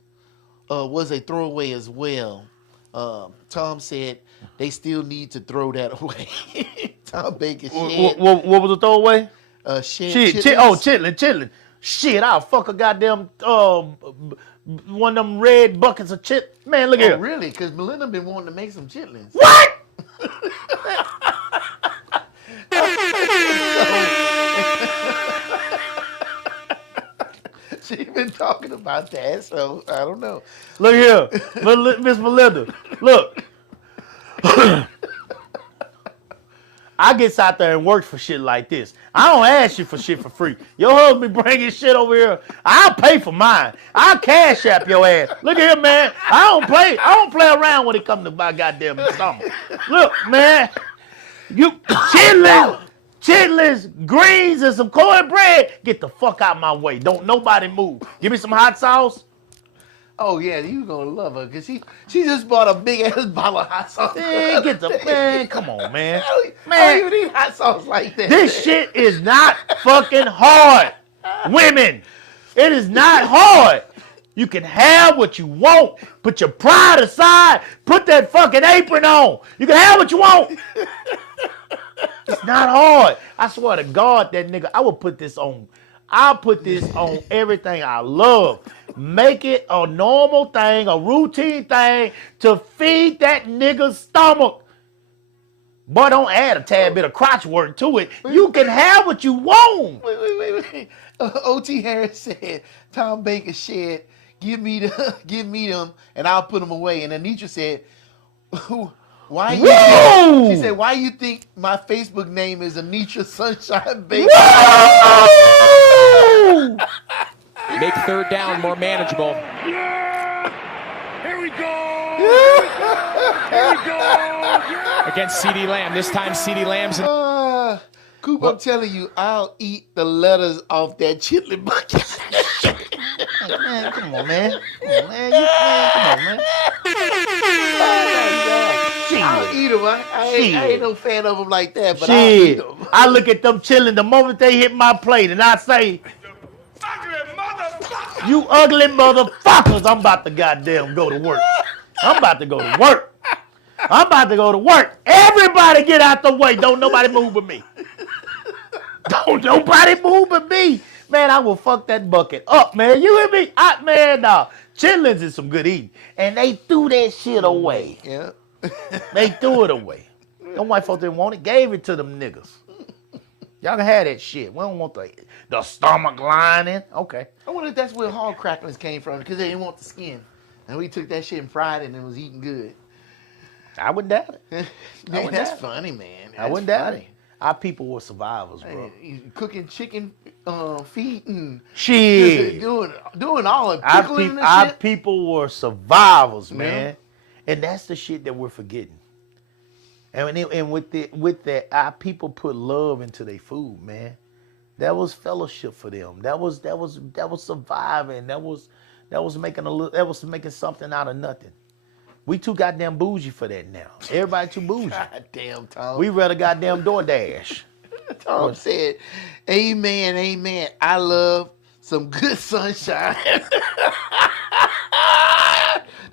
was a throwaway as well. Tom said they still need to throw that away. Tom Baker said. What was the throwaway? Chitlins. Chitlin. Shit, I'll fuck a goddamn one of them red buckets of chit. Man, look here. Really? Because Melinda been wanting to make some chitlins. What? She's been talking about that, so I don't know. Look here, Miss Melinda. Look. I gets out there and works for shit like this. I don't ask you for shit for free. Your husband bringing shit over here. I'll pay for mine. I'll cash app your ass. Look at here, man. I don't play around when it comes to my goddamn stomach. Look, man. You chitlins, greens, and some cornbread. Get the fuck out my way. Don't nobody move. Give me some hot sauce. Oh yeah, you gonna love her because she just bought a big ass bottle of hot sauce. Man, come on, man. I don't even eat hot sauce like that. This shit is not fucking hard. Women, it is not hard. You can have what you want. Put your pride aside. Put that fucking apron on. You can have what you want. It's not hard. I swear to God, that nigga, I will put this on. I'll put this on everything I love. Make it a normal thing, a routine thing to feed that nigga's stomach. Boy, don't add a tad bit of crotch work to it. You can have what you want. Wait. O.T. Harris said, Tom Baker said, give me them, and I'll put them away. And Anitra said, why you? She said, why you think my Facebook name is Anitra Sunshine Baker? Make third down more manageable. Yeah! Here we go! Against CeeDee Lamb. This time CeeDee Lamb's in. Coop, I'm telling you, I'll eat the letters off that chitlin bucket. Man, come on, man. Come on, man. Come on, man. Oh, my God. I'll eat them. I ain't no fan of them like that, but I'll eat Shit. them. I look at them chilling the moment they hit my plate and I say, Ugly motherfucker! you ugly motherfuckers, I'm about to goddamn go to work. I'm about to go to work. I'm about to go to work. Everybody get out the way. Don't nobody move but me. Don't nobody move but me. Man, I will fuck that bucket up, man. You hear me? Man, nah. Chitlins is some good eating. And they threw that shit away. Yeah. They threw it away. Them white folks didn't want it. Gave it to them niggas. Y'all can have that shit. We don't want the stomach lining. Okay. I wonder if that's where hog cracklings came from, because they didn't want the skin. And we took that shit and fried it and it was eating good. I wouldn't doubt it. Man, wouldn't that's doubt it. funny, man. I wouldn't doubt it. Our people were survivors, bro. Hey, cooking chicken feet and Shit. doing all the pickling Our and shit. people were survivors, Yeah. man. And that's the shit that we're forgetting. And with that, our people put love into their food, man. That was fellowship for them. That was surviving. That was making something out of nothing. We too goddamn bougie for that now. Everybody too bougie. God damn, Tom. We rather goddamn DoorDash. Tom said, amen, amen. I love some good sunshine.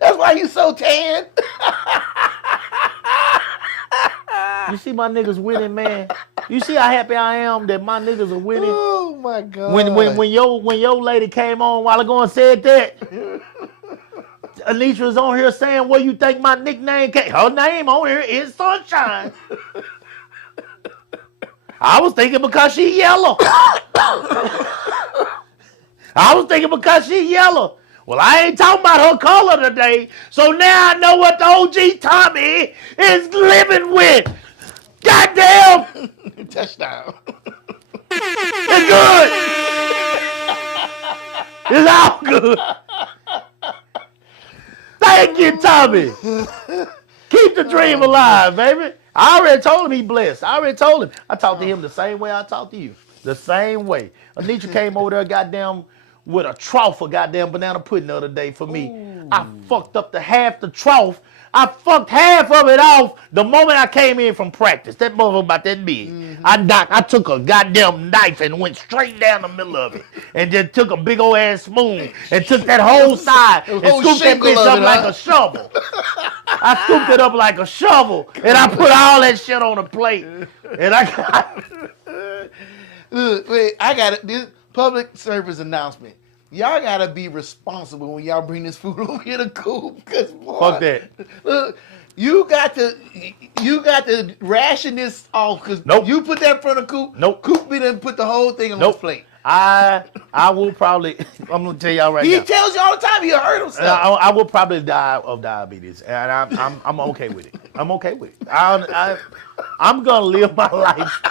That's why you so tan. You see my niggas winning, man. You see how happy I am that my niggas are winning. Oh my God. When your lady came on a while ago and said that, Anitra was on here saying, "Where you think my nickname came?" Her name on here is Sunshine. I was thinking because she yellow. I was thinking because she yellow. Well, I ain't talking about her color today. So now I know what the OG Tommy is living with. Goddamn. Touchdown. It's good. It's all good. Thank you, Tommy. Keep the dream alive, baby. I already told him he blessed. I already told him. I talked to him the same way I talked to you. The same way. Anitra came over there goddamn with a trough of goddamn banana pudding the other day for me. Ooh. I fucked up half the trough. I fucked half of it off the moment I came in from practice. That motherfucker about that big. Mm-hmm. I took a goddamn knife and went straight down the middle of it. And then took a big old ass spoon and took that whole side and scooped that bitch up like a shovel. I scooped it up like a shovel and I put all that shit on a plate. And I got Look, wait, I got it. This public service announcement. Y'all gotta be responsible when y'all bring this food over here to Coop. Cause boy, fuck that. Look, you got to ration this off. Cause nope. You put that in front of Coop. Nope. Coop didn't put the whole thing on his plate. I will probably. I'm gonna tell y'all right now. He tells you all the time. You heard him say. I will probably die of diabetes, and I'm okay with it. I'm okay with it. I'm gonna live my life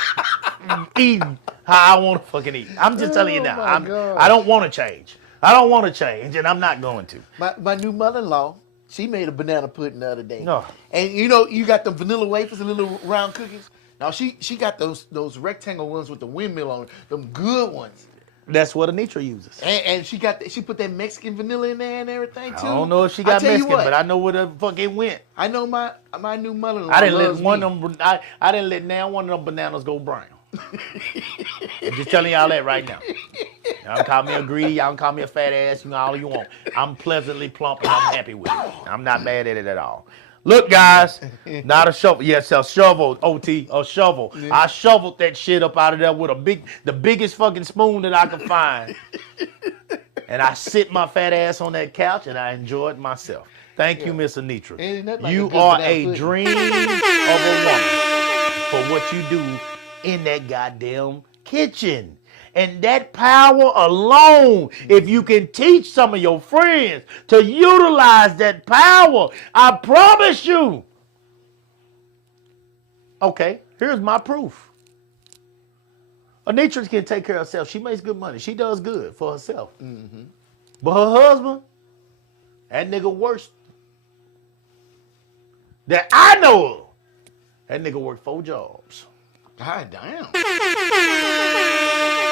eating how I want to fucking eat. I'm just telling you now. I don't want to change. I don't want to change, and I'm not going to. My new mother-in-law, she made a banana pudding the other day. No. And you got the vanilla wafers and little round cookies. Now she got those rectangle ones with the windmill on it, them good ones. That's what Anitra uses. And she put that Mexican vanilla in there and everything too. I don't know if she got Mexican, but I know where the fuck it went. I know my new mother-in-law. I didn't let one of them. I didn't let now one of them bananas go brown. I'm just telling y'all that right now. Y'all can call me a greedy, y'all can call me a fat ass, you know, all you want. I'm pleasantly plump and I'm happy with it. I'm not mad at it at all. Look, guys, not a shovel. Yes, a shovel, OT, a shovel. Yeah. I shoveled that shit up out of there with the biggest fucking spoon that I could find. And I sit my fat ass on that couch and I enjoyed myself. Thank you, Miss Anitra. Like you are a dream of a woman for what you do in that goddamn kitchen. And that power alone, if you can teach some of your friends to utilize that power, I promise you. Okay, here's my proof. Anitra can take care of herself. She makes good money. She does good for herself. Mm-hmm. But her husband, that nigga worse. That I know of. That nigga worked 4 jobs. God damn.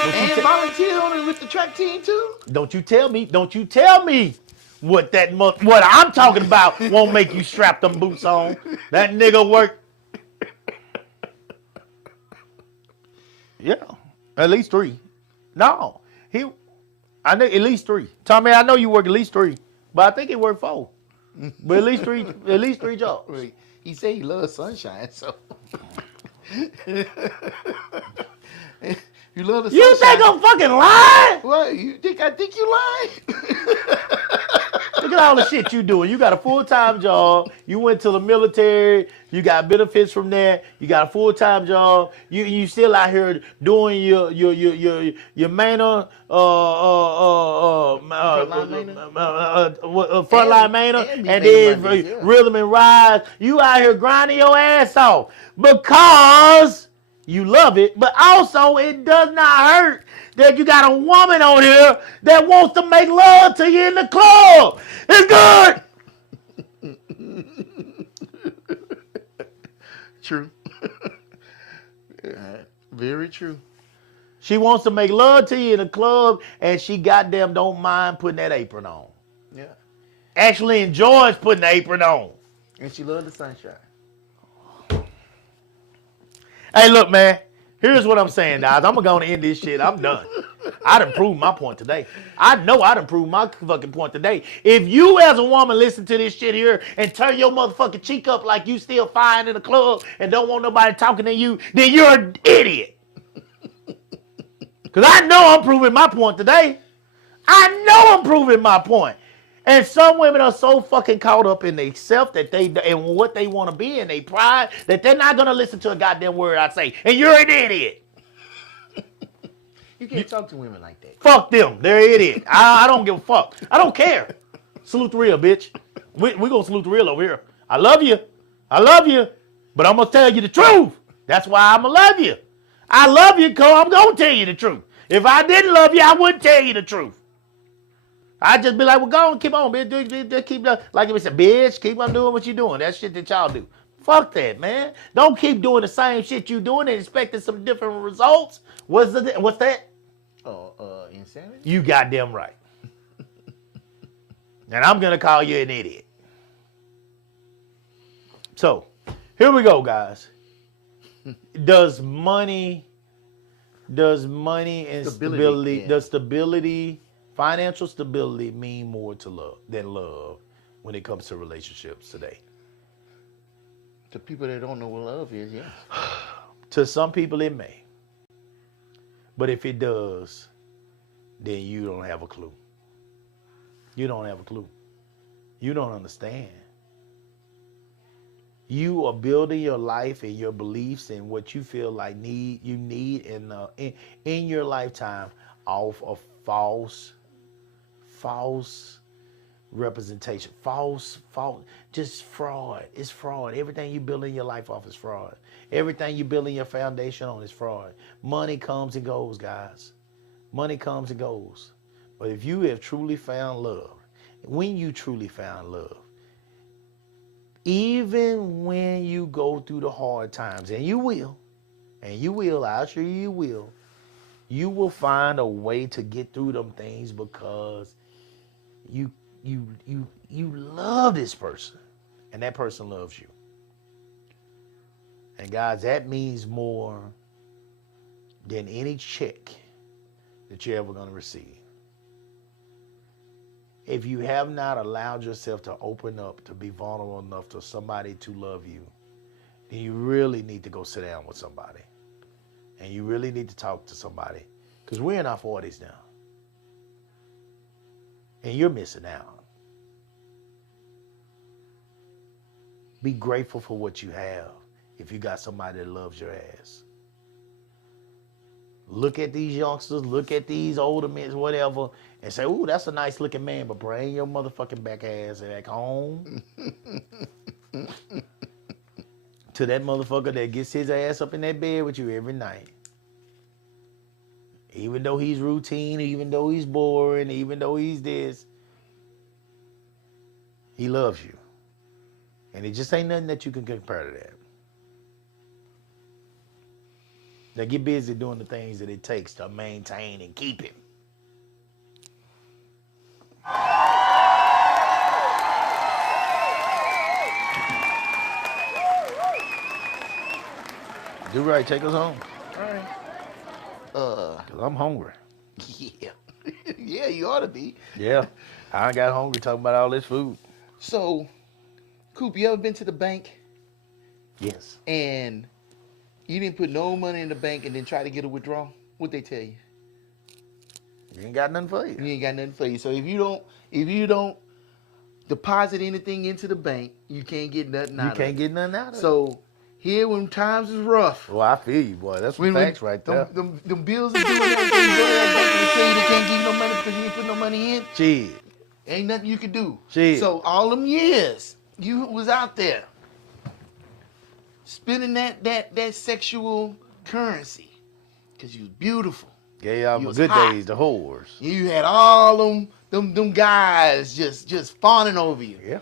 And volunteer on it with the track team too? Don't you tell me what I'm talking about won't make you strap them boots on. That nigga work. Yeah, at least 3. No, I think at least 3. Tommy, I know you work at least 3, but I think he worked 4. But at least 3 jobs. Wait, he said he loves sunshine, so. You love the sunshine. You think I'm fucking lying? What? I think you lying. Look at all the shit you doing. You got a full-time job. You went to the military. You got benefits from that. You got a full-time job. You still out here doing your manor frontline manor and then rhythm and rise. You out here grinding your ass off because you love it, but also it does not hurt that you got a woman on here that wants to make love to you in the club. It's good. True. Very true. She wants to make love to you in the club, and she goddamn don't mind putting that apron on. Yeah. Actually enjoys putting the apron on. And she loves the sunshine. Hey, look, man. Here's what I'm saying, guys. I'm going to end this shit. I'm done. I done proved my point today. I know I done proved my fucking point today. If you as a woman listen to this shit here and turn your motherfucking cheek up like you still fine in the club and don't want nobody talking to you, then you're an idiot. Because I know I'm proving my point today. I know I'm proving my point. And some women are so fucking caught up in themselves that and what they want to be in their pride that they're not going to listen to a goddamn word I say. And you're an idiot. You can't talk to women like that. Fuck them. They're an idiot. I don't give a fuck. I don't care. Salute the real, bitch. We going to salute the real over here. I love you. I love you. But I'm going to tell you the truth. That's why I'm going to love you. I love you because I'm going to tell you the truth. If I didn't love you, I wouldn't tell you the truth. I'd just be like, well, go on, keep on, bitch. Just keep like if it's a bitch, keep on doing what you're doing. That shit that y'all do. Fuck that, man. Don't keep doing the same shit you doing and expecting some different results. What's that? Insanity? You goddamn right. And I'm gonna call you an idiot. So, here we go, guys. Does money and stability, financial stability mean more to love than love when it comes to relationships today? To people that don't know what love is, yes. To some people it may. But if it does, then you don't have a clue. You don't have a clue. You don't understand. You are building your life and your beliefs and what you feel like you need in your lifetime off of false representation, false, just fraud. It's fraud. Everything you build in your life off is fraud. Everything you build in your foundation on is fraud. Money comes and goes, guys. Money comes and goes. But if you have truly found love, when you truly found love, even when you go through the hard times, and you will, I assure you will find a way to get through them things because you love this person and that person loves you. And guys, that means more than any check that you're ever going to receive. If you have not allowed yourself to open up, to be vulnerable enough to somebody to love you, then you really need to go sit down with somebody. And you really need to talk to somebody. Because we're in our 40s now. And you're missing out. Be grateful for what you have if you got somebody that loves your ass. Look at these youngsters, look at these older men, whatever, and say, ooh, that's a nice looking man, but bring your motherfucking back ass back home to that motherfucker that gets his ass up in that bed with you every night. Even though he's routine, even though he's boring, even though he's this, he loves you. And it just ain't nothing that you can compare to that. Now get busy doing the things that it takes to maintain and keep him. Do right. Take us home. All right. Cause I'm hungry. Yeah. Yeah, you ought to be. Yeah. I got hungry talking about all this food. So, Coop, you ever been to the bank Yes. and you didn't put no money in the bank and then try to get a withdrawal? What'd they tell you? You ain't got nothing for You you. ain't got nothing for you. So if you don't deposit anything into the bank, you can't get nothing out You of can't it. get nothing out of it. So here when times is rough, Well, I feel you, boy. That's some facts right there. Them bills are doing everything. You go to that bank and they tell you they can't give you no money because you ain't put no money in. Shit. Ain't nothing you can do. Shit. So all them years you was out there spending that sexual currency because you was beautiful. Gave y'all You my was good hot. days, the whores. You had all them guys just fawning over you. Yeah.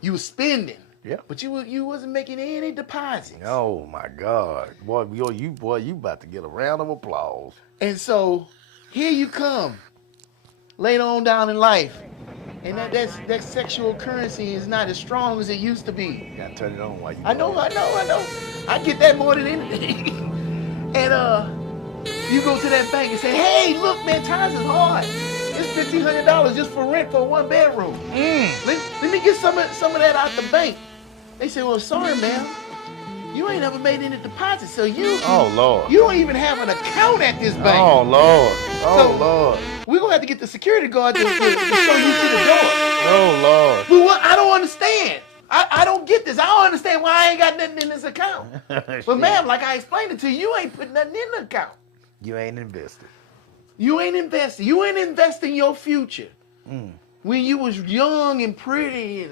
You was spending. Yeah. But you wasn't making any deposits. Oh my God. Boy, you about to get a round of applause. And so here you come, later on down in life, and that sexual currency is not as strong as it used to be. You gotta turn it on while you I know. I get that more than anything. And you go to that bank and say, hey, look, man, times is hard. It's $1,500 just for rent for 1 bedroom. Let me get some of that out the bank. They say, well, sorry, ma'am. You ain't never made any deposits, so Oh Lord. you don't even have an account at this bank. Oh Lord. Oh So- Lord. We're going to have to get the security guard to show you to the door. Oh Lord. But what I don't understand. I don't get this. I don't understand why I ain't got nothing in this account. But ma'am, like I explained it to you, you ain't put nothing in the account. You ain't invested. You ain't investing. You ain't investing your future. When you was young and pretty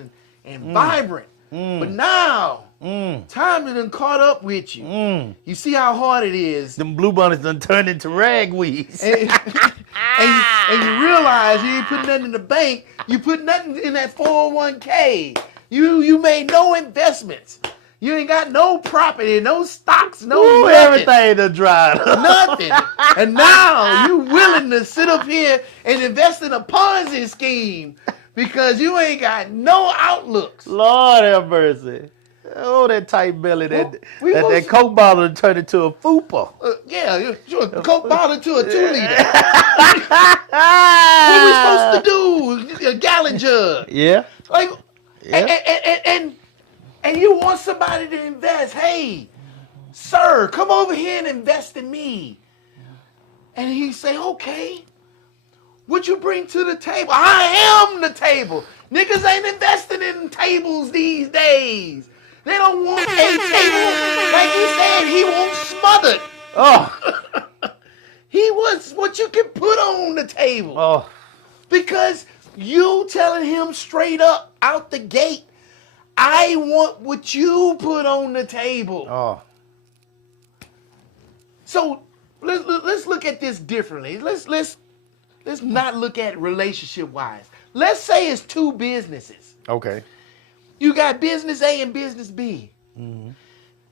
and vibrant. But now, time has done caught up with you. You see how hard it is. Them blue bonnets done turned into ragweeds. And you realize you ain't put nothing in the bank. You put nothing in that 401k. You made no investments. You ain't got no property, no stocks, no Ooh, nothing. everything done dried up. Nothing. And now you willing to sit up here and invest in a Ponzi scheme because you ain't got no outlooks. Lord have mercy. Oh, that tight belly, that we that was- Coke bottle done turned into a fupa. Yeah, you a Coke bottle to a 2-liter. What we supposed to do? A gallon jug. Yeah. Like, Yeah. and you want somebody to invest. Hey, sir, come over here and invest in me. And he say, okay. What you bring to the table? I am the table. Niggas ain't investing in tables these days. They don't want a table. Like he said, he wants smothered. Oh. He wants what you can put on the table. Oh. Because you telling him straight up out the gate, I want what you put on the table. Oh. So let's look at this differently. Let's not look at relationship wise. Let's say it's two businesses. Okay. You got business A and business B.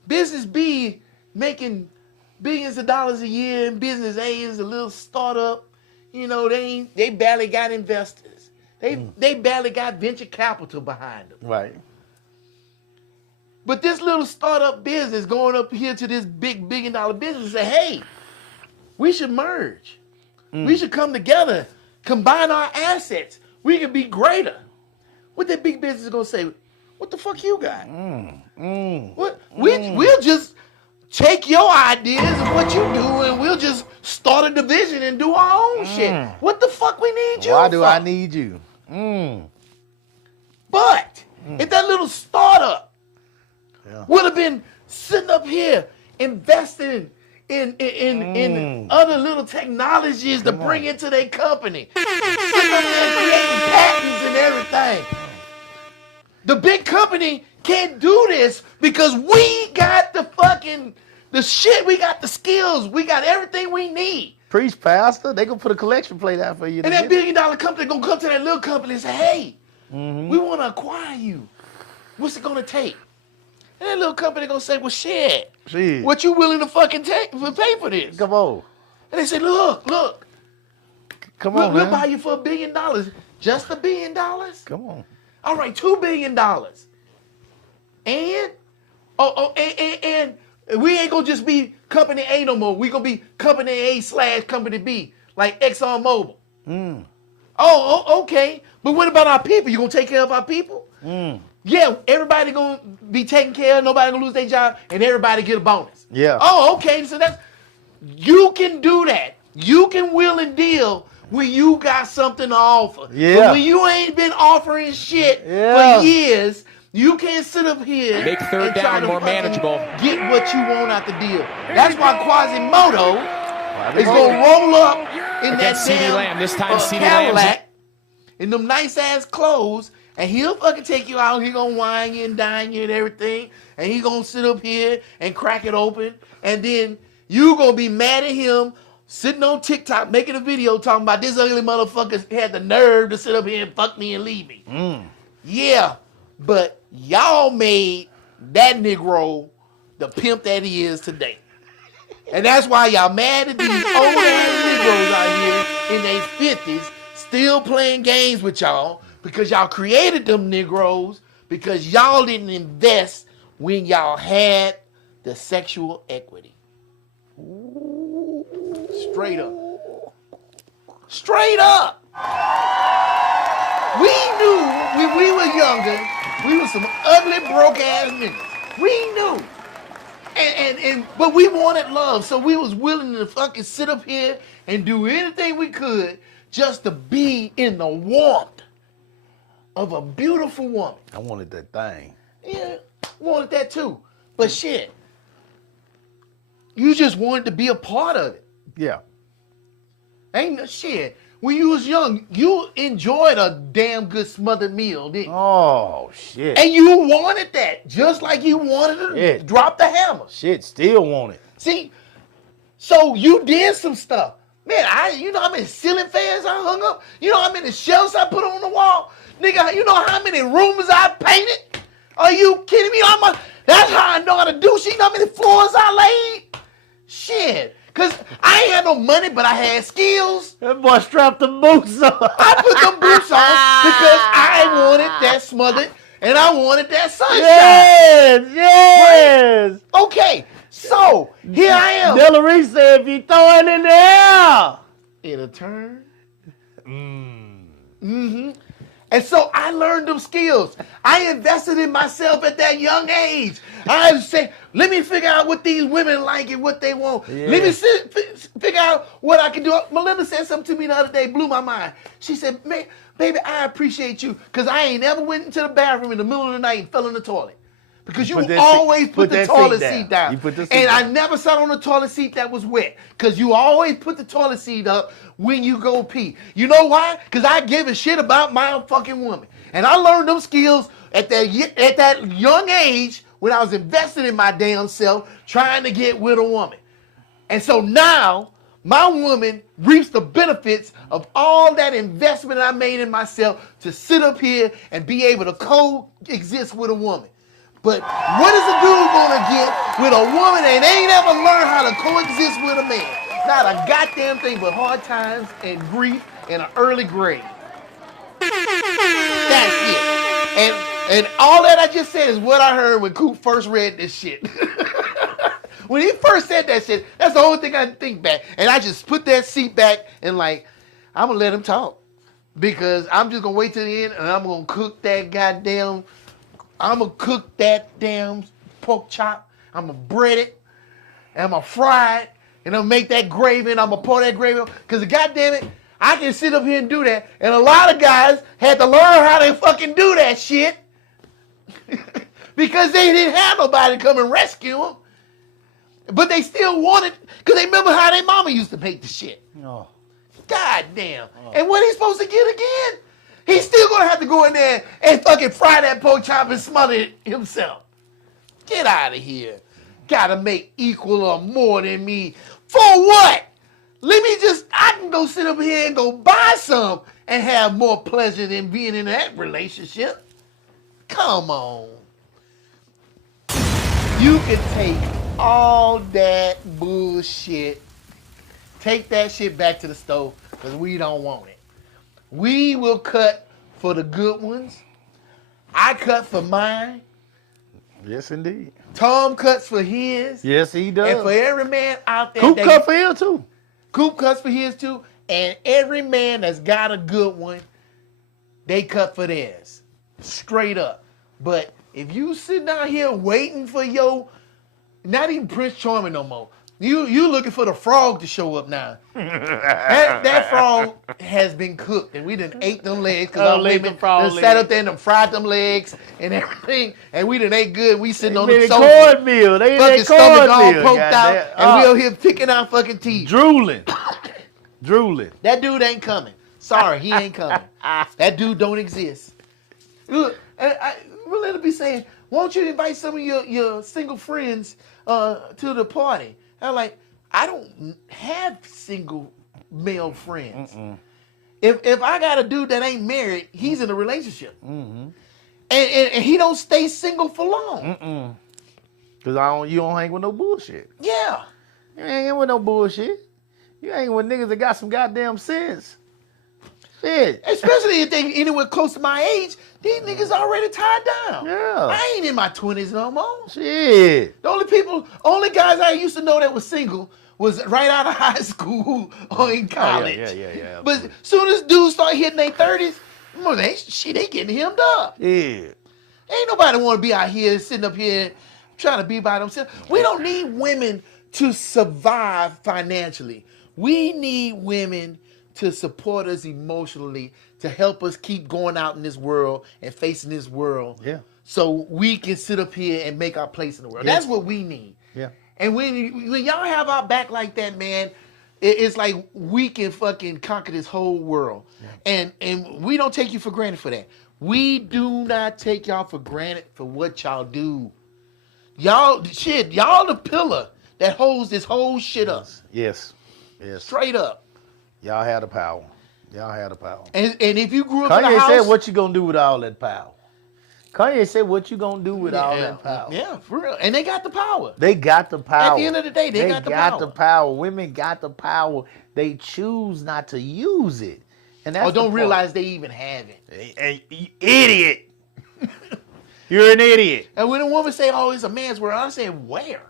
Business B making billions of dollars a year, and business A is a little startup. You know, they barely got investors. They barely got venture capital behind them. Right. But this little startup business going up here to this big $1 billion business and say, hey, we should merge. We should come together, combine our assets. We can be greater. What that big business is gonna say? What the fuck you got? We'll just take your ideas and what you do, and we'll just start a division and do our own shit. What the fuck we need you Why do for? I need you? But if that little startup Yeah. would have been sitting up here investing in other little technologies to bring into their company, sitting up there creating patents and everything. The big company can't do this because we got the shit, we got the skills, we got everything we need. Preach, pastor. They gonna put a collection plate out for you. And that $1 billion company gonna come to that little company and say, hey, we want to acquire you. What's it gonna take? And that little company gonna say, well, shit. Shit. What you willing to fucking pay for this? Come on. And they say, look, Come we'll on, man. buy you for $1 billion. Just $1 billion? Come on. All right, $2 billion. And We ain't gonna just be company A no more. We gonna be company A/company B, like ExxonMobil. Oh, okay. But what about our people? You gonna take care of our people? Yeah, everybody gonna be taken care of. Nobody gonna lose their job, and everybody get a bonus. Yeah. Oh, okay. So that's you can do that. You can wheel and deal when you got something to offer. Yeah. But when you ain't been offering shit Yeah. for years, you can't sit up here Make third and try down to more fucking manageable. Get what you want out the deal. That's why Quasimodo is gonna roll up in Against that CeeDee damn Lamb. This time CeeDee Cadillac Lamb's in them nice ass clothes, and he'll fucking take you out. He gonna wine you and dine you and everything, and he gonna sit up here and crack it open, and then you gonna be mad at him sitting on TikTok making a video talking about this ugly motherfucker had the nerve to sit up here and fuck me and leave me. Yeah, but y'all made that Negro the pimp that he is today. And that's why y'all mad at these old ass Negroes out here in their 50s still playing games with y'all because y'all created them Negroes because y'all didn't invest when y'all had the sexual equity. Straight up. Straight up. We knew when we were younger, we were some ugly, broke ass niggas. We knew. But we wanted love, so we was willing to fucking sit up here and do anything we could just to be in the warmth of a beautiful woman. I wanted that thing. Yeah, wanted that too. But shit, you just wanted to be a part of it. Yeah. Ain't no shit. When you was young, you enjoyed a damn good smothered meal, didn't you? Oh, shit. And you wanted that, just like you wanted to Yeah. drop the hammer. Shit, still want it. See, so you did some stuff. Man, you know how many ceiling fans I hung up? You know how many shelves I put on the wall? Nigga, you know how many rooms I painted? Are you kidding me? That's how I know how to do shit. You know how many floors I laid? Shit. Because I ain't had no money, but I had skills. That boy strapped the boots on. I put them boots on because I wanted that smothered and I wanted that sunshine. Yes, yes. Okay, so here I am. Della Reese said if you throw it in the air. It'll turn. And so I learned them skills. I invested in myself at that young age. I said, let me figure out what these women like and what they want. Yeah. Let me figure out what I can do. Melinda said something to me the other day, blew my mind. She said, man, baby, I appreciate you because I ain't ever went into the bathroom in the middle of the night and fell in the toilet. Because you always put the toilet seat down. You put the seat and down. I never sat on the toilet seat that was wet. Because you always put the toilet seat up when you go pee. You know why? Because I give a shit about my fucking woman. And I learned them skills at that young age when I was investing in my damn self trying to get with a woman. And so now my woman reaps the benefits of all that investment I made in myself to sit up here and be able to coexist with a woman. But what is a dude gonna get with a woman that ain't ever learned how to coexist with a man? Not a goddamn thing but hard times and grief in an early grade. That's it. And all that I just said is what I heard when Coop first read this shit. When he first said that shit, that's the only thing I think back. And I just put that seat back and like, I'm gonna let him talk. Because I'm just gonna wait till the end and I'm gonna cook that damn pork chop. I'm gonna bread it and I'm gonna fry it and I'm gonna make that gravy and I'm gonna pour that gravy on. Because goddamn it, I can sit up here and do that. And a lot of guys had to learn how to fucking do that shit. Because they didn't have nobody to come and rescue them. But they still wanted, because they remember how their mama used to make the shit. Oh. God damn. And what he's supposed to get again? He's still going to have to go in there and fucking fry that pork chop and smother it himself. Get out of here. Got to make equal or more than me. For what? I can go sit up here and go buy some and have more pleasure than being in that relationship. Come on. You can take all that bullshit, take that shit back to the stove because we don't want it. We will cut for the good ones. I cut for mine. Yes, indeed. Tom cuts for his. Yes, he does. And for every man out there, Coop cut for him too. Coop cuts for his too. And every man that's got a good one, they cut for theirs. Straight up. But if you sitting out here waiting for your, not even Prince Charming no more. You looking for the frog to show up now. that frog has been cooked, and we done ate them legs because our women done sat up there and done fried them legs and everything, and we done ate good. We sitting on the sofa, cornmeal. They fucking ate stomach all cornmeal. poked out, and we over here picking our fucking teeth. Drooling. That dude ain't coming. Sorry, he ain't coming. That dude don't exist. Look, I really be saying, won't you invite some of your single friends to the party? I'm like, I don't have single male friends. If I got a dude that ain't married, he's in a relationship. And he don't stay single for long. Because you don't hang with no bullshit. Yeah. You ain't hanging with no bullshit. You hanging with niggas that got some goddamn sense. Shit. Especially if they anywhere close to my age, these niggas already tied down. Yeah. I ain't in my 20s no more. Shit. The only guys I used to know that was single was right out of high school or in college. Yeah. But soon as dudes start hitting their 30s, they getting hemmed up. Yeah. Ain't nobody want to be out here sitting up here trying to be by themselves. We don't need women to survive financially. We need women to support us emotionally, to help us keep going out in this world and facing this world. Yeah. So we can sit up here and make our place in the world. Yeah. That's what we need. Yeah. And when y'all have our back like that, man, it's like we can fucking conquer this whole world. Yeah. And we don't take you for granted for that. We do not take y'all for granted for what y'all do. Y'all the pillar that holds this whole shit up. Yes. Straight up. Y'all had the power. And if you grew up in a Kanye house, said, what you gonna do with all that power? Kanye said, what you gonna do with all that power? Yeah, for real. And they got the power. They got the power. At the end of the day, they got the power. Women got the power. They choose not to use it. And that's don't realize they even have it. Hey, you idiot. You're an idiot. And when a woman say, oh, it's a man's world, I'm saying, where?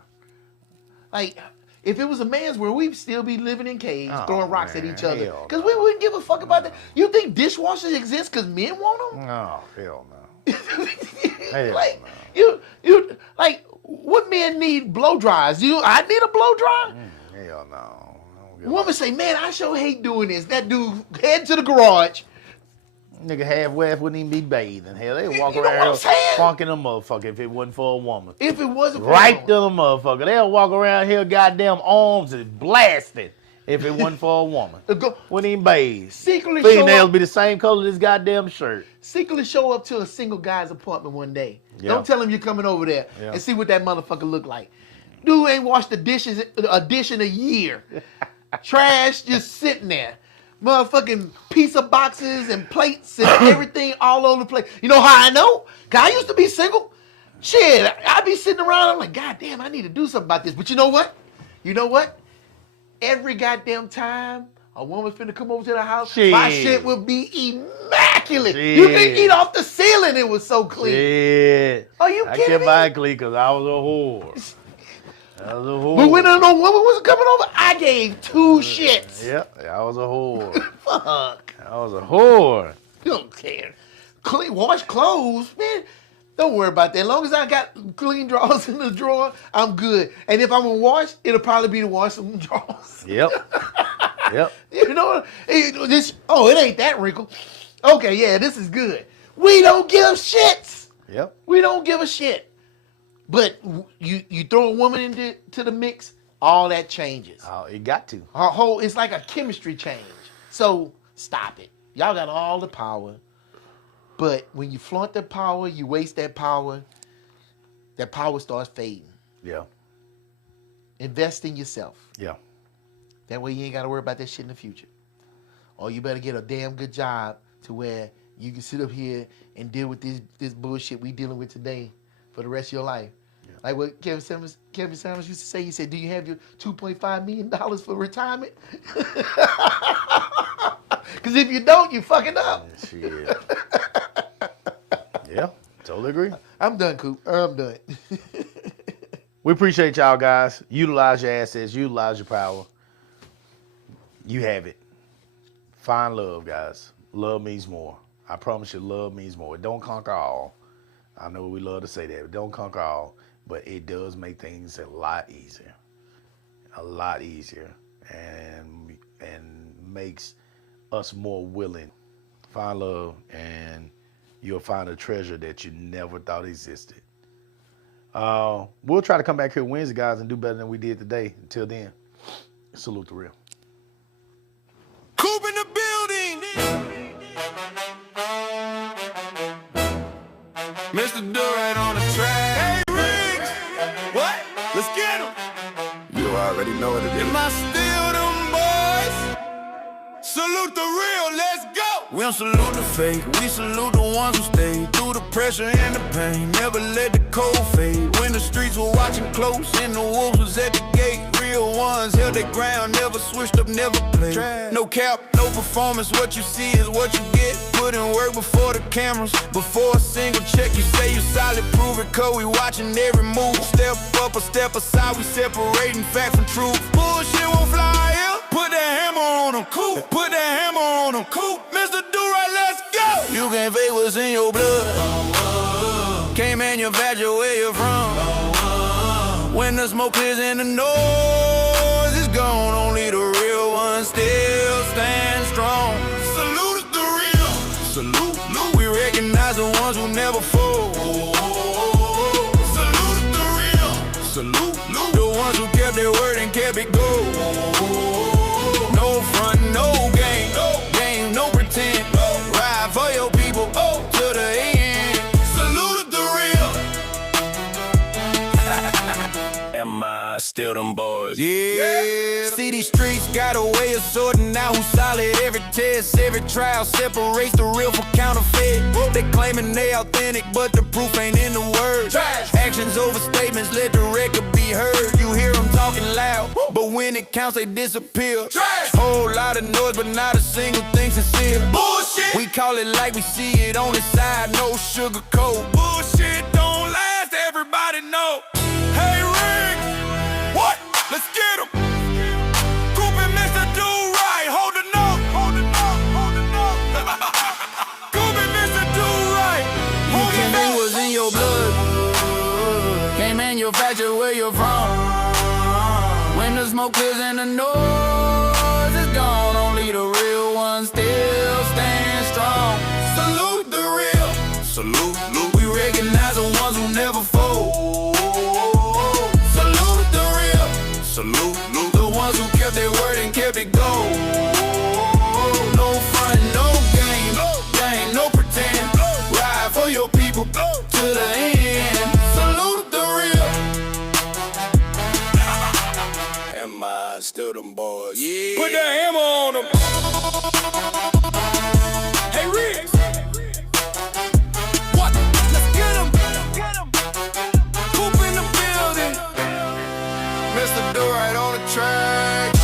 Like, if it was a man's world, we'd still be living in caves, throwing rocks at each other. Because we wouldn't give a fuck about that. You think dishwashers exist because men want them? Oh, hell no. Like, you like, what men need blow dryers? I need a blow dryer? Hell no. Woman say, man, I sure hate doing this. That dude head to the garage. Nigga halfway wouldn't even be bathing. Hell, they walk You know around what I'm saying? funking a motherfucker if it wasn't for a woman. If it wasn't for Right a to woman. the motherfucker. They'll walk around here, goddamn arms is blasted if it wasn't for a woman. Wouldn't even bathe. Secretly show Fingernails up. be the same color as this goddamn shirt. Secretly show up to a single guy's apartment one day. Yeah. Don't tell him you're coming over there Yeah. and see what that motherfucker look like. Dude ain't washed a dish in a year. Trash just sitting there. Motherfucking pizza boxes and plates and everything all over the place. You know how I know? Because I used to be single. Shit, I'd be sitting around, I'm like, God damn, I need to do something about this. But you know what? Every goddamn time a woman's finna come over to the house, my shit would be immaculate. You can eat off the ceiling, it was so clean. Shit. Are you I kidding kept me? mine clean because I was a whore. But when no woman was coming over, I gave two shits. Yep, I was a whore. Fuck. I was a whore. You don't care. Clean, wash clothes, man. Don't worry about that. As long as I got clean drawers in the drawer, I'm good. And if I'm gonna wash, it'll probably be to wash some drawers. Yep. Yep. You know, it ain't that wrinkle. Okay, yeah, this is good. We don't give shits. Yep. We don't give a shit. But you throw a woman into the mix, all that changes. Oh, it got to. It's like a chemistry change. So stop it. Y'all got all the power. But when you flaunt that power, you waste that power starts fading. Yeah. Invest in yourself. Yeah. That way you ain't got to worry about that shit in the future. Or you better get a damn good job to where you can sit up here and deal with this bullshit we dealing with today for the rest of your life. Yeah. Like what Kevin Samuels used to say. He said, do you have your $2.5 million for retirement? Because if you don't, you fucking up. Shit. Yeah, totally agree. I'm done, Coop. I'm done. We appreciate y'all, guys. Utilize your assets. Utilize your power. You have it. Find love, guys. Love means more. I promise you, love means more. It don't conquer all. I know we love to say that. It don't conquer all, but it does make things a lot easier. A lot easier. And makes us more willing. Find love, and you'll find a treasure that you never thought existed. We'll try to come back here Wednesday, guys, and do better than we did today. Until then, salute the real. Coop in the building. Mr. Durant on the track. Hey, Riggs. What? Let's get him. You already know what it is. Am I still them boys? Salute the real, let's go. We don't salute the fake, we salute the ones who stay through the pressure and the pain. Never let the cold fade. When the streets were watching close and the wolves was at the gate. Real ones held their ground, never switched up, never played. No cap, no performance, what you see is what you get. Put in work before the cameras, before a single check. You say you solid, prove it, cause we watching every move. Step up or step aside, we separating fact from truth. Bullshit won't fly here, put that hammer on them, cool. Put that hammer on them, cool. Mr. Do-Right, let's go. You can't fake what's in your blood. Can't manufacture where you're from. When the smoke clears and the noise is gone, only the real ones still stand strong. Salute the real. Salute. We recognize the ones who never fold. Salute the real. Salute. The ones who kept their word and kept it gold. No front, no game. Game, no pretend. Ride for your people to the end. Salute the real. Am I still them boys? Yeah. See, these streets got a way of sorting out who's solid. Every test, every trial separates the real from counterfeit. They claiming they authentic, but the proof ain't in the words. Actions over statements, let the record be heard. You hear them talking loud, but when it counts, they disappear. Whole lot of noise, but not a single thing sincere. Bullshit. We call it like we see it on the side, no sugar coat. Bullshit don't last, everybody know. Hey, Rick, what? Let's get him. Coop and Mr. Do-Right, hold the note. Hold the note, hold the note. Coop and Mr. Do-Right, hold the note. You can't think what's in your blood. Can't manufacture where you're from. When the smoke clears and the noise is gone, only the real ones still stand strong. Salute the real. Salute. We recognize the ones who never fold. Salute the real. Salute. The ones who kept their word and kept it gold. No front, no game. Game, no pretend. Ride for your people to the end. Salute the real. Am I still them boys? Yeah. Put the hammer on them. Hey, Riggs. What? Let's get him. Coop in the building. Mr. Do-Right on the track.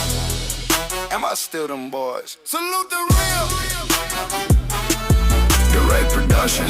Am I still them boys? Salute the real. The right production.